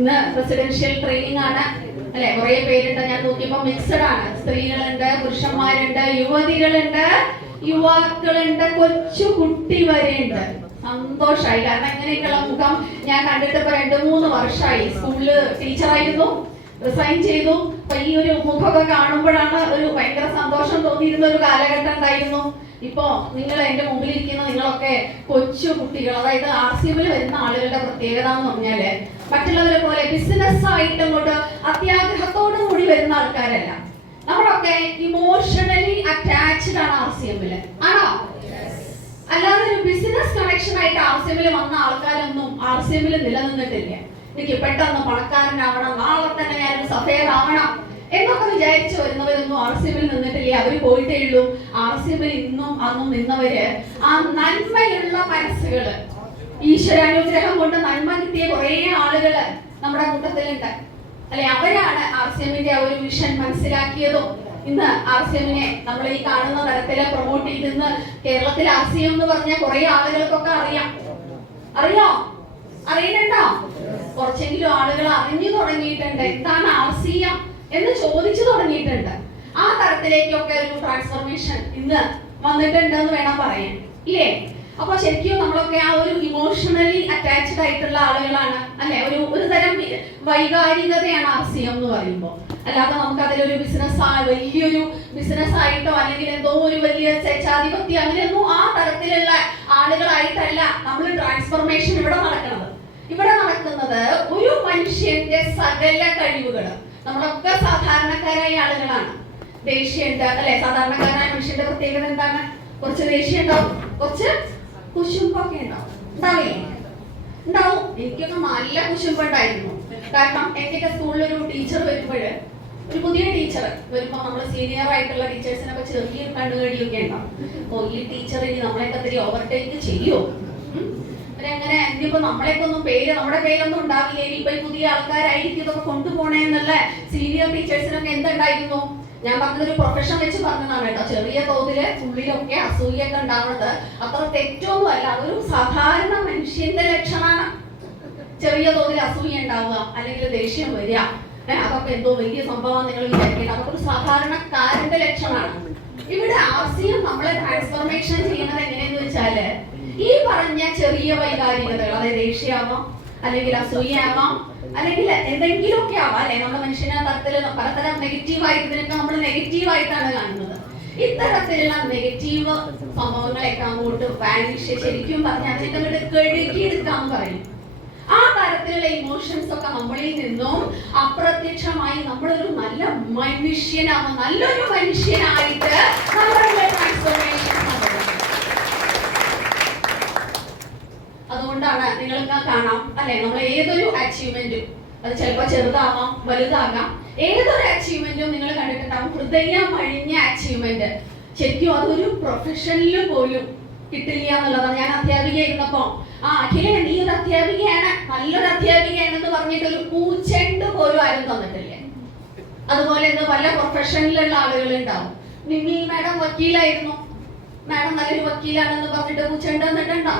ഇന്ന് residential training ആണ് അല്ലെ. കുറെ പേരുണ്ട്, ഞാൻ നോക്കിയപ്പോ മിക്സഡ് ആണ്. സ്ത്രീകളുണ്ട്, പുരുഷന്മാരുണ്ട്, യുവതികളുണ്ട്, യുവാക്കളുണ്ട്, കൊച്ചു കുട്ടി വരെയുണ്ട്. സന്തോഷമായി. കാരണം ഇങ്ങനെയൊക്കെയുള്ള മുഖം ഞാൻ കണ്ടിട്ട് ഇപ്പൊ 2-3 വർഷമായി. സ്കൂളില് ടീച്ചറായിരുന്നു, റിസൈൻ ചെയ്തു. അപ്പൊ ഈ ഒരു മുഖമൊക്കെ കാണുമ്പോഴാണ് ഒരു ഭയങ്കര സന്തോഷം തോന്നിയിരുന്ന ഒരു കാലഘട്ടം ഉണ്ടായിരുന്നു. ഇപ്പോ നിങ്ങൾ എന്റെ മുമ്പിൽ ഇരിക്കുന്ന നിങ്ങളൊക്കെ കൊച്ചു കുട്ടികൾ. അതായത് RCMൽ വരുന്ന ആളുകളുടെ പ്രത്യേകത എന്ന് പറഞ്ഞാല് മറ്റുള്ളവരെ പോലെ ബിസിനസ് ആയിട്ട് അങ്ങോട്ട് അത്യാഗ്രഹത്തോടു കൂടി വരുന്ന ആൾക്കാരല്ല. നമ്മളൊക്കെ ഇമോഷണലി അറ്റാച്ച്ഡ് ആണ് RCMൽ. ആണോ? അല്ലാതെ ഒരു ബിസിനസ് കണക്ഷൻ ആയിട്ട് RCMൽ വന്ന ആൾക്കാരൊന്നും RCMൽ നിലനിന്നിട്ടില്ല. എനിക്ക് പെട്ടെന്ന് പണക്കാരനാവണം, നാളെ തന്നെ ഞാനൊരു സഫയർ ആവണം എന്നൊക്കെ വിചാരിച്ചു വരുന്നവരൊന്നും RCMൽ നിന്നിട്ടില്ല. അവര് പോയിട്ടേ ഉള്ളൂ. RCMൽ ഇന്നും അന്നും നിന്നവര് ആ നന്മയുള്ള മനസ്സുകള്, ഈശ്വരാനുഗ്രഹം കൊണ്ട് നന്മ കിട്ടിയ കുറെ ആളുകള് നമ്മുടെ കൂട്ടത്തിലുണ്ട് അല്ലെ. അവരാണ് RCMന്റെ ആ ഒരു വിഷൻ മനസ്സിലാക്കിയതും ഇന്ന് RCMനെ നമ്മൾ ഈ കാണുന്ന തരത്തില് പ്രൊമോട്ട് ചെയ്തെന്ന് കേരളത്തിൽ RCM എന്ന് പറഞ്ഞ കുറെ ആളുകൾക്കൊക്കെ അറിയാം. അറിയുന്നുണ്ടോ? കുറച്ചെങ്കിലും ആളുകൾ അറിഞ്ഞു തുടങ്ങിയിട്ടുണ്ട്. എന്താണ് RCM എന്ന് ചോദിച്ചു തുടങ്ങിയിട്ടുണ്ട്. ആ തരത്തിലേക്കൊക്കെ ഒരു ട്രാൻസ്ഫോർമേഷൻ ഇന്ന് വന്നിട്ടുണ്ട് എന്ന് വേണം പറയാൻ, ഇല്ലേ? അപ്പൊ ശരിക്കും നമ്മളൊക്കെ ആ ഒരു ഇമോഷണലി അറ്റാച്ച്ഡ് ആയിട്ടുള്ള ആളുകളാണ് അല്ലെ. ഒരു തരം വൈകാരികതയാണ് RCM എന്ന് പറയുമ്പോൾ. അല്ലാതെ നമുക്ക് അതിലൊരു വലിയൊരു ബിസിനസ് ആയിട്ടോ അല്ലെങ്കിൽ എന്തോ ഒരു വലിയ സ്വേച്ഛാധിപത്യം അങ്ങനെയൊന്നും ആ തരത്തിലുള്ള ആളുകളായിട്ടല്ല നമ്മൾ ട്രാൻസ്ഫോർമേഷൻ ഇവിടെ നടക്കുന്നത്. ഇവിടെ നടക്കുന്നത് ഒരു മനുഷ്യന്റെ സകല കഴിവുകൾ. നമ്മളൊക്കെ സാധാരണക്കാരായ ആളുകളാണ്. ദേഷ്യമുണ്ട് അല്ലെ. സാധാരണക്കാരായ മനുഷ്യന്റെ പ്രത്യേകത എന്താണ്? കുറച്ച് ദേഷ്യം ഉണ്ടാവും, കുറച്ച് കുശുമ്പൊക്കെ ഉണ്ടാവും. എനിക്കൊക്കെ നല്ല കുശുമ്പുണ്ടായിരുന്നു. കാരണം എന്റെയൊക്കെ സ്കൂളിലൊരു ടീച്ചർ വരുമ്പോഴ്, ഒരു പുതിയ ടീച്ചർ വരുമ്പോ നമ്മള് സീനിയർ ആയിട്ടുള്ള ടീച്ചേഴ്സിനൊക്കെ ചെറിയൊരു കണ്ണുകടിയൊക്കെ ഉണ്ടാവും. ഓ, ഈ ടീച്ചർ ഇനി നമ്മളെയൊക്കെ ഒത്തിരി ഓവർടേക്ക് ചെയ്യുമോ? അങ്ങനെ ഇനിയിപ്പോ നമ്മളെയൊക്കെ ഒന്നും നമ്മുടെ പേരൊന്നും ഉണ്ടാവില്ല. ഇനിയിപ്പോ ഈ പുതിയ ആൾക്കാരായിരിക്കും ഇതൊക്കെ കൊണ്ടുപോണേ എന്നുള്ള സീനിയർ ടീച്ചേഴ്സിനൊക്കെ എന്തുണ്ടായിരുന്നു? ഞാൻ പറഞ്ഞതൊരു പ്രൊഫഷൻ വെച്ച് പറഞ്ഞതാണ് കേട്ടോ. ചെറിയ തോതില് ഉള്ളിലൊക്കെ അസൂയൊക്കെ ഉണ്ടാവുന്നത് അത്ര തെറ്റൊന്നും അല്ല. അതൊരു സാധാരണ മനുഷ്യന്റെ ലക്ഷണമാണ്. ചെറിയ തോതിൽ അസൂയ ഉണ്ടാവുക അല്ലെങ്കിൽ ദേഷ്യം വരിക, അതൊക്കെ എന്തോ വലിയ സംഭവം നിങ്ങൾ വിചാരിക്കണം. അതൊക്കെ ഒരു സാധാരണക്കാരന്റെ ലക്ഷണമാണ്. ഇവിടെ RCM നമ്മളെ ട്രാൻസ്ഫോർമേഷൻ ചെയ്യുന്നത് എങ്ങനെയെന്ന് വെച്ചാല് ഈ പറഞ്ഞ ചെറിയ വൈകാരികതകൾ, അതായത് ദേഷ്യമാവാം അല്ലെങ്കിൽ അസൂയാവാം അല്ലെങ്കിൽ എന്തെങ്കിലുമൊക്കെ ആവാം അല്ലെ. നമ്മുടെ മനുഷ്യനെ തരത്തില് പലതരം നെഗറ്റീവായിട്ട് ഇതിനൊക്കെ നമ്മൾ നെഗറ്റീവായിട്ടാണ് കാണുന്നത്. ഇത്തരത്തിലുള്ള നെഗറ്റീവ് സംഭവങ്ങളൊക്കെ അങ്ങോട്ട് വാനിഷ്, ശരിക്കും പറഞ്ഞാൽ അതിനൊക്കെ അങ്ങോട്ട് കഴുകിയെടുക്കാന്ന് പറയും. ആ തരത്തിലുള്ള ഇമോഷൻസ് ഒക്കെ നമ്മളിൽ നിന്നും അപ്രത്യക്ഷമായി നമ്മളൊരു നല്ല മനുഷ്യനാവും, നല്ലൊരു മനുഷ്യനായിട്ട് നമ്മളുടെ ട്രാൻസ്ഫോർമേഷൻ. അതുകൊണ്ടാണ് നിങ്ങൾക്ക് കാണാം അല്ലെ, നമ്മൾ ഏതൊരു അച്ചീവ്മെന്റും, അത് ചിലപ്പോൾ ചെറുതാവാം വലുതാകാം, ഏതൊരു അച്ചീവ്മെന്റും നിങ്ങൾ കണ്ടിട്ടുണ്ടാവും ഹൃദയം അഴിഞ്ഞ അച്ചീവ്മെന്റ്. ശരിക്കും അതൊരു പ്രൊഫഷനിൽ പോലും കിട്ടില്ല എന്നുള്ളതാണ്. ഞാൻ അധ്യാപികയായിരുന്നപ്പോ അഖിലേ നീ ഒരു അധ്യാപികയാണ്, നല്ലൊരു അധ്യാപികയാണെന്ന് പറഞ്ഞിട്ട് ഒരു പൂച്ചെണ്ട് പോലും ആരും തന്നിട്ടില്ല. അതുപോലെ ഇന്ന് പല പ്രൊഫഷനിലുള്ള ആളുകൾ ഉണ്ടാവും. നിമ്മി മാഡം വക്കീലായിരുന്നു, മാഡം നല്ലൊരു വക്കീലാണെന്ന് പറഞ്ഞിട്ട് പൂച്ചെണ്ട് തന്നിട്ടുണ്ടോ?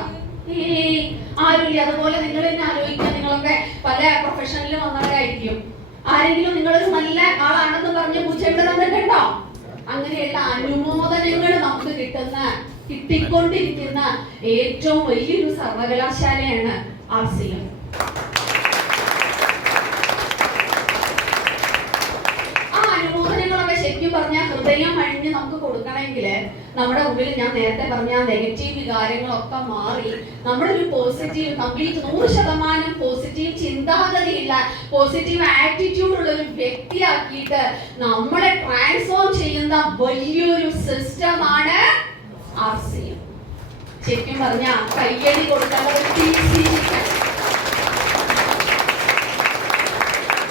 ആരുമില്ല. അതുപോലെ നിങ്ങൾ തന്നെ ആലോചിക്കുക, നിങ്ങളൊക്കെ പല പ്രൊഫഷനിൽ വന്നവരായിരിക്കും. ആരെങ്കിലും നിങ്ങളൊരു നല്ല ആളാണെന്ന് പറഞ്ഞ് പൂച്ചെണ്ട് തന്നിട്ടുണ്ടോ? അങ്ങനെയുള്ള അനുമോദനങ്ങൾ നമുക്ക് കിട്ടിക്കൊണ്ടിരിക്കുന്ന ഏറ്റവും വലിയൊരു സർവകലാശാലയാണ് RCM. ആ അനുമോദനങ്ങളൊക്കെ ശരിക്കും പറഞ്ഞാൽ ഹൃദയം അഴിഞ്ഞ് നമുക്ക് കൊടുക്കണമെങ്കിൽ നമ്മുടെ ഉള്ളിൽ ഞാൻ നേരത്തെ പറഞ്ഞ നെഗറ്റീവ് വികാരങ്ങളൊക്കെ മാറി നമ്മളൊരു പോസിറ്റീവ്, കംപ്ലീറ്റ് 100% പോസിറ്റീവ് ചിന്താഗതിയുള്ള, പോസിറ്റീവ് ആറ്റിറ്റ്യൂഡ് ഉള്ള ഒരു വ്യക്തിയാക്കിയിട്ട് നമ്മളെ ട്രാൻസ്ഫോം ചെയ്യുന്ന വലിയൊരു സിസ്റ്റമാണ് RCM. ശരിക്കും പറഞ്ഞാൽ കയ്യടി കൊടുക്കേണ്ടത്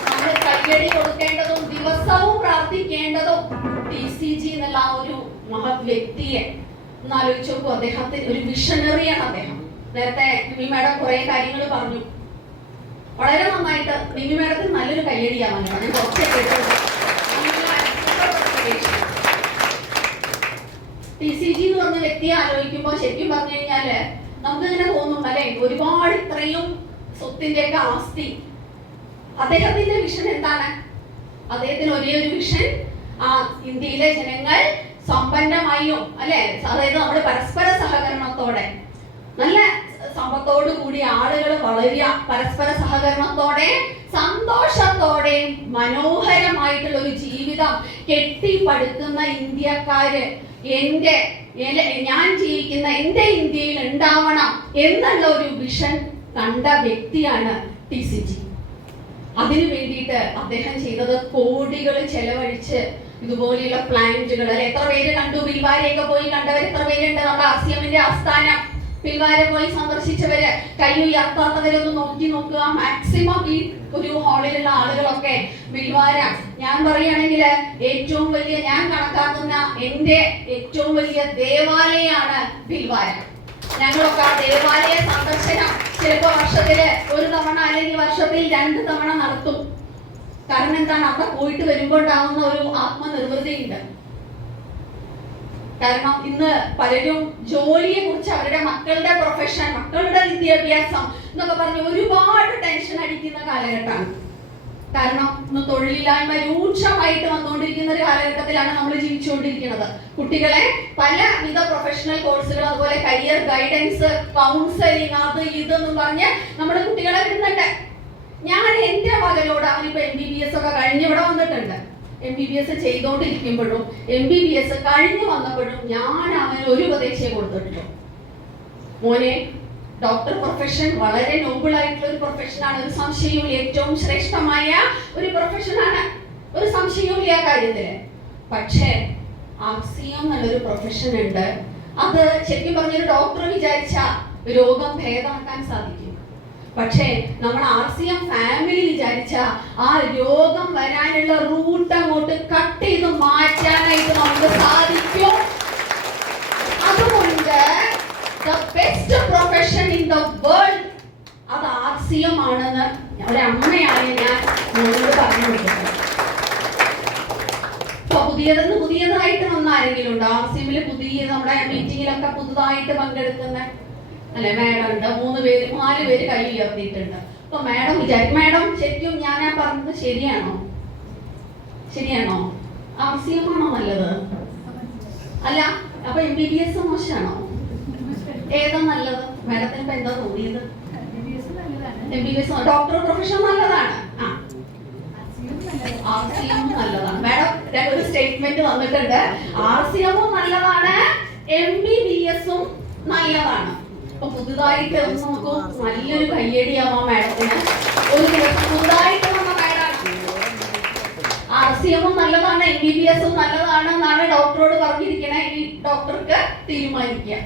നമ്മൾ കയ്യടി കൊടുക്കേണ്ടതും ദിവസവും പ്രാർത്ഥിക്കേണ്ടതും TCG എന്നുള്ള ഒരു മഹത് വ്യക്തിയെ ഒന്ന് ആലോചിച്ച് നോക്കൂ. അദ്ദേഹത്തിന് ഒരു വിഷണറിയാണ് അദ്ദേഹം. നേരത്തെ നിമി മാഡം കുറെ കാര്യങ്ങൾ പറഞ്ഞു, വളരെ നന്നായിട്ട്. നിമി മാഡത്തിന് നല്ലൊരു കയ്യടിയാവാൻ ഞാൻ കുറച്ചൊക്കെ TCG എന്ന് പറഞ്ഞ വ്യക്തിയെ ആലോചിക്കുമ്പോൾ ശരിക്കും പറഞ്ഞു കഴിഞ്ഞാല് നമുക്ക് ഇങ്ങനെ തോന്നും അല്ലെ, ഒരുപാട് ഇത്രയും സ്വത്തിന്റെയൊക്കെ ആസ്തി അദ്ദേഹത്തിന്റെ വിഷൻ എന്താണ്? അദ്ദേഹത്തിന് ഒരേ ഒരു വിഷൻ, ഇന്ത്യയിലെ ജനങ്ങൾ സമ്പന്നമായും അല്ലെ, അതായത് നമ്മുടെ പരസ്പര സഹകരണത്തോടെ നല്ല സമ്പത്തോടു കൂടി ആളുകൾ വളരുക, പരസ്പര സഹകരണത്തോടെ സന്തോഷത്തോടെ മനോഹരമായിട്ടുള്ള ഒരു ജീവിതം കെട്ടിപ്പടുക്കുന്ന ഇന്ത്യക്കാര് ഞാൻ ജീവിക്കുന്ന എന്റെ ഇന്ത്യയിൽ ഉണ്ടാവണം എന്നുള്ള ഒരു വിഷൻ കണ്ട വ്യക്തിയാണ് TCG. അതിനു വേണ്ടിയിട്ട് അദ്ദേഹം ചെയ്തത് കോടികൾ ചെലവഴിച്ച് ഇതുപോലെയുള്ള പ്ലാന്റുകൾ. എത്ര പേര് കണ്ടു? പിൽവാരയൊക്കെ പോയി കണ്ടവർ എത്ര പേരുണ്ട്? നമ്മുടെ RCMന്റെ ആസ്ഥാനം പിൽവാര പോയി സന്ദർശിച്ചവര്, കൈ ഉയർത്താത്തവരൊന്ന് നോക്കുക. മാക്സിമം ഈ ഒരു ഹാളിലുള്ള ആളുകളൊക്കെ പിൽവാര, ഞാൻ പറയുകയാണെങ്കിൽ ഏറ്റവും വലിയ, ഞാൻ കണക്കാക്കുന്ന എന്റെ ഏറ്റവും വലിയ ദേവാലയമാണ് പിൽവാര. ഞങ്ങളൊക്കെ ആ ദേവാലയ സന്ദർശനം ചിലപ്പോൾ വർഷത്തില് ഒരു തവണ അല്ലെങ്കിൽ വർഷത്തിൽ 2 തവണ നടത്തും. കാരണം എന്താണ്? അവിടെ പോയിട്ട് വരുമ്പോൾ ഉണ്ടാകുന്ന ഒരു ആത്മനിർവൃതിയുണ്ട്. കാരണം ഇന്ന് പലരും ജോലിയെ കുറിച്ച്, അവരുടെ മക്കളുടെ പ്രൊഫഷൻ, മക്കളുടെ വിദ്യാഭ്യാസം എന്നൊക്കെ പറഞ്ഞ് ഒരുപാട് ടെൻഷൻ അടിക്കുന്ന കാലഘട്ടമാണ്. കാരണം ഇന്ന് തൊഴിലില്ലായ്മ രൂക്ഷമായിട്ട് വന്നുകൊണ്ടിരിക്കുന്ന ഒരു കാലഘട്ടത്തിലാണ് നമ്മൾ ജീവിച്ചുകൊണ്ടിരിക്കുന്നത്. കുട്ടികളെ പലവിധ പ്രൊഫഷണൽ കോഴ്സുകൾ, അതുപോലെ കരിയർ ഗൈഡൻസ്, കൗൺസിലിംഗ്, അത് ഇതെന്നും പറഞ്ഞ് നമ്മുടെ കുട്ടികളെ വിടുന്നുണ്ട്. ഞാൻ എന്റെ മകനോട്, അവനിപ്പോ MBBS ഒക്കെ കഴിഞ്ഞ് ഇവിടെ വന്നിട്ടുണ്ട്, MBBS ചെയ്തോണ്ടിരിക്കുമ്പോഴും MBBS കഴിഞ്ഞു വന്നപ്പോഴും ഞാൻ അവന് ഒരു ഉപദേശം കൊടുത്തിട്ടുള്ളൂ. മോനെ, ഡോക്ടർ പ്രൊഫഷൻ വളരെ നോബിൾ ആയിട്ടുള്ള ഒരു പ്രൊഫഷനാണ്, ഒരു സംശയവും, ഏറ്റവും ശ്രേഷ്ഠമായ ഒരു പ്രൊഫഷനാണ്, ഒരു സംശയവും ഇല്ല കാര്യത്തില്. പക്ഷേ RCM എന്നുള്ളൊരു പ്രൊഫഷൻ ഉണ്ട്. അത് ശരിക്കും പറഞ്ഞൊരു ഡോക്ടർ വിചാരിച്ച രോഗം ഭേദമാക്കാൻ സാധിക്കും. പക്ഷേ നമ്മൾ RCM ഫാമിലി വിചാരിച്ച ആ രോഗം വരാനുള്ള റൂട്ട് അങ്ങോട്ട് കട്ട് ചെയ്ത് മാറ്റാനായിട്ട് നമുക്ക് സാധിക്കും. അതുകൊണ്ട് the best profession in the world അത് RCM ആണെന്ന് ഒരമ്മയായ ഞാൻ നിങ്ങളോട് പറഞ്ഞു കൊടുക്കുന്നത്. ഇപ്പൊ പുതിയതായിട്ട് വന്ന ആരെങ്കിലും ഉണ്ടോ? RCM നമ്മുടെ മീറ്റിങ്ങിലൊക്കെ പുതുതായിട്ട് പങ്കെടുക്കുന്ന അല്ലെ മാഡം ഉണ്ട്, 4 പേര് കൈ ഉയർത്തിയിട്ടുണ്ട്. അപ്പൊ മാഡം വിചാരിക്കും, മാഡം ശരിക്കും ഞാൻ ആ പറഞ്ഞത് ശരിയാണോ? RCM ആണോ നല്ലത്? അല്ല, അപ്പൊ MBBS മോശമാണോ? ഏതാ നല്ലത്? മാഡത്തിന് ഇപ്പൊ എന്താ തോന്നിയത്? MBBS ഡോക്ടർ പ്രൊഫഷൻ നല്ലതാണ്, RCM നല്ലതാണ്. മാഡം ഒരു സ്റ്റേറ്റ്മെന്റ് വന്നിട്ടുണ്ട്, RCM നല്ലതാണ്, MBBS നല്ലതാണ്. അപ്പൊ പുതുതായിട്ട് നോക്കൂ, നല്ലൊരു കയ്യടിയാവാം മാഡത്തിന്. ഒരു ദിവസം പുതുതായിട്ട് വന്ന മാഡം, RCM നല്ലതാണ്, MBBS നല്ലതാണ് എന്നാണ് ഡോക്ടറോട് പറഞ്ഞിരിക്കണേ. ഈ ഡോക്ടർക്ക് തീരുമാനിക്കുക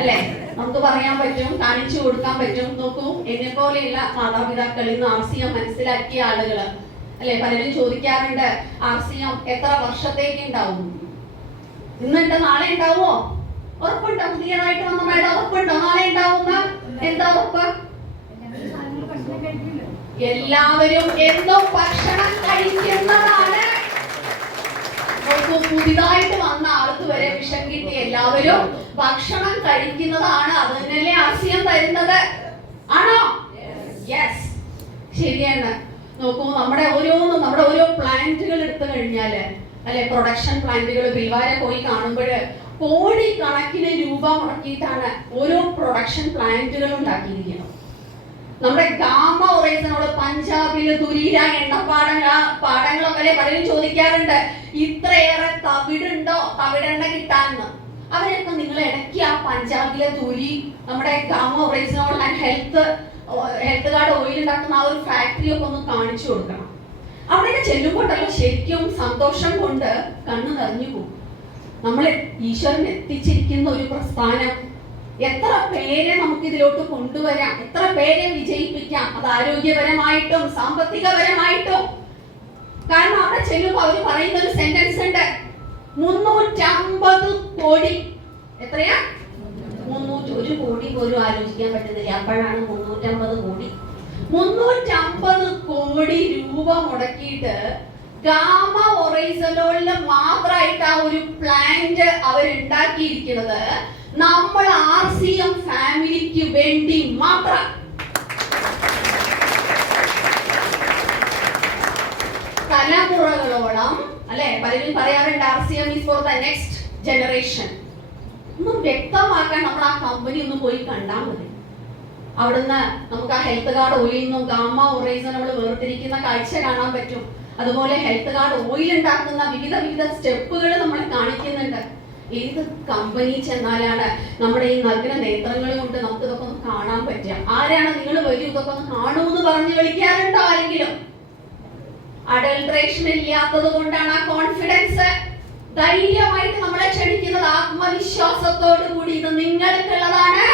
അല്ലെ, നമുക്ക് പറയാൻ പറ്റും, കാണിച്ചു കൊടുക്കാൻ പറ്റും. നോക്കൂ, എന്നെ പോലെയുള്ള മാതാപിതാക്കളിൽ നിന്ന് RCM മനസ്സിലാക്കിയ ആളുകള് അല്ലെ, പലരും ചോദിക്കാറുണ്ട് RCM എത്ര വർഷത്തേക്ക് ഉണ്ടാവും? ഇന്നിട്ട് നാളെ ഉണ്ടാവുമോ? ഉറപ്പുണ്ടോ? പുതിയതായിട്ട് വന്ന മാഡം ഉറപ്പുണ്ടോ നാളെ ഉണ്ടാവുന്ന? എന്താ ഉറപ്പ്? എല്ലാവരും എന്നും ഭക്ഷണം കഴിക്കുന്നതാണ്. പുതിയതായിട്ട് വന്ന ആൾക്ക് വരെ വിഷം കിട്ടി എല്ലാവരും ഭക്ഷണം കഴിക്കുന്നതാണ്. അത് തന്നെയല്ലേ RCM തരുന്നത്? ആണോ? യെസ്, ശരിയാണ്. നോക്കൂ, നമ്മുടെ ഓരോ പ്ലാന്റുകൾ എടുത്തു കഴിഞ്ഞാല് അല്ലെ, പ്രൊഡക്ഷൻ പ്ലാന്റുകൾ പിൽവാര പോയി കാണുമ്പോൾ കോടിക്കണക്കിന് രൂപ മുടക്കിയിട്ടാണ് ഓരോ പ്രൊഡക്ഷൻ പ്ലാന്റുകൾ ഉണ്ടാക്കിയിരിക്കുന്നത്. നമ്മുടെ ഗാമ ഒറൈസനോട് പഞ്ചാബില് ദുരീര പാടങ്ങളൊക്കെ അല്ലെ പലരും ചോദിക്കാറുണ്ട്, ഇത്രയേറെ തവിടെണ്ണ കിട്ടാന്ന്. അവരൊക്കെ നിങ്ങൾ ഇടയ്ക്ക് ആ പഞ്ചാബിലെ ദുരി, നമ്മുടെ ഗാമ ഒറൈസനോട് ഹെൽത്ത് കാർഡ് ഓയിൽ ഉണ്ടാക്കുന്ന ആ ഒരു ഫാക്ടറി ഒക്കെ ഒന്ന് കാണിച്ചു കൊടുക്കണം. അവിടെയൊക്കെ ചെല്ലുമ്പോണ്ടല്ലോ ശരിക്കും സന്തോഷം കൊണ്ട് കണ്ണു നിറഞ്ഞു പോകും. നമ്മളെ ഈശ്വരൻ എത്തിച്ചിരിക്കുന്ന ഒരു പ്രസ്ഥാനം, എത്ര പേരെ നമുക്ക് ഇതിലോട്ട് കൊണ്ടുവരാം, എത്ര പേരെ വിജയിപ്പിക്കാം, അത് ആരോഗ്യപരമായിട്ടും സാമ്പത്തികപരമായിട്ടും. കാരണം അവിടെ ചെല്ലുമ്പോൾ അവർ പറയുന്ന ഒരു സെന്റൻസ് ഉണ്ട്, 350 കോടി. എത്രയാ? 1 കോടി പോലും ആലോചിക്കാൻ പറ്റുന്നില്ല, അപ്പോഴാണ് 350 കോടി. 350 കോടി രൂപ മുടക്കിയിട്ട് ഗാമ ഒറൈസലോളിന് മാത്രമായിട്ട് ആ ഒരു പ്ലാന്റ് അവരുണ്ടാക്കിയിരിക്കുന്നത് നമ്മൾ RCM ഫാമിലിക്ക് വേണ്ടി മാത്രം. തലമുറകളോളം, അല്ലെ, പലരും പറയാറുണ്ട് RCM is for the next generation. ഒന്ന് വ്യക്തമാക്കാൻ നമ്മൾ ആ കമ്പനി ഒന്ന് പോയി കണ്ടാൽ മതി. അവിടുന്ന് നമുക്ക് ആ ഹെൽത്ത് കാർഡ് ഓയിലിൽ നിന്നും ഗാമ ഒറൈസർ നമ്മൾ വേർതിരിക്കുന്ന കാഴ്ച കാണാൻ പറ്റും. അതുപോലെ ഹെൽത്ത് കാർഡ് ഓയിൽ ഉണ്ടാക്കുന്ന വിവിധ സ്റ്റെപ്പുകൾ നമ്മളെ കാണിക്കുന്നുണ്ട്. ഏത് കമ്പനി ചെന്നാലാണ് നമ്മുടെ ഈ നഗ്ന നേത്രങ്ങൾ കൊണ്ട് നമുക്ക് ഇതൊക്കെ ഒന്ന് കാണാൻ പറ്റുക? ആരാണ് നിങ്ങൾ വരും ഇതൊക്കെ ഒന്ന് കാണൂന്ന് പറഞ്ഞ് വിളിക്കാറുണ്ടോ ആരെങ്കിലും? അഡൾട്രേഷൻ ഇല്ലാത്തത് കൊണ്ടാണ് ആ കോൺഫിഡൻസ്. ധൈര്യമായിട്ട് നമ്മളെ ക്ഷണിക്കുന്നത് ആത്മവിശ്വാസത്തോടു കൂടി ഇത് നിങ്ങൾക്കുള്ളതാണ്,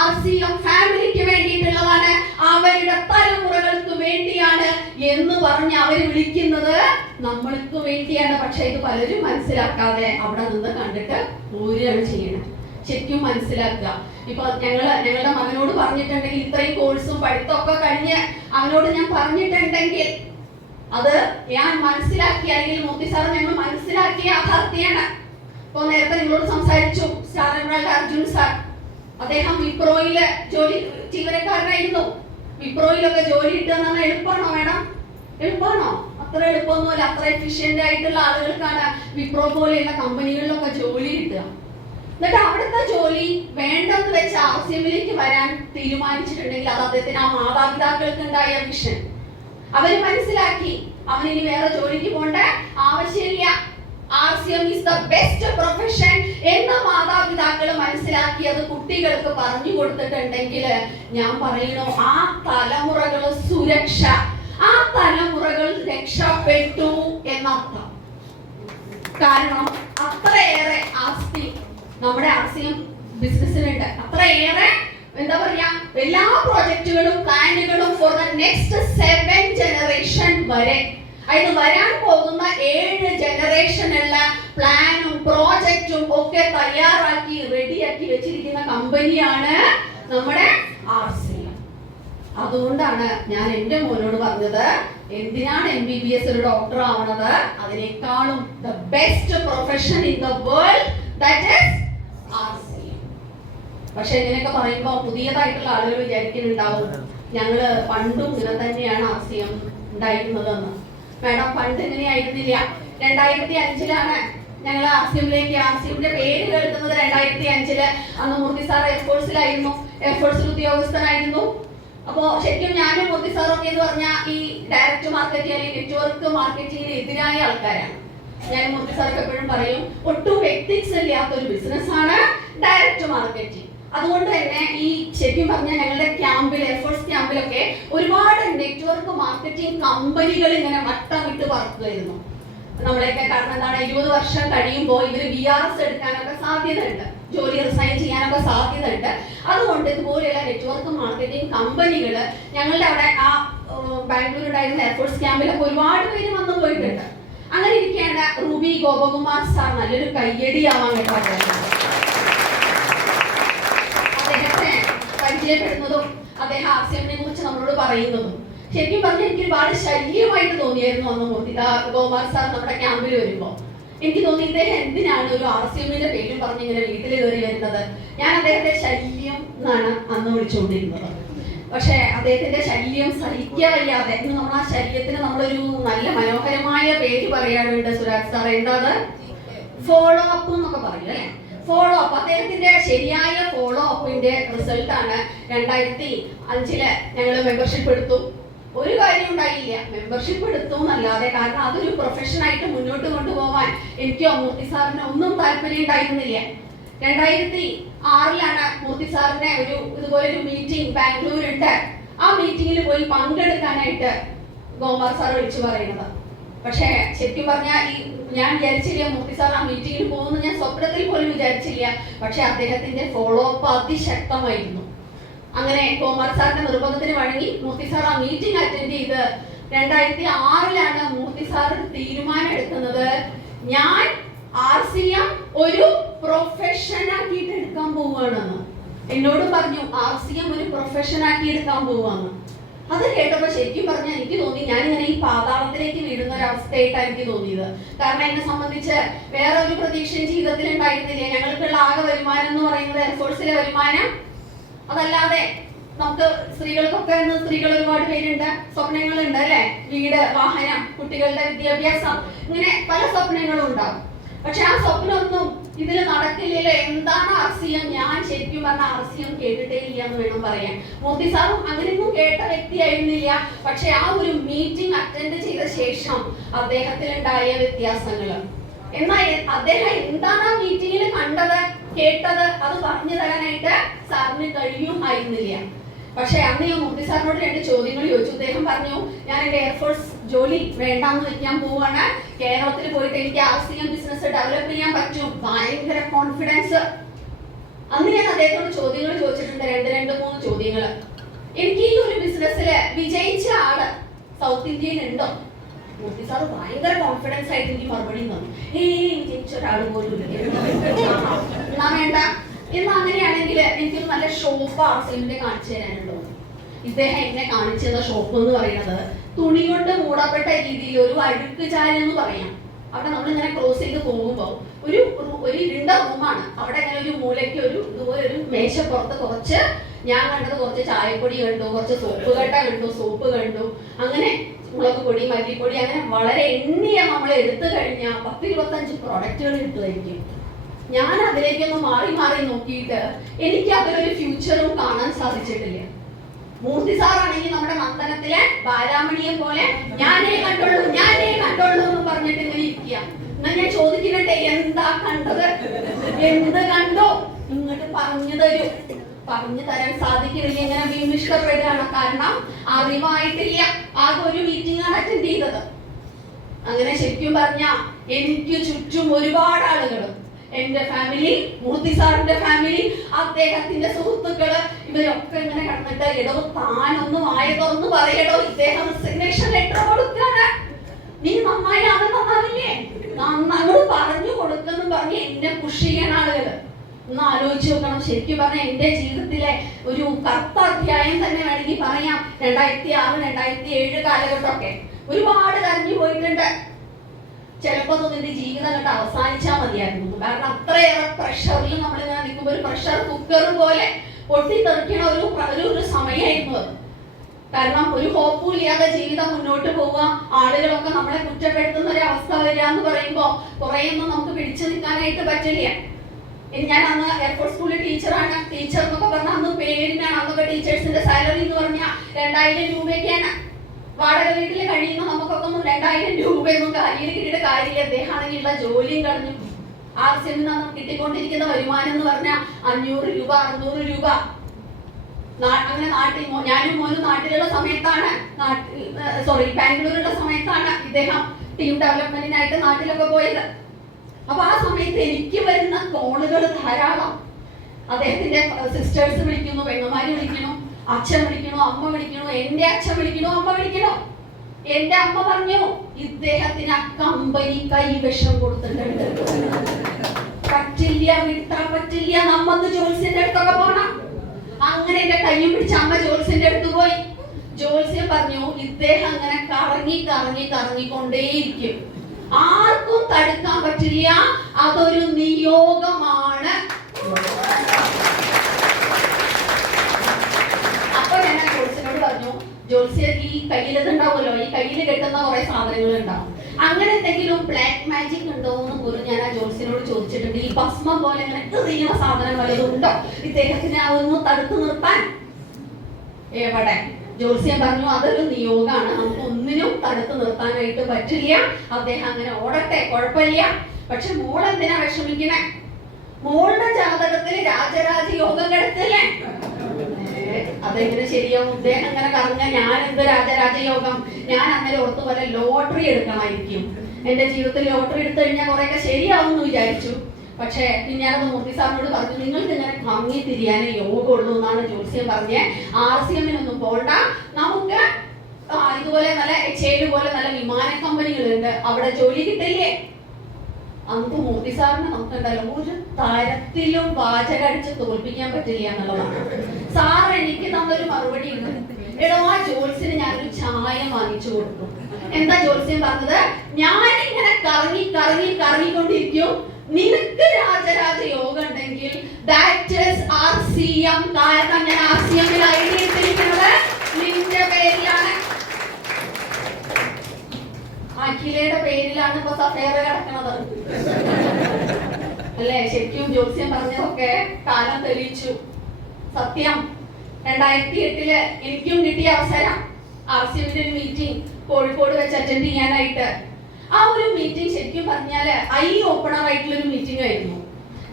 RCM ഫാമിലിക്ക് വേണ്ടിയിട്ടുള്ളതാണ്, അവരുടെ തലമുറകൾക്ക് വേണ്ടിയാണ് എന്ന് പറഞ്ഞ് അവർ വിളിക്കുന്നത് നമ്മൾക്ക് വേണ്ടിയാണ്. പക്ഷെ ഇത് പലരും മനസ്സിലാക്കാതെ അവിടെ നിന്ന് കണ്ടിട്ട് പോരുകയാണ് ചെയ്യണം. ശരിക്കും മനസ്സിലാക്കുക. ഇപ്പൊ ഞങ്ങളുടെ മകനോട് പറഞ്ഞിട്ടുണ്ടെങ്കിൽ, ഇത്രയും കോഴ്സും പഠിത്തമൊക്കെ കഴിഞ്ഞ് അവനോട് ഞാൻ പറഞ്ഞിട്ടുണ്ടെങ്കിൽ അത് ഞാൻ മനസ്സിലാക്കി, അല്ലെങ്കിൽ മോത്തി സാർ ഞങ്ങൾ മനസ്സിലാക്കിയ യാഥാർത്ഥ്യമാണ്. ഇപ്പൊ നേരത്തെ നിങ്ങളോട് സംസാരിച്ചു സ്റ്റാർ എമറൽഡ് അർജുൻ സാർ. അദ്ദേഹം വിപ്രോയില് ജോലി ജീവനക്കാരനായിരുന്നു. വിപ്രോയിലൊക്കെ ജോലി കിട്ടുക എന്ന് പറഞ്ഞാൽ എളുപ്പമാണോ മേഡം? എളുപ്പമാണോ? അത്ര എളുപ്പമൊന്നുമല്ല. അത്ര എഫിഷ്യന്റ് ആയിട്ടുള്ള ആളുകൾക്കാണ് വിപ്രോ പോലെയുള്ള കമ്പനികളിലൊക്കെ ജോലി കിട്ടുക. എന്നിട്ട് അവിടുത്തെ ജോലി വേണ്ടെന്ന് വെച്ച് RCMലേക്ക് വരാൻ തീരുമാനിച്ചിട്ടുണ്ടെങ്കിൽ അത് അദ്ദേഹത്തിന് ആ മാതാപിതാക്കൾക്ക് ഉണ്ടായ വിഷൻ. അവര് മനസ്സിലാക്കി അവനിനി വേറെ ജോലിക്ക് പോകേണ്ട ആവശ്യമില്ല, RCM is the best profession എന്ന് മാതാപിതാക്കൾ മനസ്സിലാക്കിയത് കുട്ടികൾക്ക് പറഞ്ഞു കൊടുത്തിട്ടുണ്ടെങ്കിൽ ഞാൻ പറയുന്നു ആ തലമുറകൾ സുരക്ഷ, ആ തലമുറകൾ രക്ഷപ്പെട്ടു എന്നർത്ഥം. കാരണം അത്രയേറെ ആസ്തി നമ്മുടെ RCM ബിസിനസ്സിനുണ്ട്. അത്രയേറെ എന്താ പറയാ, എല്ലാ പ്രോജക്റ്റുകളും പ്ലാനുകളും ഫോർ ദ നെക്സ്റ്റ് 7 ജനറേഷൻ വരെ, അതായത് വരാൻ പോകുന്ന 7 ജനറേഷനുള്ള പ്ലാനും പ്രോജക്റ്റും ഒക്കെ തയ്യാറാക്കി റെഡിയാക്കി വെച്ചിരിക്കുന്ന കമ്പനിയാണ് നമ്മുടെ RCM. അതുകൊണ്ടാണ് ഞാൻ എൻ്റെ മോനോട് പറഞ്ഞത്, എന്തിനാണ് MBBS ഒരു ഡോക്ടർ ആവണത്? അതിനേക്കാളും the best profession in the world, that is RCM. പക്ഷെ ഇങ്ങനെയൊക്കെ പറയുമ്പോൾ പുതിയതായിട്ടുള്ള ആളുകൾ വിചാരിക്കുന്നുണ്ടാവും ഞങ്ങള് പണ്ടും ഇങ്ങനെ തന്നെയാണ് RCM ഉണ്ടായിരുന്നതെന്ന്. മാഡം, പണ്ട് ഇങ്ങനെയായിരുന്നില്ല. 2005 ഞങ്ങൾ RCMന്റെ പേര് കേൾക്കുന്നത് 2005. അന്ന് മൂർത്തി സാർ എയർഫോഴ്സിലായിരുന്നു, എയർഫോഴ്സിൽ ഉദ്യോഗസ്ഥനായിരുന്നു. അപ്പോ ശരിക്കും ഞാനും മൂർത്തി സാറൊക്കെ എന്ന് പറഞ്ഞാൽ ഈ ഡയറക്റ്റ് മാർക്കറ്റിംഗ് അല്ലെങ്കിൽ നെറ്റ്വർക്ക് മാർക്കറ്റിംഗിന് എതിരായ ആൾക്കാരാണ്. ഞാൻ മൂർത്തി സാർക്ക് എപ്പോഴും പറയും, ഒട്ടും എത്തിക്സ് ഇല്ലാത്തൊരു ബിസിനസ്സാണ് ഡയറക്റ്റ് മാർക്കറ്റിംഗ്. അതുകൊണ്ട് തന്നെ ഈ ശരിക്കും പറഞ്ഞാൽ ഞങ്ങളുടെ ക്യാമ്പിൽ, എയർഫോഴ്സ് ക്യാമ്പിലൊക്കെ ഒരുപാട് നെറ്റ്വർക്ക് മാർക്കറ്റിംഗ് കമ്പനികൾ ഇങ്ങനെ വട്ടമിട്ട് പറക്കുകയായിരുന്നു നമ്മളെയൊക്കെ. കാരണം എന്താണ്, 20 വർഷം കഴിയുമ്പോൾ ഇവര് VRS എടുക്കാനൊക്കെ സാധ്യതയുണ്ട്, ജോലി റിസൈൻ ചെയ്യാനൊക്കെ സാധ്യതയുണ്ട്. അതുകൊണ്ട് ഇതുപോലെയുള്ള നെറ്റ്വർക്ക് മാർക്കറ്റിംഗ് കമ്പനികൾ ഞങ്ങളുടെ അവിടെ ആ ബാംഗ്ലൂർ ഉണ്ടായിരുന്ന എയർഫോഴ്സ് ക്യാമ്പിലൊക്കെ ഒരുപാട് പേര് വന്നു പോയിട്ടുണ്ട്. അങ്ങനെ ഇരിക്കേണ്ട റൂബി ഗോപകുമാർ സാർ നല്ലൊരു കയ്യടിയാവാൻ കേട്ടോ. അദ്ദേഹത്തെ പരിചയപ്പെടുന്നതും അദ്ദേഹം RCMനെ കുറിച്ച് നമ്മളോട് പറയുന്നതും ശരിക്കും പറഞ്ഞാൽ എനിക്ക് ഒരുപാട് ശല്യമായിട്ട് തോന്നിയായിരുന്നു അന്ന് ഗോകുമാർ സാർ നമ്മുടെ ക്യാമ്പിൽ വരുമ്പോൾ. എനിക്ക് തോന്നി ഇദ്ദേഹം എന്തിനാണ് ഒരു RCMന്റെ പേരും പറഞ്ഞ് ഇങ്ങനെ വീട്ടിൽ കയറി വരുന്നത്. ഞാൻ അദ്ദേഹത്തെ ശല്യം എന്നാണ് അന്ന് വിളിച്ചുകൊണ്ടിരുന്നത്. പക്ഷെ അദ്ദേഹത്തിന്റെ ശല്യം സഹിക്കാതെ ഇന്ന് നമ്മൾ ആ ശല്യത്തിന് നമ്മളൊരു നല്ല മനോഹരമായ പേര് പറയാനുണ്ട് സുരാജ് സാർ. എന്താ? ഫോളോ അപ്പ് എന്നൊക്കെ പറയും അല്ലെ. ഫോളോ അപ്പ്, അദ്ദേഹത്തിന്റെ ശരിയായ ഫോളോ അപ്പിന്റെ റിസൾട്ട് ആണ് 2005 ഞങ്ങൾ മെമ്പർഷിപ്പ് എടുത്തു. ഒരു കാര്യം ഉണ്ടായില്ല, മെമ്പർഷിപ്പ് എടുത്തു എന്നല്ലാതെ. കാരണം അതൊരു പ്രൊഫഷനായിട്ട് മുന്നോട്ട് കൊണ്ടുപോകാൻ എനിക്കോ മൂർത്തി സാറിന് ഒന്നും താല്പര്യം ഉണ്ടായിരുന്നില്ല. 2006 മൂർത്തി സാറിന്റെ ഇതുപോലെ ഒരു മീറ്റിംഗ് ബാംഗ്ലൂരുണ്ട്. ആ മീറ്റിംഗിൽ പോയി പങ്കെടുക്കാനായിട്ട് ഗോകുമാർ സാർ വിളിച്ചു പറയുന്നത്. പക്ഷെ ശരിക്കും പറഞ്ഞാൽ ഞാൻ വിചാരിച്ചില്ല മൂർത്തി സാർ ആ മീറ്റിംഗിൽ പോകുന്നു, ഞാൻ സ്വപ്നത്തിൽ പോലും വിചാരിച്ചില്ല. പക്ഷെ അദ്ദേഹത്തിന്റെ ഫോളോ അപ്പ് അതിശക്തമായിരുന്നു. അങ്ങനെ ഗോകുമാർ സാറിന്റെ നിർബന്ധത്തിന് വഴങ്ങി മൂർത്തി സാർ ആ മീറ്റിംഗ് അറ്റൻഡ് ചെയ്ത് 2006 മൂർത്തി സാർ തീരുമാനം എടുക്കുന്നത്, ഞാൻ RCM ഒരു പ്രൊഫഷൻ ആക്കിയിട്ട് എടുക്കാൻ പോവുകയാണെന്ന്. എന്നോട് പറഞ്ഞു RCM ഒരു പ്രൊഫഷൻ ആക്കി എടുക്കാൻ പോവാന്ന്. അത് കേട്ടപ്പോൾ ശരിക്കും പറഞ്ഞാൽ എനിക്ക് തോന്നി ഞാനിങ്ങനെ ഈ പാതാളത്തിലേക്ക് വീഴുന്ന ഒരു അവസ്ഥയായിട്ടാണ് എനിക്ക് തോന്നിയത്. കാരണം എന്നെ സംബന്ധിച്ച് വേറെ ഒരു പ്രതീക്ഷയും ജീവിതത്തിൽ ഉണ്ടായിരുന്നില്ല. ഞങ്ങൾക്കുള്ള ആകെ വരുമാനം എന്ന് പറയുന്നത് എയർഫോഴ്സിലെ വരുമാനം, അതല്ലാതെ നമുക്ക് സ്ത്രീകൾക്കൊക്കെ ഇന്ന് സ്ത്രീകൾ ഒരുപാട് പേരുണ്ട്, സ്വപ്നങ്ങളുണ്ട് അല്ലെ, വീട്, വാഹനം, കുട്ടികളുടെ വിദ്യാഭ്യാസം, ഇങ്ങനെ പല സ്വപ്നങ്ങളും ഉണ്ടാവും. പക്ഷെ ആ സ്വപ്നമൊന്നും ഇതിൽ നടക്കില്ലല്ലോ. എന്താണ് RCM? ഞാൻ ശരിക്കും പറഞ്ഞ RCM കേട്ടിട്ടേ ഇല്ല എന്ന് വേണം പറയാൻ. മോദി സാറും അങ്ങനെയൊന്നും കേട്ട വ്യക്തിയായിരുന്നില്ല. പക്ഷെ ആ ഒരു മീറ്റിംഗ് അറ്റൻഡ് ചെയ്ത ശേഷം അദ്ദേഹത്തിലുണ്ടായ വ്യത്യാസങ്ങൾ, എന്നാൽ അദ്ദേഹം എന്താണ് ആ മീറ്റിംഗിൽ കണ്ടത്, കേട്ടത്, അത് പറഞ്ഞു തരാനായിട്ട് സാറിന് കഴിയുമായിരുന്നില്ല. പക്ഷെ അന്ന് ഞാൻ മോദി സാറിനോട് 2 ചോദ്യങ്ങൾ ചോദിച്ചു. അദ്ദേഹം പറഞ്ഞു, ഞാൻ എന്റെ എയർഫോഴ്സ് ജോലി വേണ്ടാന്ന് വെക്കാൻ പോവാണ്, കേരളത്തിൽ പോയിട്ട് എനിക്ക് RCM ബിസിനസ് ഡെവലപ്പ് ചെയ്യാൻ പറ്റും, ഭയങ്കര കോൺഫിഡൻസ്. അന്ന് ഞാൻ അദ്ദേഹത്തോട് ചോദ്യങ്ങൾ ചോദിച്ചിട്ടുണ്ട്, 3 ചോദ്യങ്ങൾ. എനിക്ക് ഈ ഒരു ബിസിനസ്സില് വിജയിച്ച ആള് സൗത്ത് ഇന്ത്യയിൽ ഉണ്ടോ? മോദി സാർ ഭയങ്കര കോൺഫിഡൻസ് ആയിട്ട് എനിക്ക് മറുപടി തന്നു, വിജയിച്ച ഒരാൾ പോലും എന്നാ വേണ്ട. ഇന്ന് അങ്ങനെയാണെങ്കിൽ എനിക്കൊരു നല്ല ഷോപ്പ് RCMന്റെ കാണിച്ചു തരാനുണ്ടോ? ഇദ്ദേഹം എന്നെ കാണിച്ചു തന്ന ഷോപ്പ് എന്ന് പറയുന്നത് തുണി കൊണ്ട് മൂടപ്പെട്ട രീതിയിൽ ഒരു അഴുക്ക് ചായ എന്ന് പറയാം. അവിടെ നമ്മൾ ഇങ്ങനെ ക്രോസ് ചെയ്ത് പോകുമ്പോൾ ഒരു ഇരുണ്ട റൂമാണ്. അവിടെ ഇങ്ങനെ ഒരു മൂലയ്ക്ക് ഇതുപോലെ ഒരു മേശപ്പുറത്ത് കുറച്ച്, ഞാൻ കണ്ടത് കുറച്ച് ചായപ്പൊടി കണ്ടു, കുറച്ച് സോപ്പ് കട്ട കണ്ടു, സോപ്പ് കണ്ടു, അങ്ങനെ മുളക് പൊടി, മല്ലിപ്പൊടി, അങ്ങനെ വളരെ എണ്ണിയ നമ്മൾ എടുത്തു കഴിഞ്ഞാൽ 10-25 പ്രോഡക്റ്റുകൾ കിട്ടുമായിരിക്കും. ഞാൻ അതിലേക്കൊന്ന് മാറി നോക്കിയിട്ട് എനിക്ക് അതിലൊരു ഫ്യൂച്ചറും കാണാൻ സാധിച്ചിട്ടില്ല. മൂർത്തി സാറാണെങ്കിൽ നമ്മുടെ നന്ദനത്തിലെ ബാലാമണിയെ പോലെ ഞാനേ കണ്ടുള്ളൂ എന്ന് പറഞ്ഞിട്ട് ഇങ്ങനെ ഇരിക്കുക. എന്നാ ഞാൻ ചോദിക്കുന്നുണ്ട്, എന്താ കണ്ടത്, എന്ത് കണ്ടോ, ഇങ്ങോട്ട് പറഞ്ഞു തരാൻ സാധിക്കുന്നില്ല. ഇങ്ങനെ വിമിഷ്ടപ്പെടുകയാണ്. കാരണം അറിവായിട്ടില്ല. ആകെ ഒരു മീറ്റിംഗാണ് അറ്റൻഡ് ചെയ്തത്. അങ്ങനെ ശരിക്കും പറഞ്ഞ എനിക്ക് ചുറ്റും ഒരുപാട് ആളുകൾ, എന്റെ ഫാമിലി, മൂർത്തി സാറിന്റെ ഫാമിലി, അദ്ദേഹത്തിന്റെ സുഹൃത്തുക്കള്, ഇവരൊക്കെ ഇങ്ങനെ കടന്നിട്ട്, എടോ താനൊന്നും ആയതൊന്ന് പറയടോ, ഇദ്ദേഹം റെസിഗ്നേഷൻ ലെറ്റർ കൊടുക്കാണ്, നീ നന്നായി അത് നന്നാവില്ലേ, അങ്ങോട്ട് പറഞ്ഞു കൊടുക്കെന്നും പറഞ്ഞ് എന്നെ പുഷ് ചെയ്യാൻ ആളുകൾ. ഒന്ന് ആലോചിച്ച് നോക്കണം. ശരിക്കും പറഞ്ഞാൽ എന്റെ ജീവിതത്തിലെ ഒരു കറുത്ത അധ്യായം തന്നെ വേണമെങ്കിൽ പറയാം. 2006-2007 കാലഘട്ടമൊക്കെ ഒരുപാട് കരഞ്ഞു പോയിട്ടുണ്ട്. ചിലപ്പോ തോന്നുന്നത് ജീവിതം കണ്ട് അവസാനിച്ചാൽ മതിയായിരുന്നു. കാരണം അത്രയേറെ പ്രഷറിൽ നമ്മളിങ്ങനെ നിൽക്കുമ്പോൾ ഒരു പ്രഷർ കുക്കർ പോലെ പൊട്ടിത്തെറിക്കണ ഒരു സമയമായിരുന്നു അത്. കാരണം ഒരു ഹോപ്പും ഇല്ലാതെ ജീവിതം മുന്നോട്ട് പോവുക, ആളുകളൊക്കെ നമ്മളെ കുറ്റപ്പെടുത്തുന്ന ഒരു അവസ്ഥ വരിക എന്ന് പറയുമ്പോൾ കുറേയൊന്നും നമുക്ക് പിടിച്ചു നിൽക്കാനായിട്ട് പറ്റില്ല. ഞാൻ അന്ന് എയർപോർട്ട് സ്കൂളിൽ ടീച്ചറാണ്. ടീച്ചർ എന്നൊക്കെ പറഞ്ഞാൽ അന്ന് പേരിനാണ്. അന്നൊക്കെ ടീച്ചേഴ്സിന്റെ സാലറി എന്ന് പറഞ്ഞാൽ 2000 രൂപയൊക്കെയാണ്. വാടക വീട്ടിൽ കഴിയുന്ന നമുക്കൊക്കെ 2000 രൂപയൊന്നും കയ്യിൽ കിട്ടിയിട്ട് കാര്യമില്ല. അദ്ദേഹമാണെങ്കിലുള്ള ജോലിയും കളഞ്ഞു. RCM നിന്ന് കിട്ടിക്കൊണ്ടിരിക്കുന്ന വരുമാനം എന്ന് പറഞ്ഞാൽ 500 രൂപ, 600 രൂപ. അങ്ങനെ ഞാനും മോനും നാട്ടിലുള്ള സമയത്താണ്, ബാംഗ്ലൂരുള്ള സമയത്താണ് ഇദ്ദേഹം ടീം ഡെവലപ്മെന്റിനായിട്ട് നാട്ടിലൊക്കെ പോയത്. അപ്പൊ ആ സമയത്ത് എനിക്ക് വരുന്ന കോളുകൾ ധാരാളം. അദ്ദേഹത്തിന്റെ സിസ്റ്റേഴ്സ് വിളിക്കുന്നു, പെങ്ങന്മാര് വിളിക്കുന്നു, അച്ഛൻ വിളിക്കണോ, അമ്മ വിളിക്കണോ, എന്റെ അച്ഛൻ വിളിക്കണോ, അമ്മ വിളിക്കണോ. എന്റെ അമ്മ പറഞ്ഞു, ഇദ്ദേഹത്തിന് ആ കമ്പനി കൈവശം കൊടുത്തിട്ടുണ്ട്, പറ്റില്ല, വിട്ടാ പറ്റില്ല, നമ്മക്ക് ജോത്സ്യന്റെ അടുത്തൊക്കെ പോണം. അങ്ങനെ എന്റെ കയ്യും പിടിച്ച് അമ്മ ജോത്സ്യന്റെ അടുത്ത് പോയി. ജോത്സ്യം പറഞ്ഞു, ഇദ്ദേഹം അങ്ങനെ കറങ്ങിക്കൊണ്ടേയിരിക്കും, ആർക്കും തടുക്കാൻ പറ്റില്ല, അതൊരു നിയോഗമാണ്. അപ്പൊ ഞാൻ ജോത്സ്യനോട് പറഞ്ഞു, ജോത്സ്യ ഈ കയ്യിലുണ്ടാവുമല്ലോ, ഈ കയ്യിൽ കെട്ടുന്ന കുറെ സാധനങ്ങൾ ഉണ്ടാവും, അങ്ങനെ എന്തെങ്കിലും ബ്ലാക്ക് മാജിക് ഉണ്ടോ എന്ന് പോലും ഞാൻ ആ ജോത്സ്യനോട് ചോദിച്ചിട്ടുണ്ട്. ഈ ഭസ്മം പോലെ ഇങ്ങനെ എറിയുന്ന സാധനം വല്ലതും ഉണ്ടോ ഇദ്ദേഹത്തിനെ അതൊന്ന് തടുത്തു നിർത്താൻ? എവിടെ? ജോത്സ്യം പറഞ്ഞു, അതൊരു നിയോഗമാണ്, നമുക്ക് ഒന്നിനും തടുത്തു നിർത്താനായിട്ട് പറ്റില്ല, അദ്ദേഹം അങ്ങനെ ഓടട്ടെ, കുഴപ്പമില്ല. പക്ഷെ മോൾ എന്തിനാ വിഷമിക്കണേ? മോളുടെ ജാതകത്തിൽ രാജരാജ യോഗം കിടക്കില്ലേ? അതെങ്ങനെ ശരിയാവും? ഇദ്ദേഹം അങ്ങനെ കറങ്ങ, ഞാൻ എന്ത് രാജരാജ യോഗം? ഞാൻ അങ്ങനെ ഓർത്തു പോലെ ലോട്ടറി എടുക്കണമായിരിക്കും. എന്റെ ജീവിതത്തിൽ ലോട്ടറി എടുത്തു കഴിഞ്ഞാൽ കുറെയൊക്കെ ശരിയാവും എന്ന് വിചാരിച്ചു. പക്ഷെ ഞാനത് മൂർത്തി സാറിനോട് പറഞ്ഞു, നിങ്ങൾക്ക് ഇങ്ങനെ കറങ്ങി തിരിയാനേ യോഗമുള്ളൂ എന്നാണ് ജോത്സ്യം പറഞ്ഞ്. RCMനൊന്നും പോണ്ട, നമുക്ക് ഇതുപോലെ നല്ല HAL പോലെ നല്ല വിമാന കമ്പനികളുണ്ട്, അവിടെ ജോലി കിട്ടില്ലേ? അന്ന് മൂർത്തി സാറിന് നമുക്കുണ്ടല്ലോ ഒരു തരത്തിലും വാചകടിച്ച് തോൽപ്പിക്കാൻ പറ്റില്ല എന്നുള്ളതാണ്. സാർ എനിക്ക് തന്നൊരു മറുപടി ഉണ്ട്. എടോ, ആ ജോത്സ്യന് ഞാനൊരു ചായ വാങ്ങിച്ചു കൊടുത്തു. എന്താ ജോത്സ്യം പറഞ്ഞത്? ഞാനിങ്ങനെ കറങ്ങിക്കൊണ്ടിരിക്കും, നിനക്ക് രാജരാജ യോഗം ഉണ്ടെങ്കിൽ ദാറ്റ് ഈസ് RCM. കാരണം ഞാൻ RCM-ൽ എഴുതിയിരിക്കുന്നത് നിന്റെ പേരിലാണ്, അഖിലയുടെ പേരിലാണ് ഇപ്പൊ സഫേർ കിടക്കുന്നത് അല്ലേ? ശരിക്കും ജ്യോത്സ്യം പറഞ്ഞതൊക്കെ കാലം തെളിയിച്ചു. സത്യം. 2008 എനിക്കും കിട്ടിയ അവസരം RCM-ന്റെ ഒരു മീറ്റിംഗ് കോഴിക്കോട് വെച്ച് അറ്റൻഡ് ചെയ്യാനായിട്ട്. ആ ഒരു മീറ്റിംഗ് ശരിക്കും പറഞ്ഞാല് ഐ ഓപ്പണർ ആയിട്ടുള്ള ഒരു മീറ്റിംഗ് ആയിരുന്നു.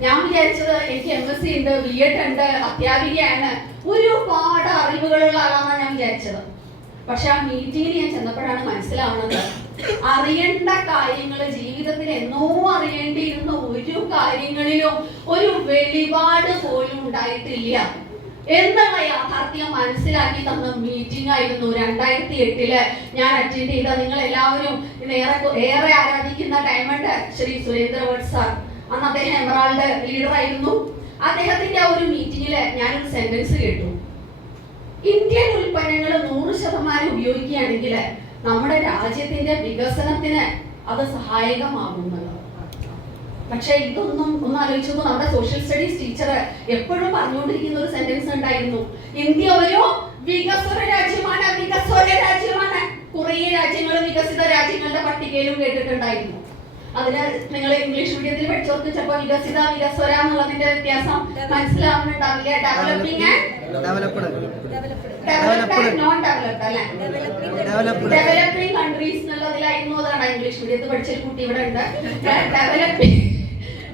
ഞാൻ വിചാരിച്ചത് എനിക്ക് MSc ഉണ്ട്, B.Ed ഉണ്ട്, അധ്യാപികയാണ്, ഒരുപാട് അറിവുകളുള്ള ആളാണെന്നാണ് ഞാൻ വിചാരിച്ചത്. പക്ഷെ ആ മീറ്റിംഗിൽ ഞാൻ ചെന്നപ്പോഴാണ് മനസ്സിലാവുന്നത് അറിയേണ്ട കാര്യങ്ങൾ ജീവിതത്തിൽ എന്നോ അറിയേണ്ടിയിരുന്ന ഒരു കാര്യങ്ങളിലും ഒരു വെളിപാട് പോലും ഉണ്ടായിട്ടില്ല എന്നുള്ള യാഥാർത്ഥ്യം മനസ്സിലാക്കി തന്ന മീറ്റിംഗ് ആയിരുന്നു 2008 ഞാൻ അറ്റൻഡ് ചെയ്ത. നിങ്ങൾ എല്ലാവരും ഏറെ ആരാധിക്കുന്ന ഡയമണ്ട് ശ്രീ സുരേന്ദ്ര ഭട്ട് സാർ, അന്ന് അദ്ദേഹം എമറാൾഡ് ലീഡർ ആയിരുന്നു. അദ്ദേഹത്തിന്റെ ആ ഒരു മീറ്റിംഗില് ഞാനൊരു സെന്റൻസ് കേട്ടു. ഇന്ത്യൻ ഉൽപ്പന്നങ്ങൾ 100% ഉപയോഗിക്കുകയാണെങ്കിൽ നമ്മുടെ രാജ്യത്തിന്റെ വികസനത്തിന് അത് സഹായകമാകുന്നത്. പക്ഷെ ഇതൊന്നും ഒന്ന് ആലോചിച്ചപ്പോൾ നമ്മുടെ സോഷ്യൽ സ്റ്റഡീസ് ടീച്ചർ എപ്പോഴും പറഞ്ഞുകൊണ്ടിരിക്കുന്ന ഒരു സെന്റൻസ് ഉണ്ടായിരുന്നു, ഇന്ത്യ ഒരു വികസ്വര രാജ്യമാണ്, വികസ്വര രാജ്യമാണ്. കുറേ രാജ്യങ്ങൾ വികസിത രാജ്യങ്ങളുടെ പട്ടികയിലും കേട്ടിട്ടുണ്ടായിരുന്നു. അതിന് നിങ്ങൾ ഇംഗ്ലീഷ് മീഡിയത്തിൽ പഠിച്ചവർക്ക് ചിലപ്പോൾ വികസിത വികസ്വര എന്നുള്ളതിന്റെ വ്യത്യാസം മനസ്സിലാവുന്നുണ്ടാവില്ല. ഡെവലപ്പിംഗ് ഡെവലപ്പിംഗ് കൺട്രീസ് എന്നുള്ളതിലായിരുന്നു. അതാണ് ഇംഗ്ലീഷ് മീഡിയത്തിൽ പഠിച്ചൊരു കുട്ടി ഇവിടെ ഉണ്ട്.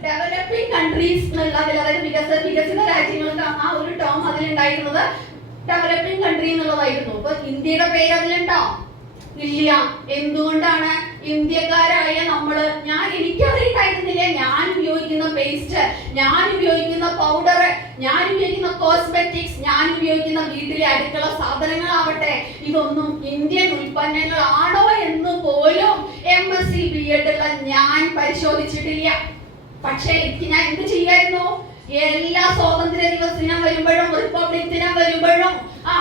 ഡെവലപ്പിംഗ് കൺട്രീസ് എന്നുള്ളതിൽ, അതായത് വികസിത രാജ്യങ്ങൾക്ക് ആ ഒരു ടേം അതിലുണ്ടായിരുന്നത് ഡെവലപ്പിംഗ് കൺട്രി എന്നുള്ളതായിരുന്നു. അപ്പൊ ഇന്ത്യയുടെ പേര് അതിലുണ്ടോ? ഇല്ല. എന്തുകൊണ്ടാണ്? ഇന്ത്യക്കാരായ നമ്മള്, എനിക്കറിയിട്ടായിരുന്നില്ല, ഞാൻ ഉപയോഗിക്കുന്ന പേസ്റ്റ്, ഞാൻ ഉപയോഗിക്കുന്ന പൗഡർ, ഞാൻ ഉപയോഗിക്കുന്ന കോസ്മെറ്റിക്സ്, ഞാൻ ഉപയോഗിക്കുന്ന വീട്ടിലെ അടുക്കള സാധനങ്ങളാവട്ടെ, ഇതൊന്നും ഇന്ത്യൻ ഉൽപ്പന്നങ്ങളാണോ എന്ന് പോലും MSc B.Ed ഉള്ള ഞാൻ പരിശോധിച്ചിട്ടില്ല. പക്ഷേ ഞാൻ എന്ത് ചെയ്യായിരുന്നു? എല്ലാ സ്വാതന്ത്ര്യ ദിവസം വരുമ്പോഴും റിപ്പബ്ലിക് ദിനം വരുമ്പോഴും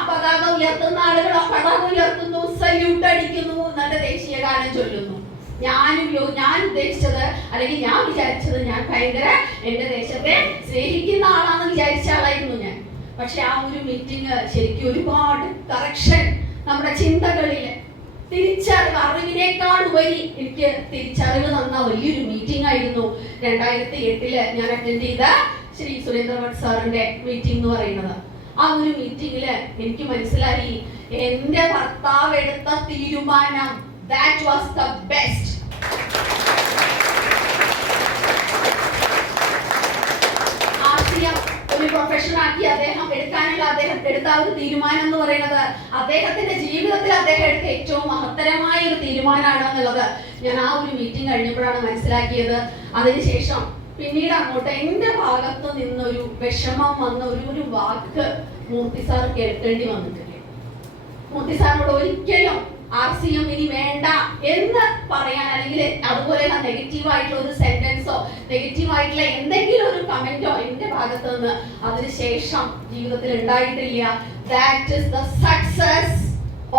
പതാക ഉയർത്തുന്ന ആളുകൾ പതാക ഉയർത്തുന്നു, സല്യൂട്ട് അടിക്കുന്നു, എന്നിട്ട് ദേശീയ ഗാനം ചൊല്ലുന്നു. ഞാൻ ഉദ്ദേശിച്ചത്, അല്ലെങ്കിൽ ഞാൻ വിചാരിച്ചത്, ഞാൻ ഭയങ്കര എന്റെ ദേശത്തെ സ്നേഹിക്കുന്ന ആളാണെന്ന് വിചാരിച്ച ആളായിരുന്നു ഞാൻ. പക്ഷെ ആ ഒരു മീറ്റിംഗ് ശരിക്കും ഒരുപാട് കറക്ഷൻ നമ്മുടെ ചിന്തകളില്, തിരിച്ചറിവ്, അറിവിനേക്കാൾ ഉപരി എനിക്ക് തിരിച്ചറിവ് തന്ന വലിയൊരു മീറ്റിംഗ് ആയിരുന്നു 2008 ഞാൻ അറ്റൻഡ് ചെയ്ത ശ്രീ സുരേന്ദ്ര ഭട്ട് സാറിന്റെ മീറ്റിംഗ് എന്ന് പറയുന്നത്. ആ ഒരു മീറ്റിംഗില് എനിക്ക് മനസ്സിലായി എന്റെ ഭർത്താവ് എടുത്ത തീരുമാനം that was the best. ഒരു പ്രൊഫഷൻ ആക്കി അദ്ദേഹം എടുത്ത ഒരു തീരുമാനം എന്ന് പറയുന്നത് അദ്ദേഹത്തിന്റെ ജീവിതത്തിൽ അദ്ദേഹം എടുത്ത ഏറ്റവും മഹത്തരമായ ഒരു തീരുമാനമാണ് എന്നുള്ളത് ഞാൻ ആ ഒരു മീറ്റിംഗ് കഴിഞ്ഞപ്പോഴാണ് മനസ്സിലാക്കിയത്. അതിനുശേഷം പിന്നീട് അങ്ങോട്ട് എന്റെ ഭാഗത്ത് നിന്നൊരു വിഷമം വന്ന ഒരു വാക്ക് മൂർത്തി സാർ കേൾക്കേണ്ടി വന്നിട്ടില്ല. മൂർത്തി സാറിനോട് ഒരിക്കലും RCM ഇനി വേണ്ട എന്ന് പറയാൻ, അല്ലെങ്കിൽ അതുപോലെ നെഗറ്റീവ് ആയിട്ടുള്ള ഒരു സെന്റൻസോ നെഗറ്റീവ് ആയിട്ടുള്ള എന്തെങ്കിലും ഒരു കമന്റോ എന്റെ ഭാഗത്ത് നിന്ന് അതിനുശേഷം ജീവിതത്തിൽ ഉണ്ടായിട്ടില്ല. That is the success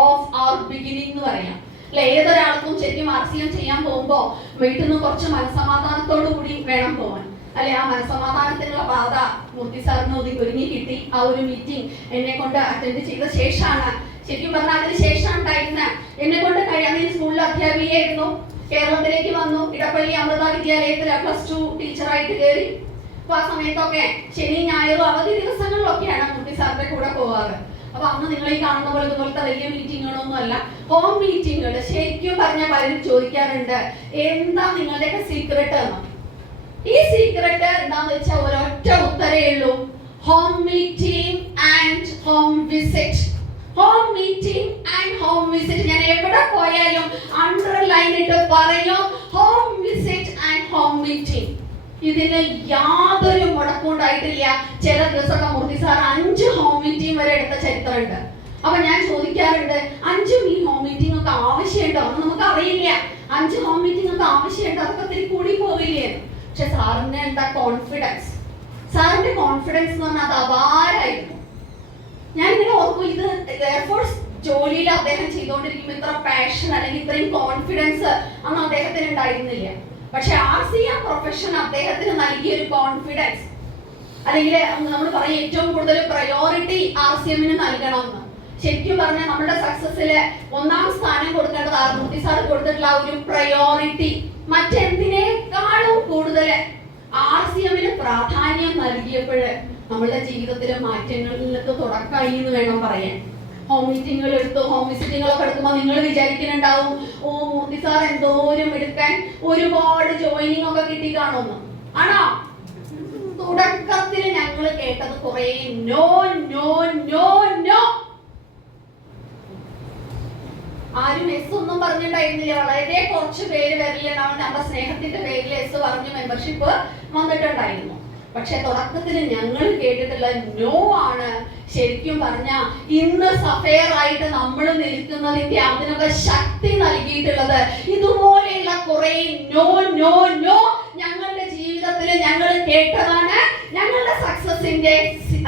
of our beginning എന്ന് പറയാം. അല്ലെ, ഏതൊരാൾക്കും ശരിക്കും RCM ചെയ്യാൻ പോകുമ്പോ വീട്ടിൽ നിന്ന് കുറച്ച് മനസ്സമാധാനത്തോടു കൂടി വേണം പോവാൻ. അല്ലെ, ആ മനസ്സമാധാനത്തിനുള്ള പാത മൂർത്തി സാറിന് ഒരുങ്ങി കിട്ടി. ആ ഒരു മീറ്റിംഗ് എന്നെ കൊണ്ട് അറ്റൻഡ് ചെയ്ത ശേഷമാണ്, ശരിക്കും പറഞ്ഞാൽ അതിന് ശേഷം ഉണ്ടായിരുന്ന എന്നെ കൊണ്ട് കഴിയാൻ സ്കൂളിൽ അധ്യാപികയായിരുന്നു. കേരളത്തിലേക്ക് വന്നു. ഇടപ്പള്ളി അമൃത വിദ്യാലയത്തിൽ +2 ടീച്ചറായിട്ട് കയറി. അപ്പൊ ആ സമയത്തൊക്കെ ശനി ഞായറും അവധി ദിവസങ്ങളിലൊക്കെയാണ് മൂർത്തി സാറിന്റെ കൂടെ പോവാറ്. അപ്പൊ അന്ന് നിങ്ങൾ ഈ കാണുന്ന പോലെ ഇതുപോലത്തെ വലിയ മീറ്റിങ്ങുകളൊന്നും അല്ല, ഹോം മീറ്റിങ്ങുകൾ. ശരിക്കും പറഞ്ഞാൽ പലരും ചോദിക്കാറുണ്ട് എന്താ നിങ്ങളുടെയൊക്കെ സീക്രട്ട് എന്ന്. ഈ സീക്രട്ട് എന്താന്ന് വെച്ചാൽ ഒരൊറ്റ ഉത്തരേ ഉള്ളൂ, home meeting and home visit. Home meeting and home visit. ഞാൻ എവിടെ പോയാലും അണ്ടർലൈൻ ഇട്ട് പറയും, home visit and home meeting. ഇതിന് യാതൊരു മുടക്കം ഉണ്ടായിട്ടില്ല. ചില ദിവസമൊക്കെ മൂർത്തി സാർ 5 ഹോം മീറ്റിംഗ് വരെ എടുത്ത ചരിത്രമുണ്ട്. അപ്പൊ ഞാൻ ചോദിക്കാറുണ്ട്, 5 ഈ ഹോം മീറ്റിംഗ് ഒക്കെ ആവശ്യമുണ്ടോ? നമുക്ക് അറിയില്ല, 5 ഹോം മീറ്റിംഗ് ഒക്കെ ആവശ്യമുണ്ടോ, അതൊക്കെ ഒത്തിരി കൂടി പോവില്ലേ? പക്ഷെ സാറിന് എന്താ കോൺഫിഡൻസ്. സാറിന്റെ കോൺഫിഡൻസ് എന്ന് പറഞ്ഞാൽ അത് അപാരായിരുന്നു. ഞാൻ ഇങ്ങനെ ഓർക്കും, ഇത് എയർഫോഴ്സ് ജോലിയിൽ അദ്ദേഹം ചെയ്തുകൊണ്ടിരിക്കുമ്പോൾ ഇത്ര പാഷൻ അല്ലെങ്കിൽ ഇത്രയും കോൺഫിഡൻസ് അന്ന് അദ്ദേഹത്തിന് ഉണ്ടായിരുന്നില്ല. പക്ഷെ RCM പ്രൊഫഷൻ അദ്ദേഹത്തിന് നൽകിയ ഒരു കോൺഫിഡൻസ്, അല്ലെങ്കിൽ നമ്മൾ പറയും ഏറ്റവും കൂടുതൽ പ്രയോറിറ്റി RCMന് നൽകണമെന്ന്. ശരിക്കും പറഞ്ഞാൽ നമ്മുടെ സക്സസില് ഒന്നാം സ്ഥാനം കൊടുക്കേണ്ടത് മൂർത്തി സാർ കൊടുത്തിട്ടുള്ള ഒരു പ്രയോറിറ്റി മറ്റെന്തിനേക്കാളും കൂടുതൽ RCMന് പ്രാധാന്യം നൽകിയപ്പോൾ നമ്മളുടെ ജീവിതത്തിലെ മാറ്റങ്ങളിലേക്ക് തുടക്കമായി എന്ന് വേണം പറയാൻ. ഹോം മീറ്റിങ്ങുകൾ എടുത്തു, ഹോം വിസിറ്റിങ്ങുകളൊക്കെ എടുക്കുമ്പോൾ നിങ്ങൾ വിചാരിക്കുന്നുണ്ടാവും, ഓ മൂർത്തി സാർ എന്തോരം എടുക്കാൻ ഒരുപാട് ജോയിനിങ് ഒക്കെ കിട്ടി കാണുമെന്ന്. ആണോ? തുടക്കത്തിൽ ഞങ്ങൾ കേട്ടത് കുറെ നോ നോ നോ നോ. ആരും എസ് ഒന്നും പറഞ്ഞിട്ടുണ്ടായിരുന്നില്ല. വളരെ കുറച്ച് പേര് വരില്ലുണ്ടാവും. നമ്മുടെ സ്നേഹത്തിന്റെ പേരിൽ എസ് പറഞ്ഞ് മെമ്പർഷിപ്പ് വന്നിട്ടുണ്ടായിരുന്നു. പക്ഷെ തുടക്കത്തിൽ ഞങ്ങൾ കേട്ടിട്ടുള്ള നോ ആണ് ശരിക്കും പറഞ്ഞ ഇന്ന് സഫയർ ആയിട്ട് നമ്മൾ നിൽക്കുന്നതിന്റെ അതിനൊക്കെ ശക്തി നൽകിയിട്ടുള്ളത്. ഇതുപോലെയുള്ള കുറെ നോ നോ നോ ഞങ്ങളുടെ ജീവിതത്തിൽ ഞങ്ങൾ കേട്ടതാണ് ഞങ്ങളുടെ സക്സസിന്റെ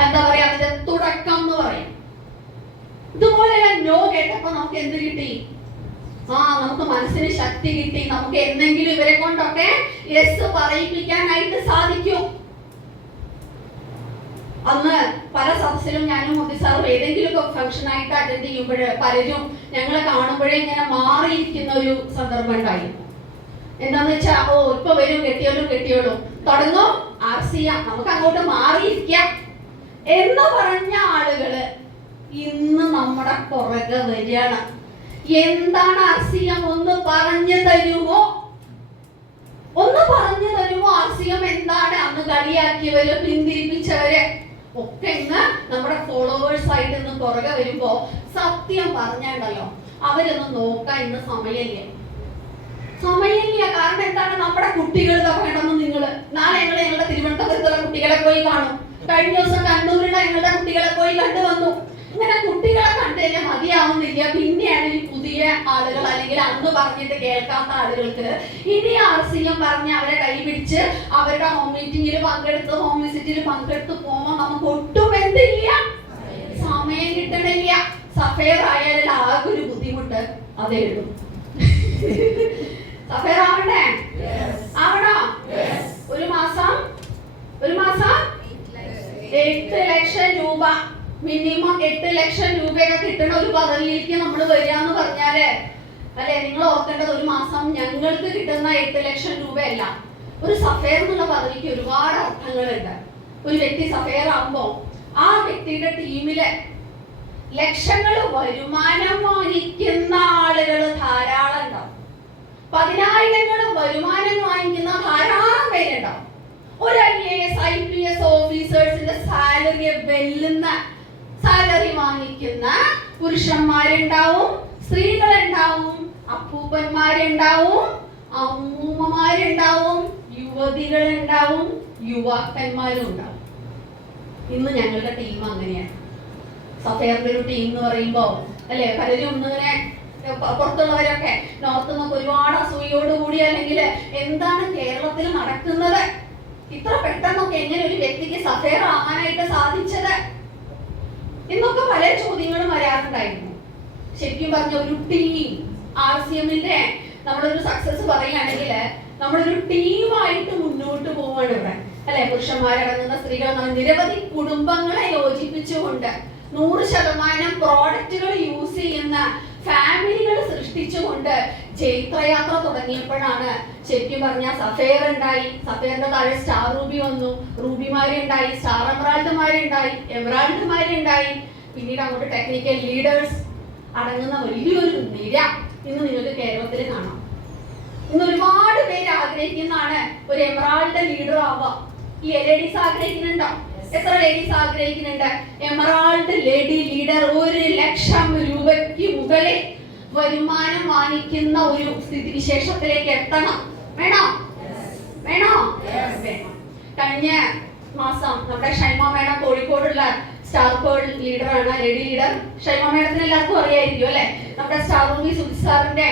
എന്താ പറയാ അതിന്റെ തുടക്കം എന്ന് പറയും. ഇതുപോലെയുള്ള നോ കേട്ടപ്പോ നമുക്ക് എന്ത് കിട്ടി? നമുക്ക് മനസ്സിന് ശക്തി കിട്ടി. നമുക്ക് എന്തെങ്കിലും ഇവരെ കൊണ്ടൊക്കെ യെസ് പറയിപ്പിക്കാനായിട്ട് സാധിക്കും. അന്ന് പല സദസ്സിലും ഞാനും മോദി സാറും ഏതെങ്കിലും ഒക്കെ ഫംഗ്ഷൻ ആയിട്ട് അറ്റൻഡ് ചെയ്യുമ്പോൾ പലരും ഞങ്ങളെ കാണുമ്പോഴേ ഇങ്ങനെ മാറിയിരിക്കുന്ന ഒരു സന്ദർഭം ഉണ്ടായിരുന്നു. എന്താന്ന് വെച്ചാ ഇപ്പൊ വരും, കെട്ടിയോളും തുടങ്ങും RCM, നമുക്ക് അങ്ങോട്ട് മാറിയിരിക്കാം എന്ന് പറഞ്ഞ ആളുകള് ഇന്ന് നമ്മുടെ പുറകെ വരികയാണ്. എന്താണ് RCM? ഒന്ന് പറഞ്ഞു തരുമോ? RCM എന്താണ്? അന്ന് കളിയാക്കിയവര്, പിന്തിരിപ്പിച്ചവര് ഒക്കെ ഇന്ന് നമ്മുടെ ഫോളോവേഴ്സ് ആയിട്ട് ഇന്ന് പുറകെ വരുമ്പോ സത്യം പറഞ്ഞാണ്ടല്ലോ അവരൊന്നും നോക്കാൻ ഇന്ന് സമയമില്ല. കാരണം എന്താണ്? നമ്മുടെ കുട്ടികൾ വേണമെന്ന് നിങ്ങള് നാളെ ഞങ്ങളുടെ തിരുവനന്തപുരത്തുള്ള കുട്ടികളെ പോയി കാണും. കഴിഞ്ഞ ദിവസം കണ്ണൂരിലെ ഞങ്ങളുടെ കുട്ടികളെ പോയി കണ്ടു വന്നു. ഇങ്ങനെ കുട്ടികളെ കണ്ടു കഴിഞ്ഞാൽ മതിയാവുന്നില്ല. പിന്നെയാണ് ഈ പുതിയ ആളുകൾ അല്ലെങ്കിൽ അന്ന് പറഞ്ഞിട്ട് കേൾക്കാത്ത ആളുകൾക്ക് ഇനി RCM പറഞ്ഞ് അവരെ കൈപിടിച്ച് അവരുടെ ഹോം മീറ്റിംഗിൽ പങ്കെടുത്ത് ഹോം വിസിറ്റിൽ പങ്കെടുത്ത് പോകുമ്പോൾ നമുക്ക് ഒട്ടും എന്തില്ല, സമയം കിട്ടണില്ല. സഫയർ ആയാലും ആകെ ഒരു ബുദ്ധിമുട്ട് അതേ ഉള്ളൂ. സഫയർ ആവണ്ടേ? ആവണോ? ഒരു മാസം 8 ലക്ഷം രൂപ മിനിമം 8 ലക്ഷം രൂപയൊക്കെ കിട്ടണ ഒരു പദവിയിലേക്ക് നമ്മൾ വരിക എന്ന് പറഞ്ഞാല് അല്ലെ, നിങ്ങൾ ഓർക്കേണ്ടത് ഒരു മാസം ഞങ്ങൾക്ക് കിട്ടുന്ന 8 ലക്ഷം രൂപയല്ല. ഒരു സഫയർ എന്നുള്ള പദവിക്ക് ഒരുപാട് അർത്ഥങ്ങളുണ്ട്. ഒരു വ്യക്തി സഫയർ ആകുമ്പോ ആ വ്യക്തിയുടെ ടീമിലെ ലക്ഷങ്ങൾ വരുമാനം വാങ്ങിക്കുന്ന ആളുകൾ ധാരാളം ഉണ്ടാവും. 10,000 വരുമാനം വാങ്ങിക്കുന്ന ധാരാളം പേരുണ്ടാവും. ഒരു IAS IPS ഓഫീസേഴ്സിന്റെ സാലറിയെ വെല്ലുന്ന സാലറി വാങ്ങിക്കുന്ന പുരുഷന്മാരുണ്ടാവും, സ്ത്രീകളുണ്ടാവും, അപ്പൂപ്പന്മാരുണ്ടാവും, അമ്മൂമ്മമാരുണ്ടാവും, യുവതികളുണ്ടാവും, യുവാക്കന്മാരും ഉണ്ടാവും. ഇന്ന് ഞങ്ങളുടെ ടീം അങ്ങനെയാണ്. സഫയറിന്റെ ഒരു ടീം എന്ന് പറയുമ്പോ അല്ലെ, പലരും ഒന്നിങ്ങനെ പുറത്തുള്ളവരൊക്കെ നോർത്ത് നിന്നൊക്കെ ഒരുപാട് അസൂയോടുകൂടി അല്ലെങ്കിൽ എന്താണ് കേരളത്തിൽ നടക്കുന്നത്, ഇത്ര പെട്ടെന്നൊക്കെ എങ്ങനെ ഒരു വ്യക്തിക്ക് സഫയർ ആവാനായിട്ട് സാധിച്ചത് എന്നൊക്കെ പല ചോദ്യങ്ങളും വരാറുണ്ടായിരുന്നു. ശരിക്കും പറഞ്ഞ ഒരു ടീം RCMന്റെ നമ്മളൊരു സക്സസ് പറയുകയാണെങ്കിൽ നമ്മളൊരു ടീമായിട്ട് മുന്നോട്ട് പോവാണ് ഇവിടെ അല്ലെ. പുരുഷന്മാരടങ്ങുന്ന സ്ത്രീകൾ നിരവധി കുടുംബങ്ങളെ യോജിപ്പിച്ചുകൊണ്ട് 100% പ്രോഡക്റ്റുകൾ യൂസ് ചെയ്യുന്ന ഫാമിലികൾ സൃഷ്ടിച്ചുകൊണ്ട് ജൈത്രയാത്ര തുടങ്ങിയപ്പോഴാണ് ശരിക്കും പറഞ്ഞാൽ സഫയർ ഉണ്ടായി. സഫയറിന്റെ താഴെ സ്റ്റാർ റൂബി വന്നു, റൂബിമാരുണ്ടായി, സ്റ്റാർ എമറാൾഡുമാരുണ്ടായി, എമറാൾഡുമാരുണ്ടായി. പിന്നീട് അങ്ങോട്ട് ടെക്നിക്കൽ ലീഡേഴ്സ് അടങ്ങുന്ന വലിയൊരു നിര ഇന്ന് നിങ്ങൾക്ക് കേരളത്തിൽ കാണാം. ഇന്ന് ഒരുപാട് പേര് ആഗ്രഹിക്കുന്നതാണ് ഒരു എമറാൾഡ് ലീഡർ ആവുക. ഈ ലേഡീസ് ആഗ്രഹിക്കുന്നുണ്ടോ? എത്ര ലേഡീസ് ആഗ്രഹിക്കുന്നുണ്ട്? എമറാൾഡ് ലേഡി ലീഡർ 1 ലക്ഷം രൂപയ്ക്ക് മുകളിൽ വരുമാനം വാങ്ങിക്കുന്ന ഒരു സ്ഥിതിവിശേഷത്തിലേക്ക് എത്തണം. വേണോ? വേണം. കഴിഞ്ഞ മാസം നമ്മുടെ ഷൈമ മേഡം കോഴിക്കോടുള്ള സ്റ്റാർ പേൾ ലീഡറാണ്, ലേഡി ലീഡർ. ഷൈമ മേഡത്തിന് എല്ലാവർക്കും അറിയായിരിക്കും അല്ലെ. നമ്മുടെ സ്റ്റാർ റൂബി സുധി സാറിന്റെ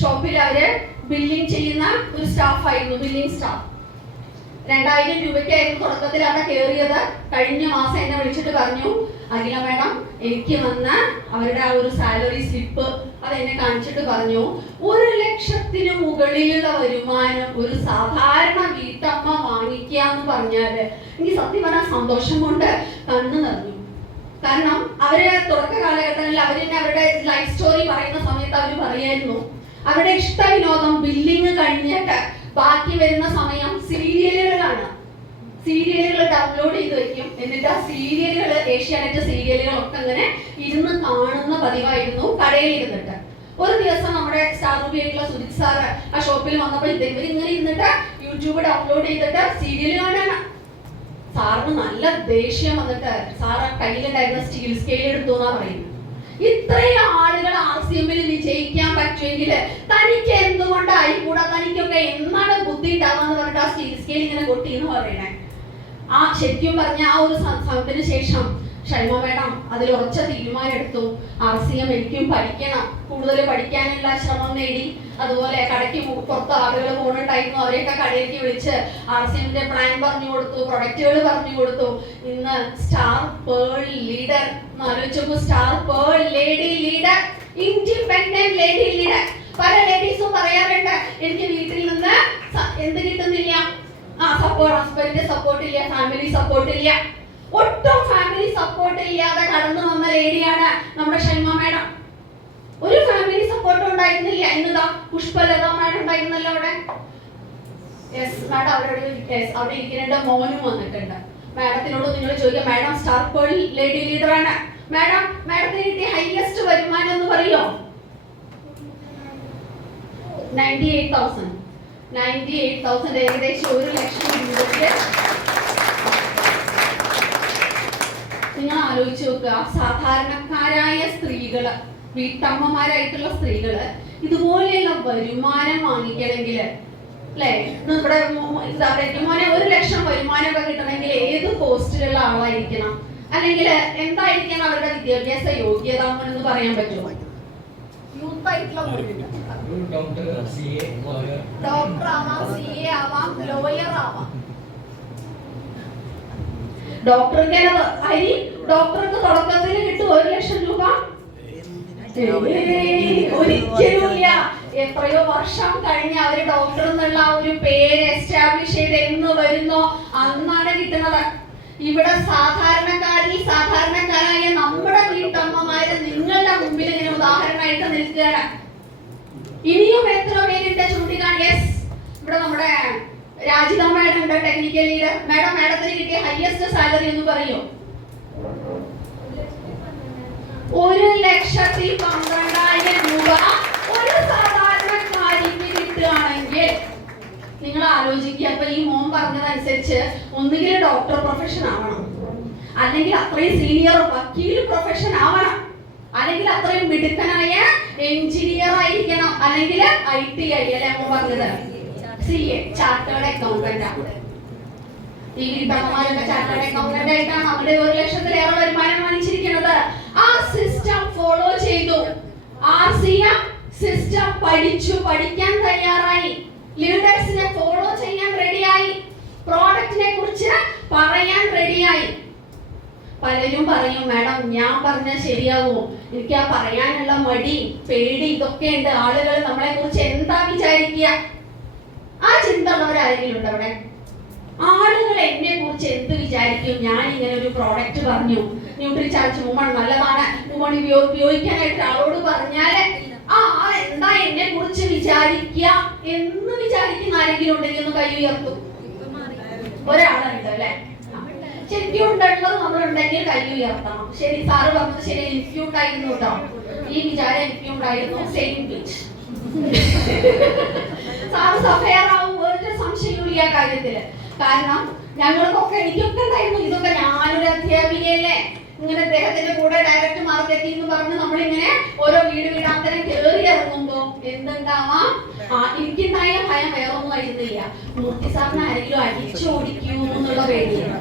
ഷോപ്പിൽ അവര് ബില്ലിംഗ് ചെയ്യുന്ന ഒരു സ്റ്റാഫ് ആയിരുന്നു, ബില്ലിംഗ് സ്റ്റാഫ്. 2000 രൂപയ്ക്കായിരുന്നു തുടക്കത്തിൽ അവിടെ കയറിയത്. കഴിഞ്ഞ മാസം എന്നെ വിളിച്ചിട്ട് പറഞ്ഞു, അഖില മേഡം എനിക്ക് വന്ന അവരുടെ ആ ഒരു സാലറി സ്ലിപ്പ് അത് എന്നെ കാണിച്ചിട്ട് പറഞ്ഞു 1 ലക്ഷത്തിന് മുകളിലുള്ള വരുമാനം ഒരു സാധാരണ വീട്ടമ്മ വാങ്ങിക്കുക എന്ന് പറഞ്ഞാല് എനിക്ക് സത്യം പറഞ്ഞാൽ സന്തോഷം കൊണ്ട് കണ്ണു നിറഞ്ഞു. കാരണം അവര് തുടക്ക കാലഘട്ടങ്ങളിൽ അവരെന്നെ അവരുടെ ലൈഫ് സ്റ്റോറി പറയുന്ന സമയത്ത് അവർ പറയായിരുന്നു അവരുടെ ഇഷ്ട വിനോദം ബില്ലിങ് കഴിഞ്ഞിട്ട് ബാക്കി വരുന്ന സമയം സീരിയലുകൾ കാണാം. സീരിയലുകൾ ഡൗൺലോഡ് ചെയ്ത് വെക്കും. എന്നിട്ട് ആ സീരിയലുകൾ, ഏഷ്യാനെറ്റ് സീരിയലുകളൊക്കെ അങ്ങനെ ഇരുന്ന് കാണുന്ന പതിവായിരുന്നു കടയിൽ ഇരുന്നിട്ട്. ഒരു ദിവസം നമ്മുടെ സ്റ്റാർ മൂവിയായിട്ടുള്ള സുജിത് സാറ് ആ ഷോപ്പിൽ വന്നപ്പോൾ ഇവർ ഇങ്ങനെ ഇരുന്നിട്ട് യൂട്യൂബ് ഡൗൺലോഡ് ചെയ്തിട്ട് സീരിയൽ കാണാനാണ്. സാറിന് നല്ല ദേഷ്യം വന്നിട്ട് സാറ് കയ്യിലുണ്ടായിരുന്ന സ്റ്റീൽ സ്കെയിൽ എടുത്തു എന്നാ പറയുന്നത്. ഇത്രയും ആളുകൾ RCM വിജയിക്കാൻ പറ്റുമെങ്കിൽ തനിക്ക് എന്തുകൊണ്ടായിക്കൂടാ, തനിക്കൊക്കെ എന്നാണ് ബുദ്ധി ഉണ്ടാവാന്ന് പറഞ്ഞിട്ട് ആ സ്റ്റീൽ സ്കെയിൽ ഇങ്ങനെ കൊട്ടി എന്ന് പറയണേ. ആ ശരിക്കും പറഞ്ഞ ആ ഒരു സംഭവത്തിന് ശേഷം ഷൈമ മേഡം അതിൽ ഉറച്ച തീരുമാനം എടുത്തു. RCM എനിക്കും പഠിക്കണം, കൂടുതൽ പഠിക്കാനുള്ള ശ്രമം നേടി. അതുപോലെ കടയ്ക്ക് പുറത്ത് ആളുകൾ പോകുന്നുണ്ടായിരുന്നു, അവരെയൊക്കെ കടയിലേക്ക് വിളിച്ച് RCMന്റെ പ്ലാൻ പറഞ്ഞു കൊടുത്തു, പ്രൊഡക്റ്റുകൾ പറഞ്ഞു കൊടുത്തു. ഇന്ന് സ്റ്റാർ പേൾ ലീഡർ ആലോചിച്ചു. Star pearl lady leader, independent lady leader. പല ലേഡീസും പറയാറുണ്ട് എനിക്ക് വീട്ടിൽ നിന്ന് എന്ത് കിട്ടുന്നില്ല, സപ്പോർട്ട്, ഹസ്ബൻഡിന്റെ സപ്പോർട്ട് ഇല്ല, ഫാമിലി സപ്പോർട്ട് ഇല്ല. ഒട്ടും ഫാമിലി സപ്പോർട്ട് ഇല്ലാതെ കടന്നു വന്ന ലേഡിയാണ് നമ്മുടെ ഷൈമ മേഡം. ഒരു ഫാമിലി സപ്പോർട്ടും ഉണ്ടായിരുന്നില്ല. ഇന്നതാ പുഷ്പലത മേഡം ഉണ്ടായിരുന്നല്ലോ അവിടെ. യെസ് മാഡം അവിടെ ഇരിക്കുന്നുണ്ട്. മോനും വന്നിട്ടുണ്ട്. മാഡത്തിനോട് നിങ്ങൾ ചോദിക്കാം, madam star pearl lady leader ആണ്. മാഡത്തിന് കിട്ടിയ ഹൈയസ്റ്റ് വരുമാനം എന്ന് പറയോ? 98,000 ഏകദേശം 1 ലക്ഷം രൂപയ്ക്ക്. നിങ്ങൾ ആലോചിച്ച് നോക്കുക, സാധാരണക്കാരായ സ്ത്രീകള്, വീട്ടമ്മമാരായിട്ടുള്ള സ്ത്രീകള് ഇതുപോലെയുള്ള വരുമാനം വാങ്ങിക്കണമെങ്കിൽ അല്ലെ, നമ്മുടെ മോനെ 1 ലക്ഷം വരുമാനമൊക്കെ കിട്ടണമെങ്കിൽ ഏത് പോസ്റ്റിലുള്ള ആളായിരിക്കണം, അല്ലെങ്കിൽ എന്തായിരിക്കണം അവരുടെ വിദ്യാഭ്യാസ യോഗ്യത എന്ന് പറയാൻ പറ്റുമോ? യൂത്ത് ആയിട്ടുള്ള ഡോക്ടർ ആവാം, CA ആവാം, ലോയർ ആവാം. ഡോക്ടർക്ക് തുടക്കത്തിൽ കിട്ടും 1 ലക്ഷം രൂപ? ഒരിക്കലുമില്ല. എത്രയോ വർഷം കഴിഞ്ഞ് അവര് ഡോക്ടർ എന്നുള്ള ഒരു പേര് എസ്റ്റാബ്ലിഷ് ചെയ്ത് എന്ന് വരുന്നോ അന്നാണ് കിട്ടുന്നത്. ഇവിടെ സാധാരണക്കാരായ നമ്മുടെ വീട്ടമ്മമാര് നിങ്ങളുടെ മുമ്പിൽ ഇങ്ങനെ ഉദാഹരണമായിട്ട് നിൽക്കുകയാണ്. ഇനിയും എത്ര പേരുണ്ട് ചൂണ്ടിക്കാണി? യെസ്, ഇവിടെ നമ്മുടെ രാജിത മാഡം ഉണ്ട്, ടെക്നിക്കൽ ലീഡർ. മാഡത്തിന് കിട്ടിയ ഹയസ്റ്റ് സാലറി എന്ന് പറയോ? 1,12,000 രൂപ ഒരു സാധാരണക്കാരിക്ക് കിട്ടുകയാണെങ്കിൽ നിങ്ങൾ ആലോചിക്കുക. അപ്പൊ ഈ മോൻ പറഞ്ഞതനുസരിച്ച് ഒന്നുകിൽ ഡോക്ടർ പ്രൊഫഷൻ ആവണം, അല്ലെങ്കിൽ അത്രയും സീനിയർ വക്കീൽ പ്രൊഫഷൻ ആവണം, അല്ലെങ്കിൽ അത്രയും മിടുക്കനായ എഞ്ചിനീയർ ആയിരിക്കണം, അല്ലെങ്കിൽ ITI അല്ലെ അമ്മ പറഞ്ഞത് CA, ചാർട്ടേഡ് അക്കൗണ്ടന്റ് ആണ്. ഈ വീട്ടമ്മമാരൊക്കെ ചാർട്ടേഡ് അക്കൗണ്ടന്റ് ആയിട്ടാണ് അവിടെ 1 ലക്ഷത്തിലേറെ വരുമാനം വാങ്ങിച്ചിരിക്കുന്നത്. ആ സിസ്റ്റം ഫോളോ ചെയ്തു. RCM സിസ്റ്റം പഠിക്കാൻ തയ്യാറായി, ലീഡേഴ്സിനെ ഫോളോ ചെയ്യാൻ റെഡിയായി, പ്രോഡക്റ്റിനെ കുറിച്ച് പറയാൻ റെഡിയായി. പലരും പറയും മാഡം ഞാൻ പറഞ്ഞാൽ ശരിയാവോ, എനിക്ക് ആ പറയാനുള്ള മടി, പേടി ഇതൊക്കെ ഉണ്ട്, ആളുകൾ നമ്മളെ കുറിച്ച് എന്താ വിചാരിക്കുക, ആ ചിന്ത ഉള്ളവരാരെങ്കിലും ഉണ്ടോ അവിടെ? ആളുകൾ എന്നെ കുറിച്ച് എന്ത് വിചാരിക്കും, ഞാൻ ഇങ്ങനെ ഒരു പ്രോഡക്റ്റ് പറഞ്ഞു, ന്യൂട്രിചാർജ് വുമൺ നല്ലതാണ്, വുമൺ ഉപയോഗിക്കാനായിട്ട് ആളോട് പറഞ്ഞാല് എന്താ എന്നെ കുറിച്ച് വിചാരിക്കുക എന്ന് വിചാരിക്കുന്ന ആരെങ്കിലും ഉണ്ടെങ്കിൽ ഒന്ന് കൈ ഉയർത്തും. ഒരാളുണ്ട് അല്ലെ? ശരിക്കും ഉണ്ടായിട്ടുള്ളത് നമ്മളുണ്ടെങ്കിൽ കൈ ഉയർത്തണം. ശരി, സാറ് പറഞ്ഞത് ശരി, എനിക്ക് ഉണ്ടായിരുന്നു കേട്ടോ, ഈ വിചാരം എനിക്ക് ഉണ്ടായിരുന്നു. സെയിം പിച്ച് സാറ് സഫയറാവും, ഒരു സംശയമില്ല കാര്യത്തില്. കാരണം ഞങ്ങൾക്കൊക്കെ, എനിക്കൊക്കെ ഉണ്ടായിരുന്നു. ഇതൊക്കെ ഞാനൊരു അധ്യാപികയല്ലേ, ഇങ്ങനെ അദ്ദേഹത്തിന്റെ കൂടെ ഡയറക്റ്റ് മാർക്കറ്റിംഗ് എന്ന് പറഞ്ഞ് നമ്മളിങ്ങനെ ഓരോ വീടാന്തരം കയറി ഇറങ്ങുമ്പോ എന്തുണ്ടാവാം, എനിക്കുണ്ടായ ഭയം വേറൊന്നും ആയിരുന്നില്ല, മൂർത്തി സാറിന് ആരെങ്കിലും അടിച്ചോടിക്കൂ എന്നുള്ള പേടിയാണ്.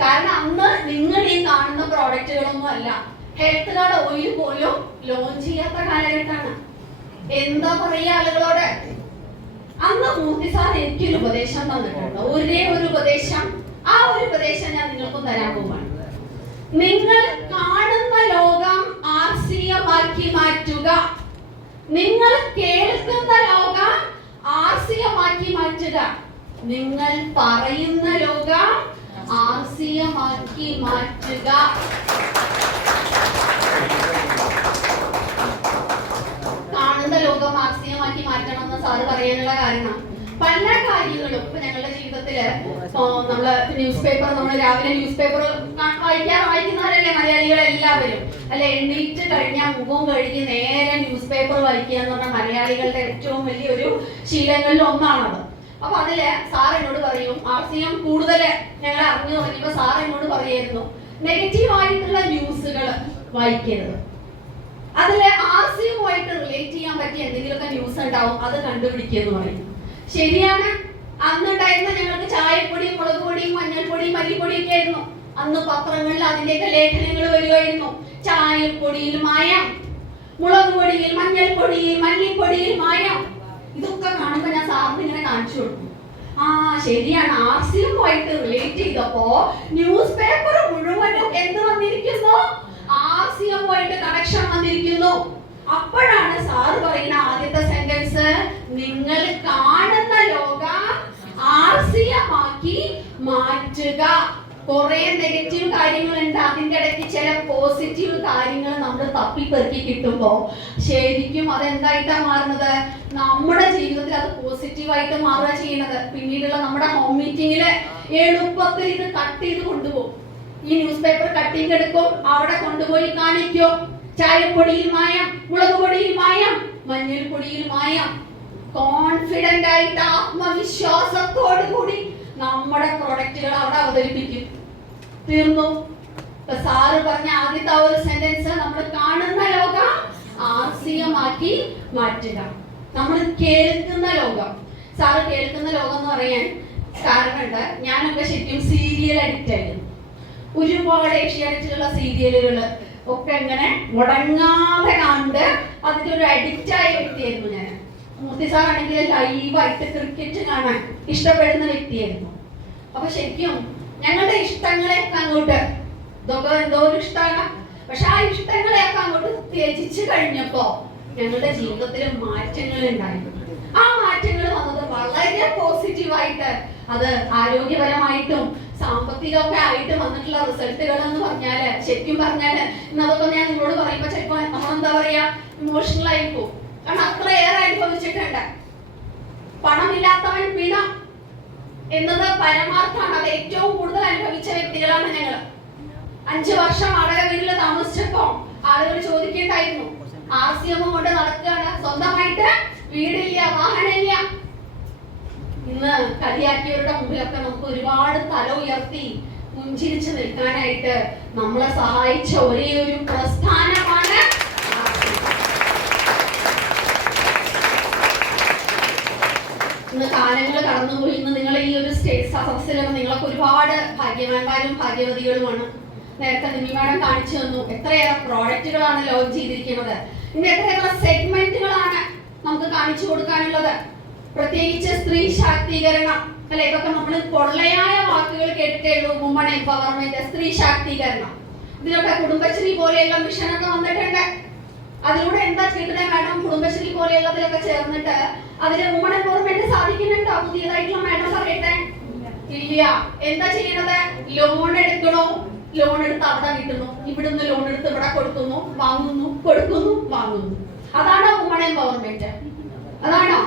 കാരണം അന്ന് നിങ്ങൾ ഈ കാണുന്ന പ്രോഡക്റ്റുകളൊന്നും അല്ല, ഹെൽത്ത് കാർഡ് ഓയിൽ പോലും ലോഞ്ച് ചെയ്യാത്ത കാലഘട്ടമാണ്. എന്താ പറയാ ആളുകളോട്? അന്ന് മൂർത്തി സാർ എനിക്കൊരു ഉപദേശം തന്നിട്ടുണ്ട്, ഒരേ ഒരു ഉപദേശം. ആ ഒരു ഉപദേശം ഞാൻ നിങ്ങൾക്കും തരാൻ പോവാണ്. നിങ്ങൾ കാണുന്ന ലോകം RCM ആക്കി മാറ്റുക. നിങ്ങൾ കേൾക്കുന്ന നിങ്ങൾ പറയുന്ന ലോകം ആർസിയമാക്കി മാറ്റുക. കാണുന്ന ലോകം ആർസിയമാക്കി മാറ്റണം എന്ന് സാറ് പറയാനുള്ള കാരണം പല കാര്യങ്ങളും ഇപ്പൊ ഞങ്ങളുടെ ജീവിതത്തില് നമ്മള് ന്യൂസ് പേപ്പർ, നമ്മൾ രാവിലെ ന്യൂസ് പേപ്പർ വായിക്കുന്നവരല്ലേ മലയാളികൾ എല്ലാവരും അല്ലെ? എണ്ണീറ്റ് കഴിഞ്ഞാൽ മുഖം കഴുകി നേരെ ന്യൂസ് പേപ്പർ വായിക്കുക എന്ന് പറഞ്ഞാൽ മലയാളികളുടെ ഏറ്റവും വലിയൊരു ശീലങ്ങളിൽ ഒന്നാണത്. അപ്പൊ അതില് സാർ എന്നോട് പറയും, ആർസിയം കൂടുതൽ ഞങ്ങൾ അറിഞ്ഞു തുടങ്ങിയപ്പോ സാർ എന്നോട് പറയായിരുന്നു, നെഗറ്റീവ് ആയിട്ടുള്ള ന്യൂസുകൾ വായിക്കരുത്, അതില് ആർസിയുമായിട്ട് റിലേറ്റ് ചെയ്യാൻ പറ്റിയ എന്തെങ്കിലുമൊക്കെ ന്യൂസ് ഉണ്ടാവും, അത് കണ്ടുപിടിക്കുക എന്ന് പറയും. ശരിയാണ്. അന്നുണ്ടായിരുന്ന ഞങ്ങൾക്ക് ചായപ്പൊടിയും മുളക് പൊടിയും മഞ്ഞൾപ്പൊടിയും മല്ലിപ്പൊടിയും ഒക്കെ ആയിരുന്നു. അന്ന് പത്രങ്ങളിൽ അതിന്റെയൊക്കെ ലേഖനങ്ങൾ വരുമായിരുന്നു. ചായപ്പൊടിയിൽ മായം, മുളക് പൊടിയിൽ മഞ്ഞൾപ്പൊടിയിൽ മല്ലിപ്പൊടിയിൽ മായം. ഇതൊക്കെ കാണുമ്പോ ഞാൻ സാറിന് ഇങ്ങനെ കാണിച്ചു കൊടുക്കും. ആ ശരിയാണ്, ആർസിയുമായിട്ട് റിലേറ്റ് ചെയ്തപ്പോ ന്യൂസ് പേപ്പർ മുഴുവനും എന്ത് വന്നിരിക്കുന്നു? ആർസിയുമായിട്ട് കണക്ഷൻ വന്നിരിക്കുന്നു. അപ്പോഴാണ് സാറ് പറയുന്ന ആദ്യത്തെ സെന്റൻസ്, നിങ്ങൾ കാണുന്ന ലോകം ആർസിയമാക്കി മാറ്റുക. കുറെ നെഗറ്റീവ് കാര്യങ്ങളുണ്ട്, അതിന്റെ ഇടയ്ക്ക് ചില പോസിറ്റീവ് കാര്യങ്ങൾ നമ്മൾ തപ്പിപ്പെറുക്കി കിട്ടുമ്പോ ശരിക്കും അതെന്തായിട്ടാ മാറുന്നത്? നമ്മുടെ ജീവിതത്തിൽ അത് പോസിറ്റീവായിട്ട് മാറുക ചെയ്യുന്നത്. പിന്നീടുള്ള നമ്മുടെ ഹോം മീറ്റിംഗില് എളുപ്പത്തിൽ ഇത് കട്ട് ചെയ്ത് കൊണ്ടുപോകും. ഈ ന്യൂസ് പേപ്പർ കട്ടിങ് എടുക്കും, അവിടെ കൊണ്ടുപോയി കാണിക്കും. ചായപ്പൊടിയിൽ മായം, മുളക് പൊടിയിൽ മായം, മഞ്ഞൾപ്പൊടിയിൽ മായം. കോൺഫിഡന്റ് ആയിട്ട് ആത്മവിശ്വാസത്തോടു കൂടി നമ്മുടെ പ്രൊഡക്റ്റുകൾ അവിടെ അവതരിപ്പിക്കും. തീർന്നു. സാറ് പറഞ്ഞ ആദ്യത്തെ ഒരു സെന്റൻസ്, നമ്മൾ കാണുന്ന ലോകം ആർസിയമാക്കി മാറ്റുക. നമ്മൾ കേൾക്കുന്ന ലോകം, സാറ് കേൾക്കുന്ന ലോകം എന്ന് പറയാൻ കാരണമുണ്ട്. ഞാനൊക്കെ ശരിക്കും സീരിയൽ അഡിക്റ്റ് ആയിരുന്നു. ഒരുപാട് ഏഷ്യാനെറ്റിലുള്ള സീരിയലുകള് ഒക്കെ ഇങ്ങനെ മുടങ്ങാതെ കണ്ട് അതിന്റെ ഒരു അഡിക്റ്റ് ആയ വ്യക്തിയായിരുന്നു ഞാൻ. മൂർത്തി സാർ ആണെങ്കിൽ ലൈവായിട്ട് ക്രിക്കറ്റ് കാണാൻ ഇഷ്ടപ്പെടുന്ന വ്യക്തിയായിരുന്നു. അപ്പൊ ശരിക്കും ഞങ്ങളുടെ ഇഷ്ടങ്ങളെയൊക്കെ അങ്ങോട്ട്, ഇതൊക്കെ എന്തോ ഒരു ഇഷ്ടമാണ്, പക്ഷെ ആ ഇഷ്ടങ്ങളെയൊക്കെ അങ്ങോട്ട് ത്യജിച്ച് കഴിഞ്ഞപ്പോ ഞങ്ങളുടെ ജീവിതത്തിൽ മാറ്റങ്ങൾ ഉണ്ടായിരുന്നു. ആ മാറ്റങ്ങൾ വന്നത് വളരെ പോസിറ്റീവായിട്ട്, അത് ആരോഗ്യപരമായിട്ടും സാമ്പത്തികമൊക്കെ ആയിട്ട് വന്നിട്ടുള്ള റിസൾട്ടുകൾ എന്ന് പറഞ്ഞാല്, ശരിക്കും പറഞ്ഞാല് ഇന്നതൊക്കെ ഞാൻ നിങ്ങളോട് പറയുമ്പോ ചിലപ്പോ നമ്മളെന്താ പറയാ, ഇമോഷണൽ ആയി പോകും. കാരണം അത്രയേറെ അനുഭവിച്ചിട്ടുണ്ട്. പണമില്ലാത്തവൻ പിണ എന്നത് പരമാർത്ഥാണ്. അത് ഏറ്റവും കൂടുതൽ അനുഭവിച്ച വ്യക്തികളാണ് ഞങ്ങൾ. 5 വർഷം വാടക വീട്ടിൽ താമസിച്ചപ്പോ ആളുകൾ ചോദിക്കേണ്ടായിരുന്നു, ആർസിയം കൊണ്ട് നടക്കുകയാണ്, സ്വന്തമായിട്ട് വീടില്ല, വാഹനമില്ല. ഇന്ന് കളിയാക്കിയവരുടെ മുമ്പിലൊക്കെ നമുക്ക് ഒരുപാട് തല ഉയർത്തി പുഞ്ചിരിച്ച് നിൽക്കാനായിട്ട് നമ്മളെ സഹായിച്ച ഒരേ ഒരു പ്രസ്ഥാനമാണ്. ഇന്ന് കാലങ്ങൾ കടന്നുപോയി. ഇന്ന് നിങ്ങൾ ഈ ഒരു സ്റ്റേറ്റ് സദസ്സിലും നിങ്ങളൊക്കെ ഒരുപാട് ഭാഗ്യവാന്മാരും ഭാഗ്യവതികളുമാണ്. നേരത്തെ നിമി മാഡം കാണിച്ചു തന്നു എത്രയേറെ പ്രോഡക്റ്റുകളാണ് ലോഞ്ച് ചെയ്തിരിക്കുന്നത്. ഇന്ന് എത്രയേറെ സെഗ്മെന്റുകളാണ് നമുക്ക് കാണിച്ചു കൊടുക്കാനുള്ളത്. പ്രത്യേകിച്ച് സ്ത്രീ ശാക്തീകരണം അല്ലെ, ഇതൊക്കെ നമ്മൾ പൊള്ളയായ വാക്കുകൾ കേട്ടിട്ടേ ഉള്ളൂ. വുമൺ എംപവർമെന്റ്, സ്ത്രീ ശാക്തീകരണം, ഇതിലൊക്കെ കുടുംബശ്രീ പോലെയുള്ള മിഷനൊക്കെ വന്നിട്ടുണ്ട്. അതിലൂടെ എന്താ ചെയ്തത് മാഡം? കുടുംബശ്രീ പോലെയുള്ളതിലൊക്കെ ചേർന്നിട്ട് അതിന് വുമൺ എംപവർമെന്റ് സാധിക്കുന്നുണ്ടോ? പുതിയതായിട്ടുള്ള മാഡം പറയട്ടെ. ഇല്ല. എന്താ ചെയ്യണത്? ലോൺ എടുക്കണോ, ലോൺ എടുത്ത് അവിടെ കിട്ടുന്നു, ഇവിടുന്ന് ലോൺ എടുത്ത് ഇവിടെ കൊടുക്കുന്നു, വാങ്ങുന്നു, കൊടുക്കുന്നു, വാങ്ങുന്നു. അതാണോ വുമൺ എംപവർമെന്റ്? അതാണോ?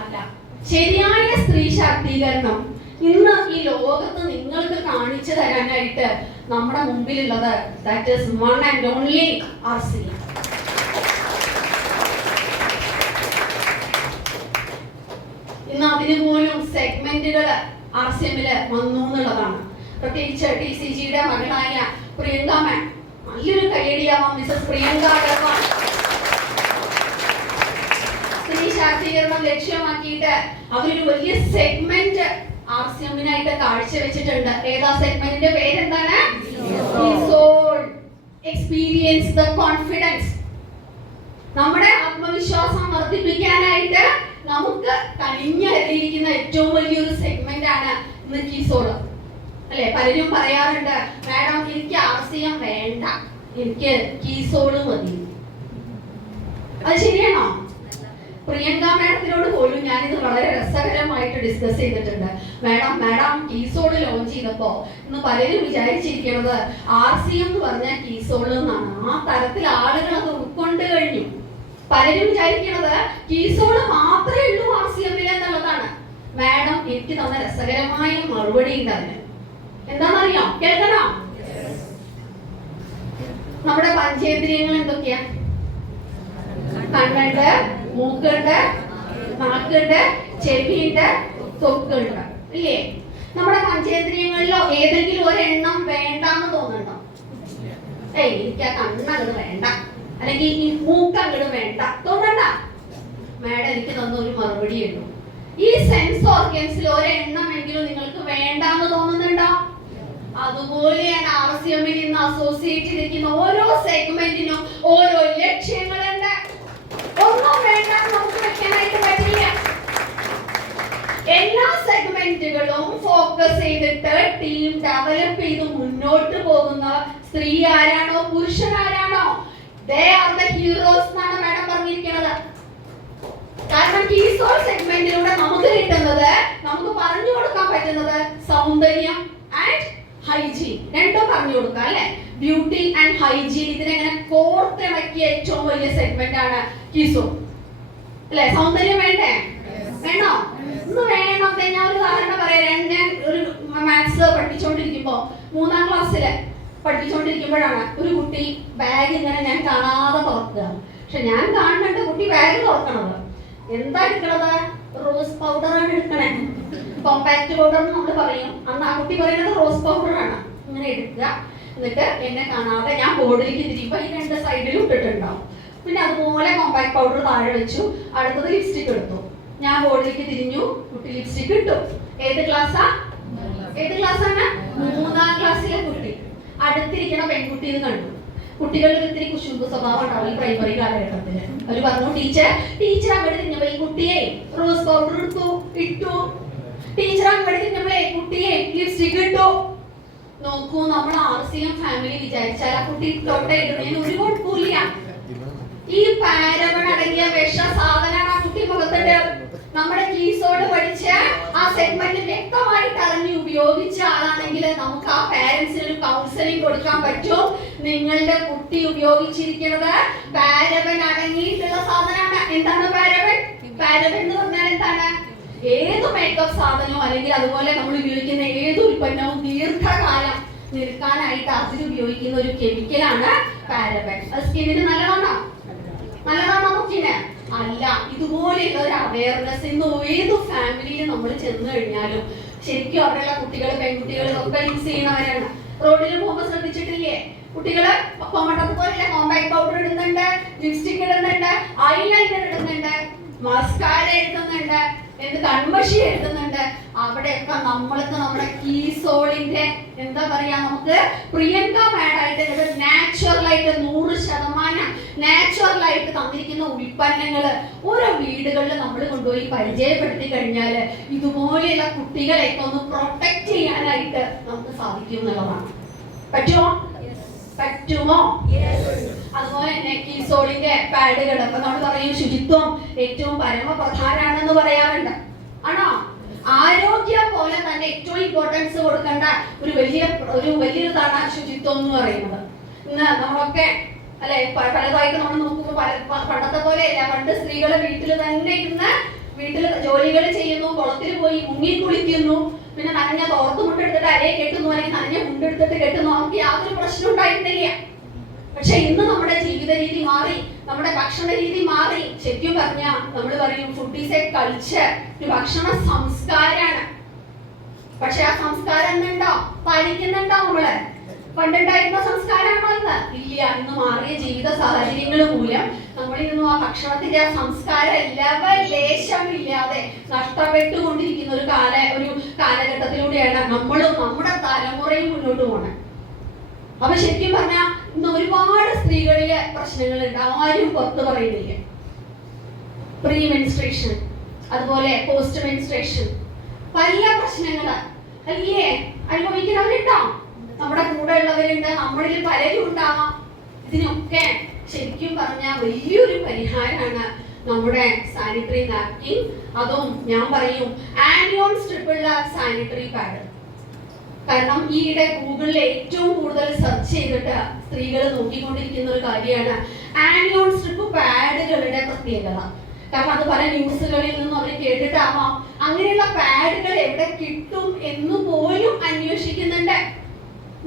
അല്ല. ശരിയായ സ്ത്രീ ശാക്തീകരണം ഇന്ന് ഈ ലോകത്ത് നിങ്ങൾക്ക് കാണിച്ചു തരാനായിട്ട് നമ്മുടെ മുമ്പിലുള്ളത് that is one and only arsium. ഇന്ന് അതിന് പോലും സെഗ്മെന്റുകൾ ആർസിഎമ്മില് വന്നു എന്നുള്ളതാണ്. പ്രത്യേകിച്ച് TCGയുടെ മകളായ പ്രിയങ്ക മാം, നല്ലൊരു കയ്യടിയാവാം മിസസ് പ്രിയങ്ക. സ്ത്രീ ശാക്തീകരണം ലക്ഷ്യമാക്കിയിട്ട് അവരൊരു വലിയ സെഗ്മെന്റ് ആർസിഎമ്മിനായിട്ട് കാഴ്ചവെച്ചിട്ടുണ്ട്. ഏതാ സെഗ്മെന്റിന്റെ പേരെന്താണ്? Experience the confidence. നമ്മുടെ ആത്മവിശ്വാസം വർദ്ധിപ്പിക്കാനായിട്ട് നമുക്ക് കഴിഞ്ഞിരിക്കുന്ന ഏറ്റവും വലിയൊരു സെഗ്മെന്റ് ആണ് ഇന്ന് കീസോള് അല്ലെ. പലരും പറയാറുണ്ട്, മാഡം എനിക്ക് ആർസിഎം വേണ്ട, എനിക്ക് കീസോള് മതി. അത് ശരിയാണോ? പ്രിയങ്ക മാഡത്തിനോട് പോലും ഞാനിത് വളരെ രസകരമായിട്ട് ഡിസ്കസ് ചെയ്തിട്ടുണ്ട്. മാഡം കീസോൾ ലോഞ്ച് ചെയ്തപ്പോ ഇന്ന് പലരും വിചാരിച്ചിരിക്കുന്നത് RCM എന്ന് പറഞ്ഞാൽ കീസോൾ എന്നാണ്. ആ തരത്തിൽ ആളുകൾ അത് ഉൾക്കൊണ്ട് കഴിഞ്ഞു. പലരും വിചാരിക്കുന്നത് കീസോൾ മാത്രമേ ഉള്ളൂ RCM എന്നുള്ളതാണ്. മാഡം എനിക്ക് തന്ന രസകരമായ മറുപടി ഉണ്ട് അതിന്. എന്താണെന്നറിയാം? കേൾക്കണോ? നമ്മുടെ പഞ്ചേന്ദ്രിയങ്ങൾ എന്തൊക്കെയാ? കണ്ണുണ്ട്, മൂക്കുണ്ട്, നാക്കുണ്ട്, ചെവിയുണ്ട്, ത്വക്കുണ്ട്, ഇല്ലേ? നമ്മുടെ പഞ്ചേന്ദ്രിയങ്ങളിലോ ഏതെങ്കിലും ഒരെണ്ണം വേണ്ടാന്ന് തോന്നുന്നുണ്ടോ? എനിക്ക് ആ കണ്ണങ്ങട് വേണ്ട, അല്ലെങ്കിൽ ഈ മൂക്കങ്ങട് വേണ്ട തോന്നണ്ട. മാഡം എനിക്ക് തന്ന ഒരു മറുപടി ഉള്ളൂ. ഈ സെൻസ് ഓർഗൻസിൽ ഒരെണ്ണമെങ്കിലും നിങ്ങൾക്ക് വേണ്ടാന്ന് തോന്നുന്നുണ്ടോ? അതുപോലെയാണ് RCM നിന്ന് അസോസിയേറ്റ് ചെയ്തിരിക്കുന്ന ഓരോ സെഗ്മെന്റിനും ഓരോ ലക്ഷ്യങ്ങളുണ്ട്. ഒന്നും വേണ്ട നമുക്ക് വെക്കാനായിട്ട് പറ്റില്ല. എല്ലാ സെഗ്മെന്റുകളും ഫോക്കസ് ചെയ്തിട്ട് ടീം ഡെവലപ്പ് ചെയ്ത് മുന്നോട്ട് പോകുന്ന സ്ത്രീ ആരാണോ പുരുഷനാരാണോ they are the heroes എന്നാണ് മാഡം പറഞ്ഞിരിക്കുന്നത്. കാരണം കീസോൾ സെഗ്മെന്റിലൂടെ നമുക്ക് കിട്ടുന്നത്, നമുക്ക് പറഞ്ഞു കൊടുക്കാൻ പറ്റുന്നത് സൗന്ദര്യം ആൻഡ് ഹൈജീൻ രണ്ടും പറഞ്ഞു കൊടുക്കാം അല്ലെ. ബ്യൂട്ടി ആൻഡ് ഹൈജീൻ ഇതിനെങ്ങനെ കോർത്തിണക്കിയ ഏറ്റവും വലിയ സെഗ്മെന്റ് ആണ് കീസോൾ അല്ലെ. സൗന്ദര്യം വേണ്ടേ? വേണോ? ഇന്ന് വേണം. ഞാൻ ഒരു ഉദാഹരണം പറയാം. ഞാൻ ഒരു മാത്സ് പഠിപ്പിച്ചുകൊണ്ടിരിക്കുമ്പോ 3ാം ക്ലാസ്സില് പഠിപ്പിച്ചുകൊണ്ടിരിക്കുമ്പോഴാണ് ഒരു കുട്ടി ബാഗ് ഇങ്ങനെ ഞാൻ കാണാതെ തുറക്കുക. പക്ഷെ ഞാൻ കാണുന്നുണ്ട് കുട്ടി ബാഗ് തുറക്കണത്. എന്താ എടുക്കണത്? റോസ് പൗഡറാണ് എടുക്കണേ. കോമ്പാക്ട് പൗഡർ എന്ന് നമ്മൾ പറയും. അന്ന് ആ കുട്ടി പറയുന്നത് റോസ് പൗഡറാണ്. ഇങ്ങനെ എടുക്കുക, എന്നിട്ട് എന്നെ കാണാതെ ഞാൻ ബോർഡിലേക്ക് തിരിയുമ്പോൾ ഈ 2 സൈഡിലും ഇട്ടിട്ടുണ്ടാവും. പിന്നെ അതുപോലെ കോമ്പാക്ട് പൗഡർ താഴെ വെച്ചു. അടുത്തത് ലിപ്സ്റ്റിക് എടുത്തു. ഞാൻ ബോർഡിലേക്ക് തിരിഞ്ഞു, കുട്ടി ലിപ്സ്റ്റിക് ഇട്ടു. ഏത് ക്ലാസ്സാ? ഏത് ക്ലാസ്സാണ്? 3ാം ക്ലാസ്സിലെ കുട്ടി. അടുത്തിരിക്കണ പെൺകുട്ടി എന്ന് കണ്ടു. കുട്ടികളിൽ ഇത്തിരി കുശുമ്പ് സ്വഭാവം ഉണ്ടാവും ഈ പ്രൈമറി കാലഘട്ടത്തില്. അവര് പറഞ്ഞു ടീച്ചർ അങ്ങോട്ട് തിരിഞ്ഞപ്പോ ഈ കുട്ടിയെ റോസ് പൗഡർ ഇട്ടു. ടീച്ചർ അങ്ങോട്ട് തിരിഞ്ഞപ്പോഴേ കുട്ടിയെ ലിപ്സ്റ്റിക് ഇട്ടു. നോക്കൂ, നമ്മൾ RCM ഫാമിലി വിചാരിച്ചാൽ ആ കുട്ടി തൊട്ടേ ഇടുന്നതിന് ഒരു കുഴപ്പമില്ല. ഈ പാരബൺ അടങ്ങിയ വിഷ സാധനമാണ് ആ കുട്ടി മുഖത്തിട്ട്. നമ്മുടെ കീസോട് പഠിച്ച ആ സെഗ്മെന്റ് വ്യക്തമായിട്ട് അറിഞ്ഞ് ഉപയോഗിച്ച ആളാണെങ്കിൽ നമുക്ക് ആ പാരന്റ്സിന് ഒരു കൗൺസിലിംഗ് കൊടുക്കാൻ പറ്റും. നിങ്ങളുടെ കുട്ടി ഉപയോഗിച്ചിരിക്കുന്നത് പാരബൺ അടങ്ങിയിട്ടുള്ള സാധനമാണ്. എന്താണ് പാരബൺ? പാരബൺ എന്ന് പറഞ്ഞാൽ എന്താണ്? ഏത് മേക്കപ്പ് സാധനവും അല്ലെങ്കിൽ അതുപോലെ നമ്മൾ ഉപയോഗിക്കുന്ന ഏത് ഉൽപ്പന്നവും ദീർഘകാലം നിൽക്കാനായിട്ട് അതിൽ ഉപയോഗിക്കുന്ന ഒരു കെമിക്കലാണ് പാരബൺ. അത് സ്കിന്നിന് നല്ലതാണോ? നല്ലതാണോ നോക്കിനെ? അല്ല. ഇതുപോലെയുള്ള ഒരു അവയർനെസ് ഇന്ന് ഏത് ഫാമിലിയിൽ നമ്മൾ ചെന്ന് കഴിഞ്ഞാലും ശരിക്കും അവിടെയുള്ള കുട്ടികൾ, പെൺകുട്ടികൾ ഒക്കെ യൂസ് ചെയ്യുന്നവരാണ്. റോഡിൽ പോകുമ്പോൾ ശ്രദ്ധിച്ചിട്ടില്ലേ? കുട്ടികള് കോമട്ടത്ത് പോലെയുള്ള കോമ്പാക്ട് പൗഡർ ഇടുന്നുണ്ട്, ലിപ്സ്റ്റിക് ഇടുന്നുണ്ട്, ഐലൈനർ ഇടുന്നുണ്ട്, മസ്കാര എഴുതുന്നുണ്ട്, കൺമഷി എഴുതുന്നുണ്ട്. അവിടെയൊക്കെ നമ്മൾക്ക് നമ്മുടെ കീസോളിന്റെ എന്താ പറയാ, നമുക്ക് പ്രിയങ്ക മാഡായിട്ട് നാച്ചുറലായിട്ട് 100% നാച്ചുറലായിട്ട് തന്നിരിക്കുന്ന ഉൽപ്പന്നങ്ങള് ഓരോ വീടുകളിൽ നമ്മൾ കൊണ്ടുപോയി പരിചയപ്പെടുത്തി കഴിഞ്ഞാൽ ഇതുപോലെയുള്ള കുട്ടികളെയൊക്കെ ഒന്ന് പ്രൊട്ടക്ട് ചെയ്യാനായിട്ട് നമുക്ക് സാധിക്കും എന്നുള്ളതാണ്. പറ്റുമോ? പറ്റുമോ? അതുപോലെ തന്നെ കീസോളിന്റെ പാഡുകൾ അപ്പൊ നമ്മൾ പറയും ശുചിത്വം ഏറ്റവും പരമപ്രധാനാണെന്ന് പറയാറുണ്ട്. ആണോ? ആരോഗ്യം പോലെ തന്നെ ഏറ്റവും ഇമ്പോർട്ടൻസ് കൊടുക്കേണ്ട ഒരു വലിയൊരിതാണ് ശുചിത്വം എന്ന് പറയുന്നത്. ഇന്ന് നമ്മളൊക്കെ അല്ലെ പലതായിട്ട് നമ്മൾ നോക്കുമ്പോൾ പണ്ടത്തെ പോലെയല്ല. പണ്ട് സ്ത്രീകളെ വീട്ടിൽ തന്നെ ഇരുന്ന് വീട്ടിൽ ജോലികൾ ചെയ്യുന്നു, കുളത്തിൽ പോയി മുങ്ങി കുളിക്കുന്നു, പിന്നെ നനഞ്ഞ തോർത്ത് മുണ്ടെടുത്തിട്ട് അരയെ കെട്ടുന്നു, അല്ലെങ്കിൽ നനഞ്ഞ മുണ്ടെടുത്തിട്ട് കെട്ടുന്നു. നമുക്ക് യാതൊരു പ്രശ്നം ഉണ്ടായിരുന്നില്ല. പക്ഷെ ഇന്ന് നമ്മുടെ ജീവിത രീതി മാറി, നമ്മുടെ ഭക്ഷണ രീതി മാറി. ശരിക്കും പറഞ്ഞ നമ്മൾ പറയും ഫുഡ് ഈസ് എ കൾച്ചർ, ഒരു ഭക്ഷണ സംസ്കാരാണ്. പക്ഷെ ആ സംസ്കാരം എന്നുണ്ടോ? പാലിക്കുന്നുണ്ടോ? നമ്മള് പണ്ടുണ്ടായിരുന്ന സംസ്കാരമാണോ ഇന്ന്? ഇല്ല. ഇന്ന് മാറിയ ജീവിത സാഹചര്യങ്ങൾ മൂലം നമ്മളിന്ന് ആ ഭക്ഷണത്തിന്റെ ആ സംസ്കാരം ലേശമില്ലാതെ നഷ്ടപ്പെട്ടുകൊണ്ടിരിക്കുന്ന ഒരു കാലഘട്ടത്തിലൂടെയാണ് നമ്മളും നമ്മുടെ തലമുറയും മുന്നോട്ട് പോണത്. അപ്പൊ ശരിക്കും പറഞ്ഞാൽ ഇന്ന് ഒരുപാട് സ്ത്രീകളിലെ പ്രശ്നങ്ങളുണ്ട്, ആരും പുറത്ത് പറയുന്നില്ല. പ്രീ മെൻസ്ട്രേഷൻ, അതുപോലെ പോസ്റ്റ് മെൻസ്ട്രേഷൻ, പല പ്രശ്നങ്ങള് അല്ലേ അനുഭവിക്കുന്നവരുണ്ടോ? നമ്മുടെ കൂടെ ഉള്ളവരുണ്ട്, നമ്മളിൽ പലരും ഉണ്ടാവാം. ഇതിനൊക്കെ ശരിക്കും പറഞ്ഞാൽ വലിയൊരു പരിഹാരമാണ് നമ്മുടെ സാനിറ്ററി നാപ്കിൻ, അതും ഞാൻ പറയും ആനിയോൺ സ്ട്രിപ്പുള്ള സാനിറ്ററി പാഡ്. കാരണം ഈയിടെ ഗൂഗിളിൽ ഏറ്റവും കൂടുതൽ സെർച്ച് ചെയ്തിട്ട് സ്ത്രീകൾ നോക്കിക്കൊണ്ടിരിക്കുന്ന ഒരു കാര്യമാണ് ആനിയോൺ സ്ട്രിപ്പ് പാഡുകളുടെ പ്രത്യേകത. കാരണം അത് പല ന്യൂസുകളിൽ നിന്നും അവർ കേട്ടിട്ടാവാം അങ്ങനെയുള്ള പാഡുകൾ എവിടെ കിട്ടും എന്ന് പോലും അന്വേഷിക്കുന്നുണ്ട്.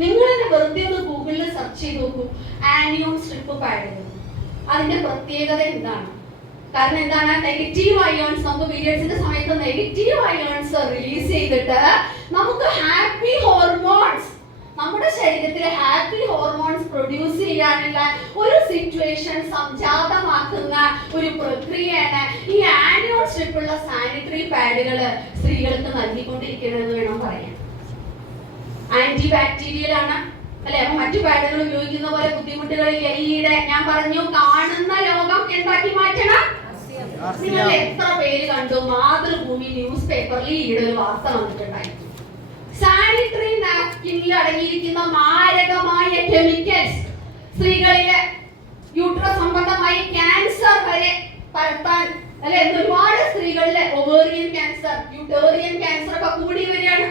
നിങ്ങൾ തന്നെ വെറുതെ ഒന്ന് ഗൂഗിളിൽ സെർച്ച് ചെയ്ത് നോക്കൂ ആനിയോൺ സ്ട്രിപ്പ് പാഡുകൾ. അതിന്റെ പ്രത്യേകത എന്താണ്? കാരണം എന്താണ്? നെഗറ്റീവ് അയോൺസ്, നമുക്ക് പീരിയഡ്സിന്റെ സമയത്ത് നെഗറ്റീവ് അയോൺസ് റിലീസ് ചെയ്തിട്ട് നമുക്ക് ഹാപ്പി ഹോർമോൺസ്, നമ്മുടെ ശരീരത്തിലെ ഹാപ്പി ഹോർമോൺസ് പ്രൊഡ്യൂസ് ചെയ്യാനുള്ള ഒരു സിറ്റുവേഷൻ സംജാതമാക്കുന്ന ഒരു പ്രക്രിയയാണ് ഈ ആനിയോൺ സ്ട്രിപ്പുള്ള സാനിറ്ററി പാഡുകൾ സ്ത്രീകൾക്ക് നൽകിക്കൊണ്ടിരിക്കുന്നതെന്ന് വേണം പറയാൻ. ആന്റി ബാക്ടീരിയൽ ആണ് അല്ലെ? അപ്പൊ മറ്റു പാഡുകൾ ഉപയോഗിക്കുന്ന പോലെ ബുദ്ധിമുട്ടുകളില്ല. ഈയിടെ ഞാൻ പറഞ്ഞു കാണുന്ന ലോകം എന്താക്കി മാറ്റണം. നിങ്ങൾ എത്ര പേര് കണ്ടു മാതൃഭൂമി ന്യൂസ് പേപ്പറിൽ ഈയിടെ ഒരു വാർത്ത വന്നിട്ടുണ്ടായി. സാനിറ്ററി നാപ്കിനിൽ അടങ്ങിയിരിക്കുന്ന മാരകമായ കെമിക്കൽസ് സ്ത്രീകളിലെ യൂട്രസ് സംബന്ധമായി ക്യാൻസർ വരെ പരത്താൻ അല്ലെ, ഒരുപാട് സ്ത്രീകളിലെ ഒവേറിയൻ ക്യാൻസർ, യൂട്ടേറിയൻ ക്യാൻസർ ഒക്കെ കൂടി വരികയാണ്.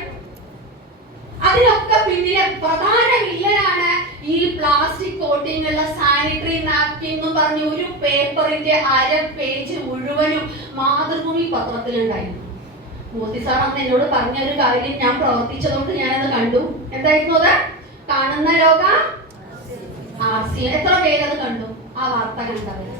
അതിനൊക്കെ പിന്നിലെ പ്രധാന വില്ലനാണ് ഈ പ്ലാസ്റ്റിക് കോട്ടിംഗ് ഉള്ള സാനിറ്ററി നാപ്കിൻ എന്ന് പറഞ്ഞ ഒരു പേപ്പറിന്റെ അര പേജ് മുഴുവനും മാതൃഭൂമി പത്രത്തിലുണ്ടായിരുന്നു. മോദി സാർ അന്ന് എന്നോട് പറഞ്ഞ ഒരു കാര്യം ഞാൻ പ്രവർത്തിച്ചതുകൊണ്ട് ഞാനത് കണ്ടു. എന്തായിരുന്നു അത്? കാണുന്ന ലോകം RC. എത്ര പേരത് കണ്ടു? ആ വാർത്ത കണ്ടവര്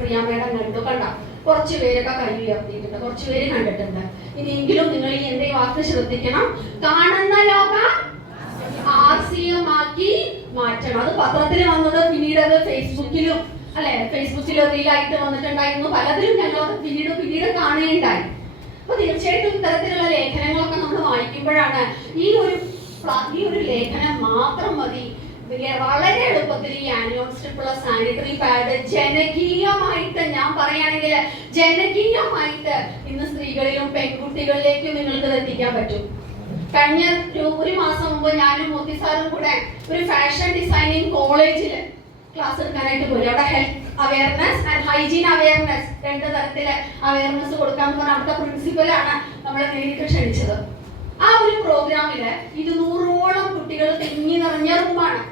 പ്രിയ മേഡം കണ്ടു. കണ്ട കുറച്ചു പേരൊക്കെ കൈ ഉയർത്തിയിട്ടുണ്ട്, കുറച്ചു പേര് കണ്ടിട്ടുണ്ട്. ഇനിയെങ്കിലും നിങ്ങൾ ഈ എന്റെ വാക്ക് ശ്രദ്ധിക്കണം. കാണുന്ന ലോകം RCയമാക്കി മാറ്റണം. അത് പത്രത്തിൽ വന്നത് പിന്നീട് അത് ഫേസ്ബുക്കിലും അല്ലെ, ഫേസ്ബുക്കിൽ റീലായിട്ട് വന്നിട്ടുണ്ടായിരുന്നു. പലതിലും ഞങ്ങൾ അത് പിന്നീട് കാണുകയുണ്ടായി. അപ്പൊ തീർച്ചയായിട്ടും ഇത്തരത്തിലുള്ള ലേഖനങ്ങളൊക്കെ നമ്മൾ വായിക്കുമ്പോഴാണ് ഈ ഒരു ലേഖനം മാത്രം മതി വളരെ എളുപ്പത്തിൽ ഈ ആനിയോൺ സ്ട്രിപ്പുള്ള സാനിറ്ററി പാഡ് ജനകീയമായിട്ട്, ഞാൻ പറയുകയാണെങ്കിൽ ജനകീയമായിട്ട് ഇന്ന് സ്ത്രീകളിലും പെൺകുട്ടികളിലേക്കും നിങ്ങൾക്ക് എത്തിക്കാൻ പറ്റും. കഴിഞ്ഞ ഒരു മാസം മുമ്പ് ഞാനും മോദി സാറും കൂടെ ഒരു ഫാഷൻ ഡിസൈനിങ് കോളേജിൽ ക്ലാസ് എടുക്കാനായിട്ട് പോയി. അവിടെ health awareness and hygiene awareness, രണ്ട് തരത്തില് അവയർനെസ് കൊടുക്കാന്ന് പറഞ്ഞ അവിടുത്തെ പ്രിൻസിപ്പലാണ് നമ്മളെ നേരിട്ട് ക്ഷണിച്ചത്. ആ ഒരു പ്രോഗ്രാമില് 200ഓളം കുട്ടികൾ തിങ്ങി നിറഞ്ഞ റൂമാണ്,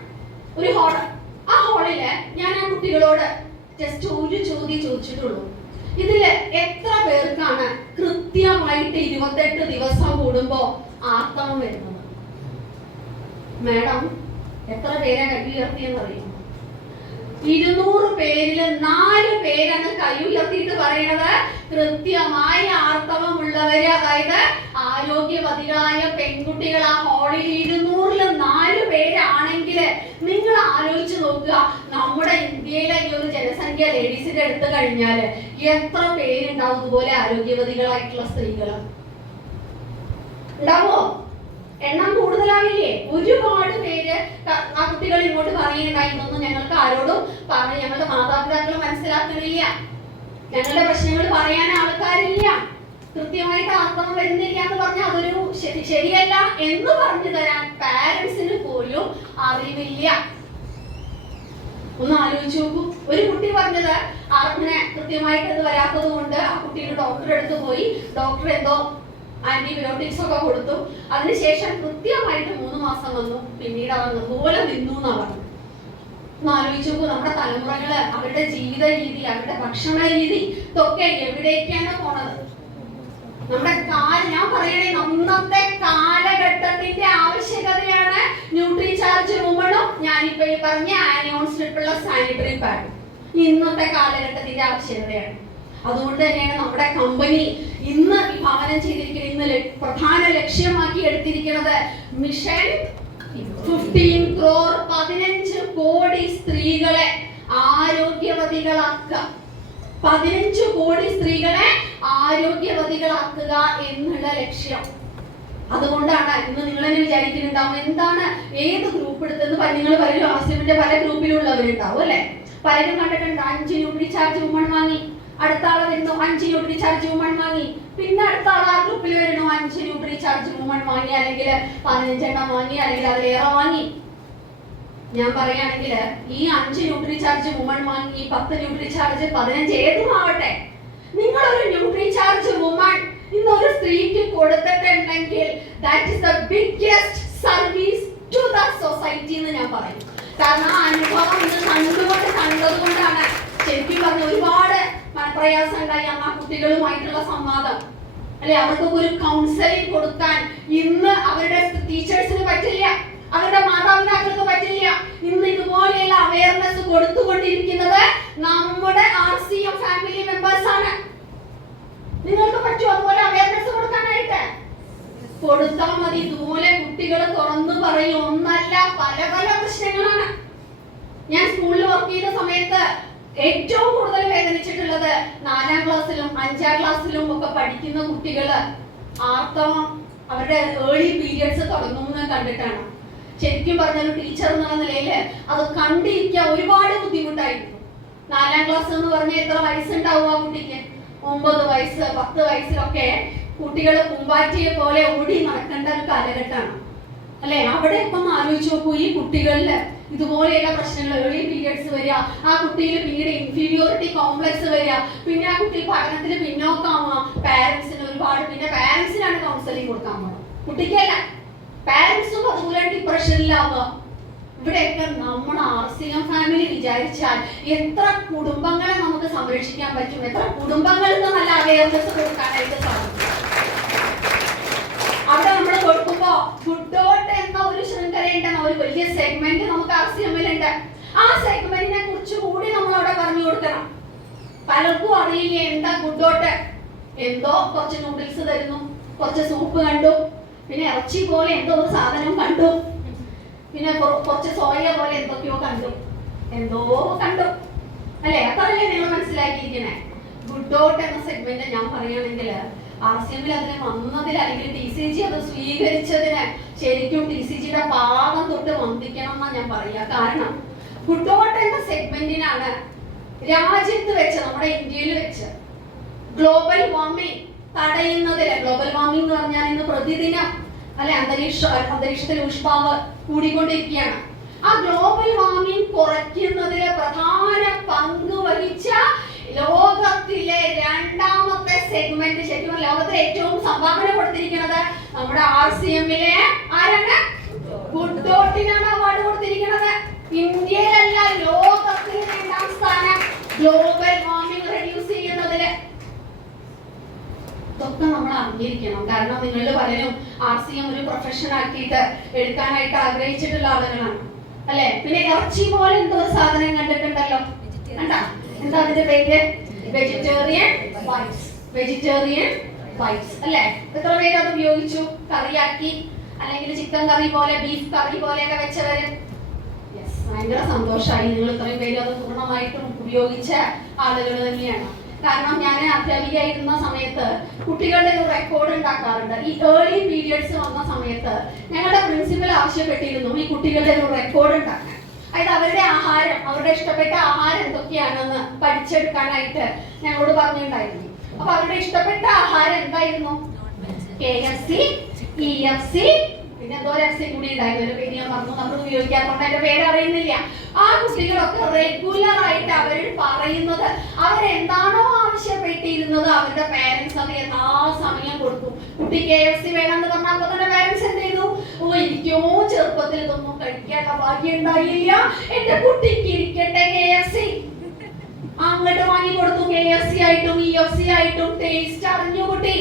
ഒരു ഹാള്. ആ ഹാളില് ഞാൻ ആ കുട്ടികളോട് ജസ്റ്റ് ഒരു ചോദ്യം ചോദിച്ചിട്ടുള്ളൂ. ഇതില് എത്ര പേർക്കാണ് കൃത്യമായിട്ട് 28 ദിവസം കൂടുമ്പോ ആർത്തവം വരുന്നത്? മാഡം എത്ര പേരെ കൈ ഉയർത്തിയെന്നറിയും? 200 പേരിൽ 4 പേരാണ് കൈ ഉയർത്തിയിട്ട് പറയുന്നത് കൃത്യമായി ആർത്തവമുള്ളവര്, അതായത് ആരോഗ്യവതികളായ പെൺകുട്ടികൾ ആ ഹാളിൽ 200ൽ 4 പേരാണെങ്കിൽ നിങ്ങൾ ആലോചിച്ച് നോക്കുക, നമ്മുടെ ഇന്ത്യയിലെ ഈ ഒരു ജനസംഖ്യ ലേഡീസിന്റെ എടുത്തു കഴിഞ്ഞാൽ എത്ര പേരുണ്ടാവും ഇതുപോലെ ആരോഗ്യവതികളായിട്ടുള്ള സ്ത്രീകൾ? ഉണ്ടാവോ? എണ്ണം കൂടുതലാവില്ലേ? ഒരുപാട് പേര് ആ കുട്ടികൾ ഇങ്ങോട്ട് പറയുന്നുണ്ടായിരുന്നു, ഞങ്ങൾക്ക് ആരോടും പറഞ്ഞ് ഞങ്ങളുടെ മാതാപിതാക്കൾ മനസ്സിലാക്കണില്ല, ഞങ്ങളുടെ പ്രശ്നങ്ങൾ പറയാൻ ആൾക്കാരില്ല, കൃത്യമായിട്ട് ആർത്തവം വരുന്നില്ല എന്ന് പറഞ്ഞാൽ അതൊരു ശരിയല്ല എന്ന് പറഞ്ഞു തരാൻ പാരന്റ്സിന് പോലും അറിവില്ല. ഒന്ന് ആലോചിച്ച് നോക്കൂ. ഒരു കുട്ടി പറഞ്ഞത് അങ്ങനെ കൃത്യമായിട്ട് അത് വരാത്തത് കൊണ്ട് ആ കുട്ടിയുടെ ഡോക്ടറെ അടുത്ത് പോയി, ഡോക്ടർ എന്തോ ആന്റിബയോട്ടിക്സ് ഒക്കെ കൊടുത്തു. അതിനുശേഷം കൃത്യമായിട്ട് 3 മാസം വന്നു, പിന്നീട് അവർ അതുപോലെ നിന്നു എന്നാ പറഞ്ഞു. ഒന്ന് ആലോചിച്ച് നോക്കൂ, നമ്മുടെ തലമുറകള് അവരുടെ ജീവിത രീതി, അവരുടെ ഭക്ഷണ രീതി ഇതൊക്കെ എവിടേക്കാണ് പോണത്? നമ്മുടെ ഞാൻ പറയണേ, ഇന്നത്തെ കാലഘട്ടത്തിന്റെ ആവശ്യകതയാണ് ന്യൂട്രിചാർജ് വുമണും ഞാനിപ്പോ ഈ പറഞ്ഞ ആനിയോൺ സ്ട്രിപ്പുള്ള സാനിറ്ററി പാഡ്. ഇന്നത്തെ കാലഘട്ടത്തിന്റെ ആവശ്യകതയാണ്. അതുകൊണ്ട് തന്നെയാണ് നമ്മുടെ കമ്പനി ഇന്ന് വിഭാവനം ചെയ്തിരിക്കുന്നത്, ഇന്ന് പ്രധാന ലക്ഷ്യമാക്കി എടുത്തിരിക്കുന്നത് മിഷൻ 15 crore 15 കോടി സ്ത്രീകളെ ആരോഗ്യവതികളാക്കുക. 15 കോടി സ്ത്രീകളെ ആരോഗ്യവതികളാക്കുക എന്നുള്ള ലക്ഷ്യം. അതുകൊണ്ടാണ് ഇന്ന് നിങ്ങൾ തന്നെ വിചാരിക്കുന്നുണ്ടാവും എന്താണ് ഏത് ഗ്രൂപ്പ് എടുത്തെന്ന് നിങ്ങൾ പറയും. ആസിമിന്റെ പല ഗ്രൂപ്പിലുള്ളവരുണ്ടാവും അല്ലെ, പലരും കണ്ടിട്ടുണ്ട്. 5 ന്യൂട്രിചാർജ് വുമൺ വാങ്ങി, അടുത്ത ആള് വരുന്നു 5 ന്യൂട്രിചാർജ് വുമൺ വാങ്ങി, പിന്നെ അടുത്ത ആൾ ആ ഗ്രൂപ്പിൽ വരുന്നു 5 ന്യൂട്രിചാർജ് വുമൺ വാങ്ങി, അല്ലെങ്കിൽ 15 എണ്ണം വാങ്ങി, അല്ലെങ്കിൽ അതിലേറെ വാങ്ങി. ഞാൻ പറയുകയാണെങ്കിൽ ഈ 5 ന്യൂട്രിചാർജ് വുമൺ വാങ്ങി, 10 ന്യൂട്രിചാർജ്, 15 ഏതും ആവട്ടെ, നിങ്ങളൊരു ന്യൂട്രി ചാർജ് വുമൺ ഇന്നൊരു സ്ത്രീക്ക് കൊടുത്തിട്ടുണ്ടെങ്കിൽ that is the biggest service to the society എന്ന് ഞാൻ പറയും. കാരണം ആ അനുഭവം ഇന്ന് കണ്ടതുകൊണ്ടാണ് ശരിക്കും പറഞ്ഞ ഒരുപാട് മനപ്രയാസം ഉണ്ടായി ആ കുട്ടികളുമായിട്ടുള്ള സംവാദം അല്ലെ. അവർക്കൊക്കെ ഒരു കൗൺസിലിംഗ് കൊടുക്കാൻ ഇന്ന് അവരുടെ ടീച്ചേഴ്സിന് പറ്റില്ല, അവരുടെ മാതാപിതാക്കൾക്ക് പറ്റില്ല. ഇന്ന് ഇതുപോലെയുള്ള അവയർനെസ് കൊടുത്തുകൊണ്ടിരിക്കുന്നത് നമ്മുടെ RCM ഫാമിലി മെമ്പേഴ്സ് ആണ്. നിങ്ങൾക്ക് പറ്റുമോ അതുപോലെ അവയർനെസ് കൊടുക്കാനായിട്ട്? കൊടുത്താൽ മതി. ഇതുപോലെ കുട്ടികൾ തുറന്നു പറയും. ഒന്നല്ല, പല പല പ്രശ്നങ്ങളാണ്. ഞാൻ സ്കൂളിൽ വർക്ക് ചെയ്ത സമയത്ത് ഏറ്റവും കൂടുതൽ വേദനിച്ചിട്ടുള്ളത് 4ാം ക്ലാസ്സിലും 5ാം ക്ലാസ്സിലും ഒക്കെ പഠിക്കുന്ന കുട്ടികള് ആർത്തവം അവരുടെ ഏർലി പീരിയഡ്സ് തുടങ്ങുന്നത് കണ്ടിട്ടാണ്. ശരിക്കും പറഞ്ഞ ഒരു ടീച്ചർ എന്നുള്ള നിലയില് അത് കണ്ടിരിക്കാൻ ഒരുപാട് ബുദ്ധിമുട്ടായിരുന്നു. 4ാം ക്ലാസ് എന്ന് പറഞ്ഞാൽ എത്ര വയസ്സുണ്ടാവും ആ കുട്ടിക്ക്? 9 വയസ്സ് 10 വയസ്സിലൊക്കെ കുട്ടികൾ പൂമ്പാറ്റിയെ പോലെ ഓടി നടക്കേണ്ട ഒരു കാലഘട്ടമാണ് അല്ലെ. അവിടെ ഇപ്പം ആലോചിച്ച് നോക്കൂ, ഈ കുട്ടികളില് ഇതുപോലെയുള്ള പ്രശ്നങ്ങൾ, ഏർലി പീരിയഡ്സ് വരിക, ആ കുട്ടിയിൽ പിന്നീട് ഇൻഫീരിയോറിറ്റി കോംപ്ലക്സ് വരിക, പിന്നെ ആ കുട്ടി പഠനത്തിൽ പിന്നോക്കാവുക, പാരന്റ്സിന് ഒരുപാട്, പിന്നെ പാരന്റ്സിനാണ് കൗൺസിലിംഗ് കൊടുക്കാൻ പോകുന്നത്, കുട്ടിക്കല്ല. പാരന്റ്സും അതുപോലെ ഡിപ്രഷനിലാവുക. ഇവിടെയൊക്കെ നമ്മുടെ RCM ഫാമിലി വിചാരിച്ചാൽ എത്ര കുടുംബങ്ങളെ നമുക്ക് സംരക്ഷിക്കാൻ പറ്റും, എത്ര കുടുംബങ്ങൾക്ക് നല്ല അവയർനെസ് കൊടുക്കാനായിട്ട് സാധിക്കും. അവിടെ നമ്മൾ കൊടുക്കുമ്പോ ഫുഡോട്ട് എന്ന ഒരു ശൃംഖലയുണ്ട്, ഒരു വലിയ സെഗ്മെന്റ് നമുക്ക് RCM-ലുണ്ട്. ആ സെഗ്മെന്റിനെ കുറിച്ച് കൂടി നമ്മൾ അവിടെ പറഞ്ഞു കൊടുക്കണം. പലർക്കും അറിയില്ല എന്താ ഫുഡോട്ട്. എന്തോ കുറച്ച് നൂഡിൽസ് തരുന്നു, കുറച്ച് സൂപ്പ് കണ്ടു, പിന്നെ ഇറച്ചി പോലെ എന്തോ ഒരു സാധനം കണ്ടു, പിന്നെ കുറച്ച് സോയ പോലെ എന്തൊക്കെയോ കണ്ടു അല്ലെ. അതല്ലേ നിങ്ങൾ മനസ്സിലാക്കിയിരിക്കണേ. ഫുഡോട്ട് എന്ന സെഗ്മെന്റ് ഞാൻ പറയുകയാണെങ്കിൽ RCM-ൽ അതിനെ വന്നതിൽ അല്ലെങ്കിൽ TCG അത് സ്വീകരിച്ചതിന് ശരിക്കും TCG-യുടെ പാദം തൊട്ട് വന്ദിക്കണം എന്നാ ഞാൻ പറയാ. കാരണം ഫുഡോട്ട് എന്ന സെഗ്മെന്റിനാണ് രാജ്യത്ത് വെച്ച്, നമ്മുടെ ഇന്ത്യയിൽ വെച്ച് ഗ്ലോബൽ വാർമിംഗ് തടയുന്നതില്, ഗ്ലോബൽ വാർമിംഗ് എന്ന് പറഞ്ഞാൽ ഇന്ന് പ്രതിദിനം അല്ലെ അന്തരീക്ഷത്തിൽ ഊഷ്മാവ് കൂടിക്കൊണ്ടിരിക്കുകയാണ്. ആ ഗ്ലോബൽ വാർമിംഗ് കുറയ്ക്കുന്നതില് പ്രധാന പങ്ക് വഹിച്ച ലോകത്തിലെ 2ാമത്തെ സെഗ്മെന്റ്, ശരിക്കും ലോകത്തിലെ ഏറ്റവും സംഭാവന കൊടുത്തിരിക്കുന്നത് നമ്മുടെ RCM-ലെ ആരാണ്? ഫുഡോട്ടിനാണ് അവാർഡ് കൊടുത്തിരിക്കുന്നത്. ഇന്ത്യയിലല്ല, ലോകത്തിൽ 2ാം സ്ഥാനം ഗ്ലോബൽ വാർമിംഗ് റെഡ്യൂസ് ചെയ്യുന്നതില്. ഇതൊക്കെ നമ്മൾ അറിഞ്ഞിരിക്കണം. കാരണം നിങ്ങളിൽ പലരും RCM ഒരു പ്രൊഫഷൻ ആക്കിയിട്ട് എടുക്കാനായിട്ട് ആഗ്രഹിച്ചിട്ടുള്ള ആളുകളാണ് അല്ലെ. പിന്നെ ഇറച്ചി പോലെ എന്തോ ഒരു സാധനം കണ്ടിട്ടുണ്ടല്ലോ, കണ്ടാ? എന്താ അതിന്റെ പേര്? വെജിറ്റേറിയൻ ബൈറ്റ്സ് അല്ലെ. എത്ര പേര് അത് ഉപയോഗിച്ചു? കറിയാക്കി, അല്ലെങ്കിൽ ചിക്കൻ കറി പോലെ, ബീഫ് കറി പോലെയൊക്കെ വെച്ചവര്. ഭയങ്കര സന്തോഷമായി. നിങ്ങൾ ഇത്രയും പേര് അത് പൂർണ്ണമായിട്ടും ഉപയോഗിച്ച ആളുകൾ തന്നെയാണ്. കാരണം ഞാൻ അധ്യാപികയായിരുന്ന സമയത്ത് കുട്ടികളുടെ ഒരു റെക്കോർഡ് ഉണ്ടാക്കാറുണ്ട്. ഈ ഏർലി പീരിയഡ്സ് വന്ന സമയത്ത് ഞങ്ങളുടെ പ്രിൻസിപ്പൽ ആവശ്യപ്പെട്ടിരുന്നു ഈ കുട്ടികളുടെ ഒരു റെക്കോർഡ് ഉണ്ടാക്കാൻ. അതായത് അവരുടെ ആഹാരം, അവരുടെ ഇഷ്ടപ്പെട്ട ആഹാരം എന്തൊക്കെയാണെന്ന് പഠിച്ചെടുക്കാനായിട്ട് ഞങ്ങളോട് പറഞ്ഞിട്ടുണ്ടായിരുന്നു. അപ്പൊ അവരുടെ ഇഷ്ടപ്പെട്ട ആഹാരം എന്തായിരുന്നു? KFC, EFC, പിന്നെ എന്തോ ഒരു FC കൂടി ഉണ്ടായിരുന്നു. ഒരു പേര് ഞാൻ പറഞ്ഞു, നമ്മൾ ഉപയോഗിക്കാത്തതുകൊണ്ട് അതിന്റെ പേര് അറിയുന്നില്ല. ആ കുട്ടികളൊക്കെ റെഗുലർ ആയിട്ട് അവർ പറയുന്നത്, അവരെന്താണോ ആവശ്യപ്പെട്ടിരുന്നത് അവരുടെ പാരന്റ്സ് അത് എല്ലാ സമയം കൊടുത്തു. കുട്ടി KFC വേണമെന്ന് പറഞ്ഞപ്പോൾ തന്നെ പാരന്റ്സ് എന്ത് ചെയ്തു? എനിക്കോ ചെറുപ്പത്തിൽ ഇതൊന്നും കഴിക്കാനുള്ള ഭാഗ്യം ഉണ്ടായില്ല, എന്റെ കുട്ടിക്ക് ഇരിക്കട്ടെ KFC. അങ്ങോട്ട് വാങ്ങി കൊടുത്തു. KFC ആയിട്ടും EFC ആയിട്ടും ടേസ്റ്റ് അറിഞ്ഞു കുട്ടി.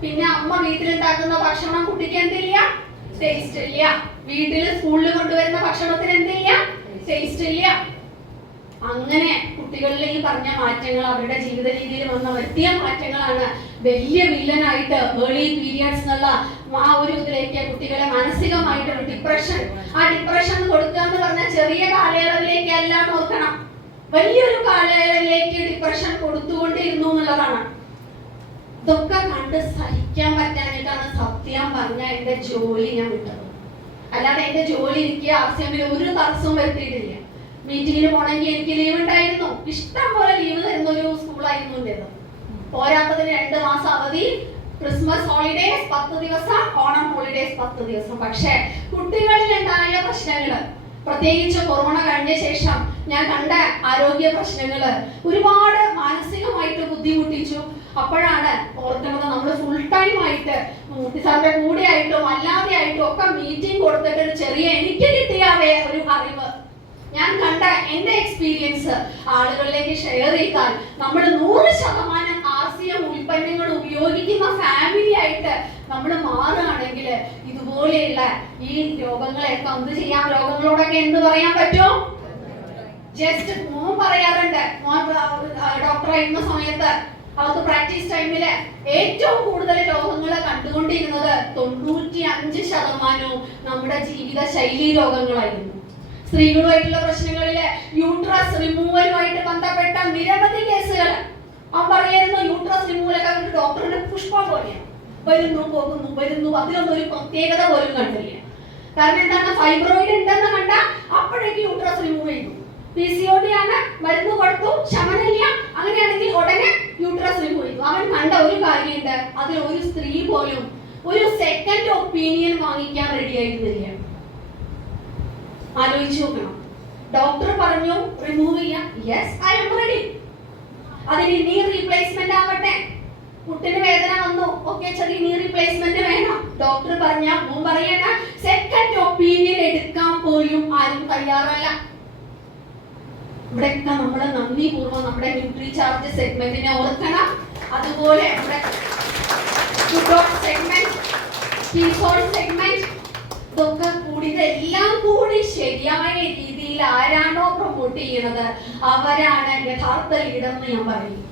പിന്നെ അമ്മ വീട്ടിലുണ്ടാക്കുന്ന ഭക്ഷണം കുട്ടിക്ക് എന്തില്ല? ടേസ്റ്റ് ഇല്ല. വീട്ടില് സ്കൂളിൽ കൊണ്ടുവരുന്ന ഭക്ഷണത്തിന് എന്തില്ല? ടേസ്റ്റ് ഇല്ല. അങ്ങനെ കുട്ടികളിൽ ഈ പറഞ്ഞ മാറ്റങ്ങൾ, അവരുടെ ജീവിത രീതിയിൽ വന്ന വലിയ മാറ്റങ്ങളാണ് വലിയ വില്ലനായിട്ട് ഏർലി പീരിയഡ്സ് എന്നുള്ള ആ ഒരു ഇതിലേക്ക് കുട്ടികളെ മാനസികമായിട്ട് ഒരു ഡിപ്രഷൻ, ആ ഡിപ്രഷൻ കൊടുക്കുക എന്ന് പറഞ്ഞാൽ ചെറിയ കാലയളവിലേക്ക് എല്ലാം നോക്കണം, വലിയൊരു കാലയളവിലേക്ക് ഡിപ്രഷൻ കൊടുത്തുകൊണ്ടിരുന്നു എന്നുള്ളതാണ്. ഇതൊക്കെ കണ്ട് സഹിക്കാൻ പറ്റാനായിട്ടാണ് സത്യം പറഞ്ഞ എന്റെ ജോലി ഞാൻ വിട്ടത്. അല്ലാതെ എന്റെ ജോലി എനിക്ക് RCM-ൽ ഒരു തടസ്സവും വരുത്തിയിട്ടില്ല. മീറ്റിങ്ങിന് പോണെങ്കിൽ എനിക്ക് ലീവ് ഉണ്ടായിരുന്നു, ഇഷ്ടം പോലെ ലീവ് തരുന്ന ഒരു സ്കൂളായിരുന്നു എന്റേത്. പോരാത്തതിന് 2 മാസം അവധി, ക്രിസ്മസ് ഹോളിഡേസ് 10 ദിവസം, ഓണം ഹോളിഡേസ് 10 ദിവസം. പക്ഷേ കുട്ടികളിൽ ഉണ്ടായ പ്രശ്നങ്ങള്, പ്രത്യേകിച്ച് കൊറോണ കഴിഞ്ഞ ശേഷം ഞാൻ കണ്ട ആരോഗ്യ പ്രശ്നങ്ങള് ഒരുപാട് മാനസികമായിട്ട് ബുദ്ധിമുട്ടിച്ചു. അപ്പോഴാണ് ഓർക്കുന്നത് നമ്മൾ ഫുൾ ടൈം ആയിട്ട് സാറിന്റെ കൂടെ ആയിട്ടും അല്ലാതെ ആയിട്ടും ഒക്കെ മീറ്റിംഗ് കൊടുത്തിട്ട് ചെറിയ എനിക്ക് കിട്ടിയ ഒരു അറിവ്, ഞാൻ കണ്ട എന്റെ എക്സ്പീരിയൻസ് ആളുകളിലേക്ക് ഷെയർ ചെയ്താൽ നമ്മൾ 100% RCM ഉൽപ്പന്നങ്ങൾ ഉപയോഗിക്കുന്ന ഫാമിലി ആയിട്ട് നമ്മൾ മാറുകയാണെങ്കിൽ ഇതുപോലെയുള്ള ഈ രോഗങ്ങളെയൊക്കെ എന്ത് ചെയ്യാം? രോഗങ്ങളോടൊക്കെ എന്ത് പറയാൻ പറ്റും? ജസ്റ്റ് മോൻ പറയാറുണ്ട്, മോൻ ഡോക്ടറായിരുന്ന സമയത്ത് അവർക്ക് പ്രാക്ടീസ് ടൈമില് ഏറ്റവും കൂടുതൽ രോഗങ്ങൾ കണ്ടുകൊണ്ടിരുന്നത് 95% നമ്മുടെ ജീവിത ശൈലി രോഗങ്ങളായിരുന്നു. സ്ത്രീകളുമായിട്ടുള്ള പ്രശ്നങ്ങളില് യൂട്രസ് റിമൂവലുമായിട്ട് ബന്ധപ്പെട്ട നിരവധി കേസുകൾ. അവൻ പറയായിരുന്നു യൂട്രസ് റിമൂവലൊക്കെ അവർക്ക് ഡോക്ടറുടെ പുഷ്പം പോലെയാണ്, വരുന്നു പോകുന്നു വരുന്നു, അതിലൊന്നും ഒരു പ്രത്യേകത പോലും കണ്ടില്ല. കാരണം എന്താണ്? ഫൈബ്രോയിഡ് ഉണ്ടെന്ന് കണ്ട അപ്പോഴേക്ക് യൂട്രസ് റിമൂവ് ചെയ്തു. PCOD ആണ്, മരുന്ന് കൊടുത്തു, ശമനമില്ല, അങ്ങനെയാണെങ്കിൽ ഉടനെ യൂട്രസ് റിമൂവ് ചെയ്തു. അവൻ കണ്ട ഒരു കാര്യമുണ്ട്, അതിൽ ഒരു സ്ത്രീ പോലും ഒരു സെക്കൻഡ് ഒപ്പീനിയൻ വാങ്ങിക്കാൻ റെഡി ആയിരുന്നില്ല. ആലോചിച്ചു നോക്കണം. ഡോക്ടർ പറഞ്ഞു റിമൂവ് ചെയ്യാം, യെസ് ഐ ആം റെഡി. അതിന് നീ റീപ്ലേസ്മെന്റ് ആവട്ടെ, മുട്ടിന് വേദന വന്നു, ഓക്കെ ചെറിയ നീ റീപ്ലേസ്മെന്റ് വേണം. ഡോക്ടർ പറഞ്ഞ മോൻ പറയണ്ട, സെക്കൻഡ് ഒപ്പീനിയൻ എടുക്കാൻ പോലും ആരും തയ്യാറല്ല. ഇവിടെയൊക്കെ നമ്മൾ നന്ദിപൂർവ്വം നമ്മുടെ ന്യൂട്രി ചാർജ് സെഗ്മെന്റിനെ ഓർക്കണം. അതുപോലെ നമ്മുടെ സെഗ്മെന്റ്, സെഗ്മെന്റ്, ഇതൊക്കെ കൂടി ഇതെല്ലാം കൂടി ശരിയായ രീതിയിൽ ആരാണോ പ്രൊമോട്ട് ചെയ്യുന്നത് അവരാണ് യഥാർത്ഥ ലീഡർ എന്ന് ഞാൻ പറയും.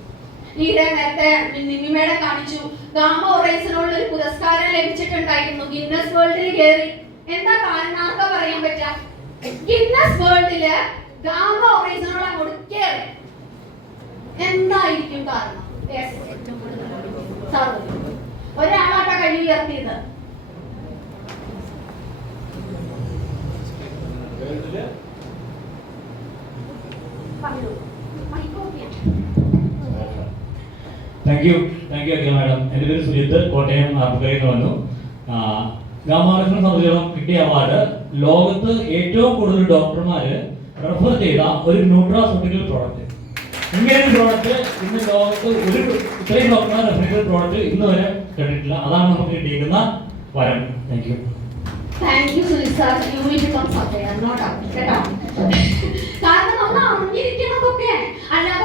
ലീഡർ നേരത്തെ നിമിമയുടെ കാണിച്ചു, ഗാമ ഒറൈസിനോട് ഒരു പുരസ്കാരം ലഭിച്ചിട്ടുണ്ടായിരുന്നു, ഗിന്നസ് വേൾഡിൽ കയറി. എന്താ കാരണാർത്ഥം പറയാൻ പറ്റാം? ഗിന്നസ് വേൾഡില് ഗാമ ഒറൈസിനോട് അങ്ങോട്ട് കയറി. എന്തായിരിക്കും കാരണം? ഒരാളാട്ടാ കൈ ഉയർത്തിയത്. Thank you Akhila madam. എൻ്റെ പേര് സുജിത്ത്, കോട്ടയം ആർപ്പുകരയിൽ നിന്ന് വന്നു. ഗാമാറിനെ സംബന്ധിച്ചിടത്തോളം കിട്ടിയ അവാർഡ് ലോകത്ത് ഏറ്റവും കൂടുതൽ ഡോക്ടർമാര് റെഫർ ചെയ്ത ഒരു ന്യൂട്രാസ്യൂട്ടിക്കൽ പ്രോഡക്റ്റ്. ഇങ്ങനെ ഒരു പ്രോഡക്റ്റ് ഇന്ന് ലോകത്ത് ഇത്രയും ഡോക്ടർമാർ റെഫർ ചെയ്ത പ്രോഡക്റ്റ് ഇന്ന് വരെ കണ്ടിട്ടില്ല. അതാണ് നമുക്ക് കിട്ടിയിരിക്കുന്ന വരം. Thank you. Thank you, Sulisa. You will become something. I'm not out. കേട്ടോ? കാരണം നമ്മൾ അറിഞ്ഞിരിക്കുന്നതൊക്കെ അല്ലാതെ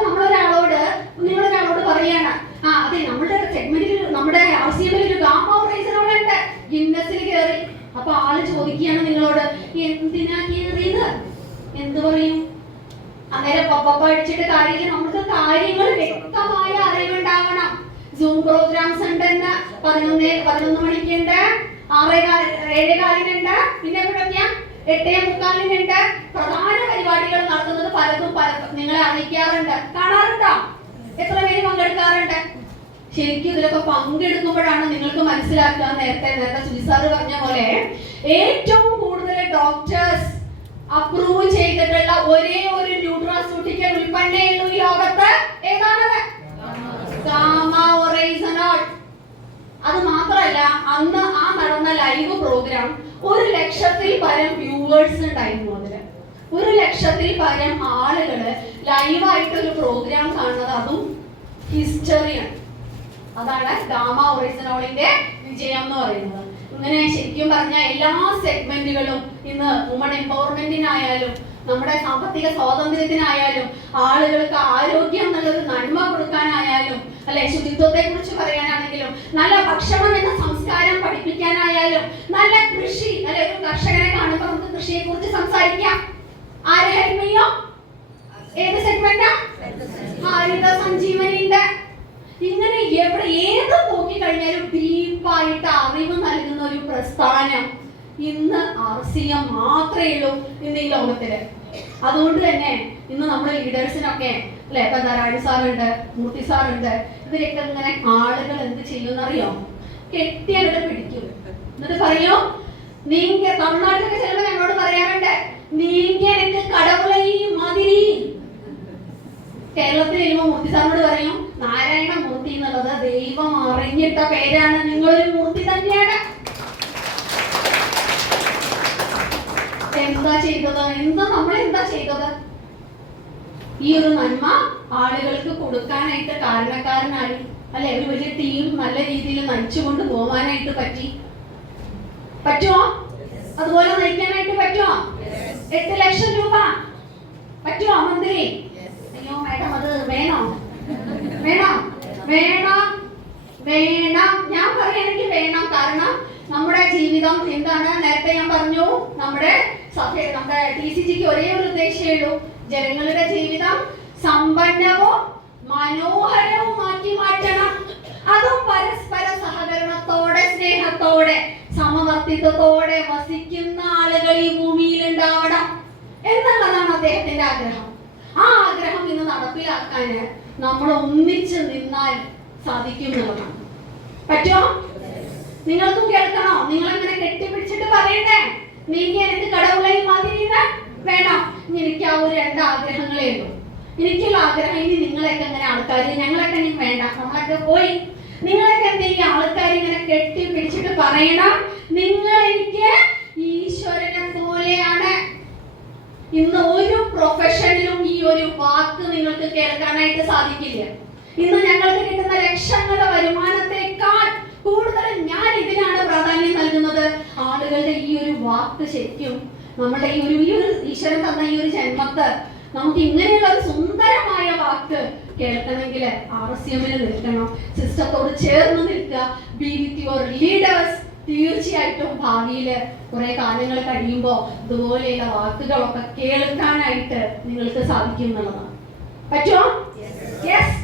നിങ്ങളൊരാളോട് പറയാണ്, അതെ നമ്മുടെ സെഗ്മെന്റിൽ നമ്മുടെ RCMൽ ഒരു ഗാമ ഓറൈസനോളുണ്ട്, ഗിന്നസിൽ കയറി. അപ്പൊ ആള് ചോദിക്കുകയാണ് നിങ്ങളോട്, എന്തിനാ കയറിയത്? എന്ത് പറയും? അന്നേരം പപ്പ അടിച്ചിട്ട് കാര്യമില്ല. നമുക്ക് കാര്യങ്ങൾ വ്യക്തമായ അറിവുണ്ടാവണം. സൂം പ്രോഗ്രാംസ് ഉണ്ടെന്ന് 11 മണിക്കുണ്ട്, 7:15 പിന്നെ എപ്പോഴൊക്കെയാ 8:45 പ്രധാന പരിപാടികൾ നടത്തുന്നത് പലതും നിങ്ങളെ അറിയിക്കാറുണ്ട്. കാണാറുണ്ടോ? എത്ര പേര് പങ്കെടുക്കാറുണ്ട്? ശരിക്കും ഇതിലൊക്കെ പങ്കെടുക്കുമ്പോഴാണ് നിങ്ങൾക്ക് മനസ്സിലാക്കുക. നേരത്തെ സുജിസാറ് പറഞ്ഞ പോലെ ഏറ്റവും കൂടുതൽ ഡോക്ടേഴ്സ് അപ്രൂവ് ചെയ്തിട്ടുള്ള ഒരേ ഒരു ന്യൂട്രാസ്യൂട്ടിക്കൽ ഉൽപ്പന്നേ ഉള്ളൂ ഈ ലോകത്ത്. ഏതാണത്? Gamma oryzanol. അത് മാത്രമല്ല, അന്ന് നടന്ന ലൈവ് പ്രോഗ്രാം 1,00,000-ൽ പരം വ്യൂവേഴ്സ് ഉണ്ടായിരുന്നു. അതില് 1,00,000-ൽ പരം ആളുകള് ലൈവായിട്ടൊരു പ്രോഗ്രാം കാണുന്നത്, അതും ഹിസ്റ്ററിയാണ്. അതാണ് ഗാമ ഒറൈസനോളിന്റെ വിജയം എന്ന് പറയുന്നത്. ഇങ്ങനെ ശരിക്കും പറഞ്ഞാൽ എല്ലാ സെഗ്മെന്റുകളും ഇന്ന് വുമൺ എംപവർമെന്റിനായാലും നമ്മുടെ സാമ്പത്തിക സ്വാതന്ത്ര്യത്തിനായാലും ആളുകൾക്ക് ആരോഗ്യം എന്നുള്ളൊരു നന്മ കൊടുക്കാനായാലും, അല്ലെ, ശുചിത്വത്തെ കുറിച്ച് പറയാനാണെങ്കിലും, നല്ല ഭക്ഷണം എന്ന സംസ്കാരം പഠിപ്പിക്കാനായാലും, നല്ല കൃഷി, അല്ലെ, ഒരു കർഷകനെ കാണുമ്പോൾ നമുക്ക് കൃഷിയെ കുറിച്ച് സംസാരിക്കാം. ആര് ഹെൽപ്പ് ചെയ്യോ? ഏത് സെഗ്മെന്റാ? ഹരിത സഞ്ജീവനിന്റെ. ഇങ്ങനെ ഏത് നോക്കിക്കഴിഞ്ഞാലും ഡീപ്പായിട്ട് അറിവ് നൽകുന്ന ഒരു പ്രസ്ഥാനം ഇന്ന് RCM മാത്രമേ ഉള്ളൂ ഇന്ന് ഈ ലോകത്തില്. അതുകൊണ്ട് തന്നെ ഇന്ന് നമ്മുടെ ലീഡേഴ്സിനൊക്കെ, അല്ലെ, നാരായണ സാറുണ്ട്, മൂർത്തി സാറുണ്ട്, ഇവരൊക്കെ ഇങ്ങനെ ആളുകൾ എന്ത് ചെയ്യുമെന്നറിയോ? കെട്ടിയവരെ പിടിക്കും. എന്നിട്ട് പറയോ, നീങ്ക തമിഴ്നാട്ടിലൊക്കെ ചിലപ്പോൾ ഞങ്ങളോട് പറയാറുണ്ട്, നീങ്ക എനിക്ക് കടവുളൈ മതിരി. കേരളത്തിൽ വരുമ്പോൾ മൂർത്തി സാറിനോട് പറയും, നാരായണ മൂർത്തി എന്നുള്ളത് ദൈവം അറിഞ്ഞിട്ട പേരാണ്, നിങ്ങളൊരു മൂർത്തി തന്നെയാണ്. എന്താ ചെയ്തത്? നമ്മളെന്താ ചെയ്തത്? ഈ ഒരു നന്മ ആളുകൾക്ക് കൊടുക്കാനായിട്ട് കാരണക്കാരനായി, അല്ലെ? ഒരു വലിയ ടീം നല്ല രീതിയിൽ നയിച്ചുകൊണ്ട് പോകാനായിട്ട് പറ്റുമോ? അതുപോലെ നയിക്കാനായിട്ട് പറ്റുമോ? 8 ലക്ഷം രൂപ പറ്റുമോ മന്ത്രി? അയ്യോ മാഡം, അത് വേണോ? വേണം വേണം വേണം. ഞാൻ പറയാം എനിക്ക് വേണം. കാരണം നമ്മുടെ ജീവിതം എന്താണ്? നേരത്തെ ഞാൻ പറഞ്ഞു, നമ്മുടെ TCGക്ക് ഒരേ ഒരു ഉദ്ദേശമേ ഉള്ളൂ, ജനങ്ങളുടെ ജീവിതം സമ്പന്നവും മനോഹരവുമാക്കി മാറ്റണം. അതും പരസ്പര സഹകരണത്തോടെ, സ്നേഹത്തോടെ, സമവർത്തിത്വത്തോടെ വസിക്കുന്ന ആളുകൾ ഈ ഭൂമിയിൽ ഉണ്ടാവണം എന്നുള്ളതാണ് അദ്ദേഹത്തിന്റെ ആഗ്രഹം. ആ ആഗ്രഹം ഇന്ന് നടപ്പിലാക്കാൻ നമ്മൾ ഒന്നിച്ച് നിന്നാൽ സാധിക്കും എന്നുള്ളതാണ്. പറ്റുമോ? നിങ്ങൾക്കും കേൾക്കണോ? നിങ്ങളെങ്ങനെ കെട്ടിപ്പിടിച്ചിട്ട് പറയണ്ടേ, നീங்க എനിക്ക് കടവുളை மாதிரி വേണം. എനിക്ക് ആ ഒരു 2 ആഗ്രഹങ്ങളേ ഉള്ളൂ. എനിക്കുള്ള ആഗ്രഹം ഇനി നിങ്ങളെയൊക്കെ ഇങ്ങനെ ആൾക്കാർ, ഞങ്ങളൊക്കെ ഇനി വേണ്ട, നമ്മളൊക്കെ പോയി. നിങ്ങളൊക്കെ എന്ത് ഈ ആൾക്കാർ ഇങ്ങനെ കെട്ടിപ്പിടിച്ചിട്ട് പറയണം, നിങ്ങൾ എനിക്ക് ഈശ്വരനെ പോലെയാണ്. ഇന്ന് ഒരു പ്രൊഫഷനിലും ഈ ഒരു വാക്ക് നിങ്ങൾക്ക് കേൾക്കാനായിട്ട് സാധിക്കില്ല. ഇന്ന് ഞങ്ങൾക്ക് കിട്ടുന്ന ലക്ഷങ്ങളുടെ വരുമാനത്തെക്കാൾ കൂടുതൽ ഞാൻ ഇതിനാണ് പ്രാധാന്യം നൽകുന്നത്. ആളുകളുടെ ഈ ഒരു വാക്ക് ശരിക്കും നമ്മുടെ ഈ ഒരു ഈശ്വരൻ തന്ന ഈ ഒരു ജന്മത്ത് നമുക്ക് ഇങ്ങനെയുള്ള ഒരു സുന്ദരമായ വാക്ക് കേൾക്കണമെങ്കിൽ RSMൽ നിൽക്കണം, സിസ്റ്റത്തോട് ചേർന്ന് നിൽക്കുക, ബി വിത്ത് യുവർ ലീഡേഴ്സ്. തീർച്ചയായിട്ടും ഭാവിയിൽ കുറെ കാലങ്ങൾ കഴിയുമ്പോൾ ഇതുപോലെയുള്ള വാക്കുകളൊക്കെ കേൾക്കാനായിട്ട് നിങ്ങൾക്ക് സാധിക്കും എന്നുള്ളതാണ്. പറ്റുമോ? യെസ്.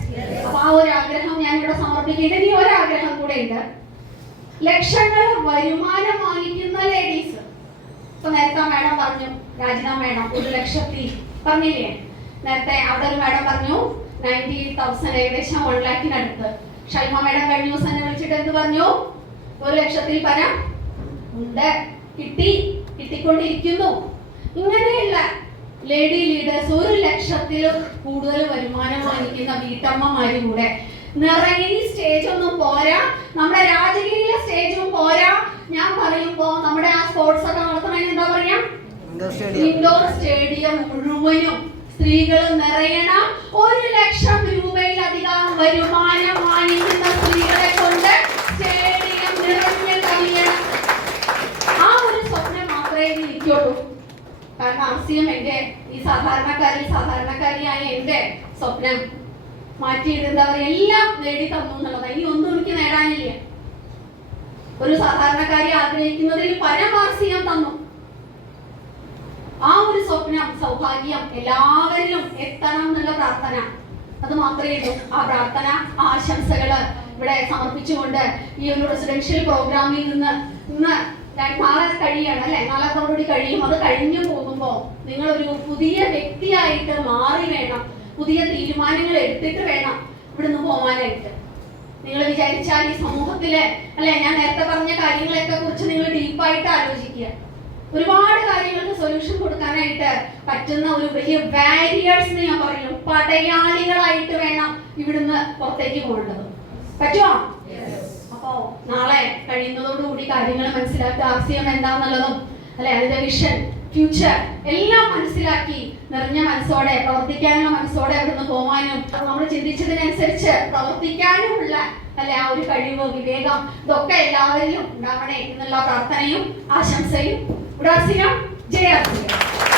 അപ്പൊ ആ ഒരു ആഗ്രഹം ഞാൻ ഇവിടെ സമർപ്പിക്കേണ്ടത്. ഇനി ഒരാഗ്രഹം കൂടെ ഉണ്ട്. ലക്ഷങ്ങൾ വരുമാനം വാങ്ങിക്കുന്ന ലേഡീസ്. ഇപ്പൊ നേരത്തെ മാഡം പറഞ്ഞു, രാജിന മാഡം 1 ലക്ഷത്തി പറഞ്ഞില്ലേ? നേരത്തെ അവിടെ ഒരു മാഡം പറഞ്ഞു 98,000, ഏകദേശം 1 lakhിനടുത്ത്. ഷൈമ മാഡം കഴിഞ്ഞ ദിവസം എന്നെ വിളിച്ചിട്ട് എന്ത് പറഞ്ഞു? 1 ലക്ഷത്തിൽ പരം ഉണ്ട്, കിട്ടിക്കൊണ്ടിരിക്കുന്നു. ഇങ്ങനെയുള്ള ലേഡി ലീഡേഴ്സ് 1 ലക്ഷത്തിൽ കൂടുതൽ വരുമാനം വാങ്ങിക്കുന്ന വീട്ടമ്മമാരും കൂടെ നിറയെ സ്റ്റേജ് ഒന്നും പോരാ, നമ്മുടെ രാജഗിരിയിലെ സ്റ്റേജും പോരാ. ഞാൻ പറയുമ്പോ നമ്മുടെ ആ സ്പോർട്സ് ഒക്കെ നടത്തണമെന്ന് എന്താ പറയാ, ഇൻഡോർ സ്റ്റേഡിയം മുഴുവനും സ്ത്രീകൾ നിറയണം. 1 ലക്ഷം രൂപയിലധികം വരുമാനം വാങ്ങിക്കുന്ന സ്ത്രീകളെ കൊണ്ട് സ്റ്റേഡിയം നിറഞ്ഞു കവിയണം. ആ ഒരു സ്വപ്നം മാത്രമേ എനിക്കുള്ളൂ. കാരണം RCM എന്റെ ഈ സാധാരണക്കാരിയായ എന്റെ സ്വപ്നം മാറ്റിയിട്ട് എന്താ പറയുക, എല്ലാം നേടി തന്നു എന്നുള്ളതാണ്. ഇനി ഒന്നും എനിക്ക് നേടാനില്ല. ഒരു സാധാരണക്കാരി ആഗ്രഹിക്കുന്നതിൽ പരം RCM തന്നു. ആ ഒരു സ്വപ്നം, സൗഭാഗ്യം എല്ലാവരിലും എത്തണം എന്നുള്ള പ്രാർത്ഥന, അത് മാത്രമേ ഉള്ളൂ. ആ പ്രാർത്ഥന, ആശംസകള് ഇവിടെ സമർപ്പിച്ചുകൊണ്ട് ഈ ഒരു റെസിഡൻഷ്യൽ പ്രോഗ്രാമിൽ നിന്ന് ഇന്ന് നാളെ കഴിയാണ് അല്ലെ, നാളത്തോടുകൂടി കഴിയും. അത് കഴിഞ്ഞു പോകുമ്പോ നിങ്ങൾ ഒരു പുതിയ വ്യക്തിയായിട്ട് മാറി വേണം, പുതിയ തീരുമാനങ്ങൾ എടുത്തിട്ട് വേണം ഇവിടുന്ന് പോകാനായിട്ട്. നിങ്ങൾ വിചാരിച്ചാൽ ഈ സമൂഹത്തിലെ അല്ലെ, ഞാൻ നേരത്തെ പറഞ്ഞ കാര്യങ്ങളെയൊക്കെ കുറിച്ച് നിങ്ങൾ ഡീപ്പായിട്ട് ആലോചിക്കുക. ഒരുപാട് കാര്യങ്ങൾക്ക് സൊല്യൂഷൻ കൊടുക്കാനായിട്ട് പറ്റുന്ന ഒരു വലിയ ബാരിയേഴ്സ് ഞാൻ പറയും, പടയാളികളായിട്ട് വേണം ഇവിടുന്ന് പുറത്തേക്ക് പോകേണ്ടത്. പറ്റുമോ? അപ്പോ നാളെ കഴിയുന്നതോടുകൂടി കാര്യങ്ങൾ മനസ്സിലാക്കുക, RCM എന്താന്നുള്ളതും അല്ലെ, അതിന്റെ വിഷൻ, ഫ്യൂച്ചർ എല്ലാം മനസ്സിലാക്കി നിറഞ്ഞ മനസ്സോടെ, പ്രവർത്തിക്കാനുള്ള മനസ്സോടെ അവിടുന്ന് പോകാനും നമ്മൾ ചിന്തിച്ചതിനനുസരിച്ച് പ്രവർത്തിക്കാനുമുള്ള അല്ലെ ആ ഒരു കഴിവ്, വിവേകം, ഇതൊക്കെ എല്ലാവരിലും ഉണ്ടാവണേ എന്നുള്ള പ്രാർത്ഥനയും ആശംസയും. ജയ RCM.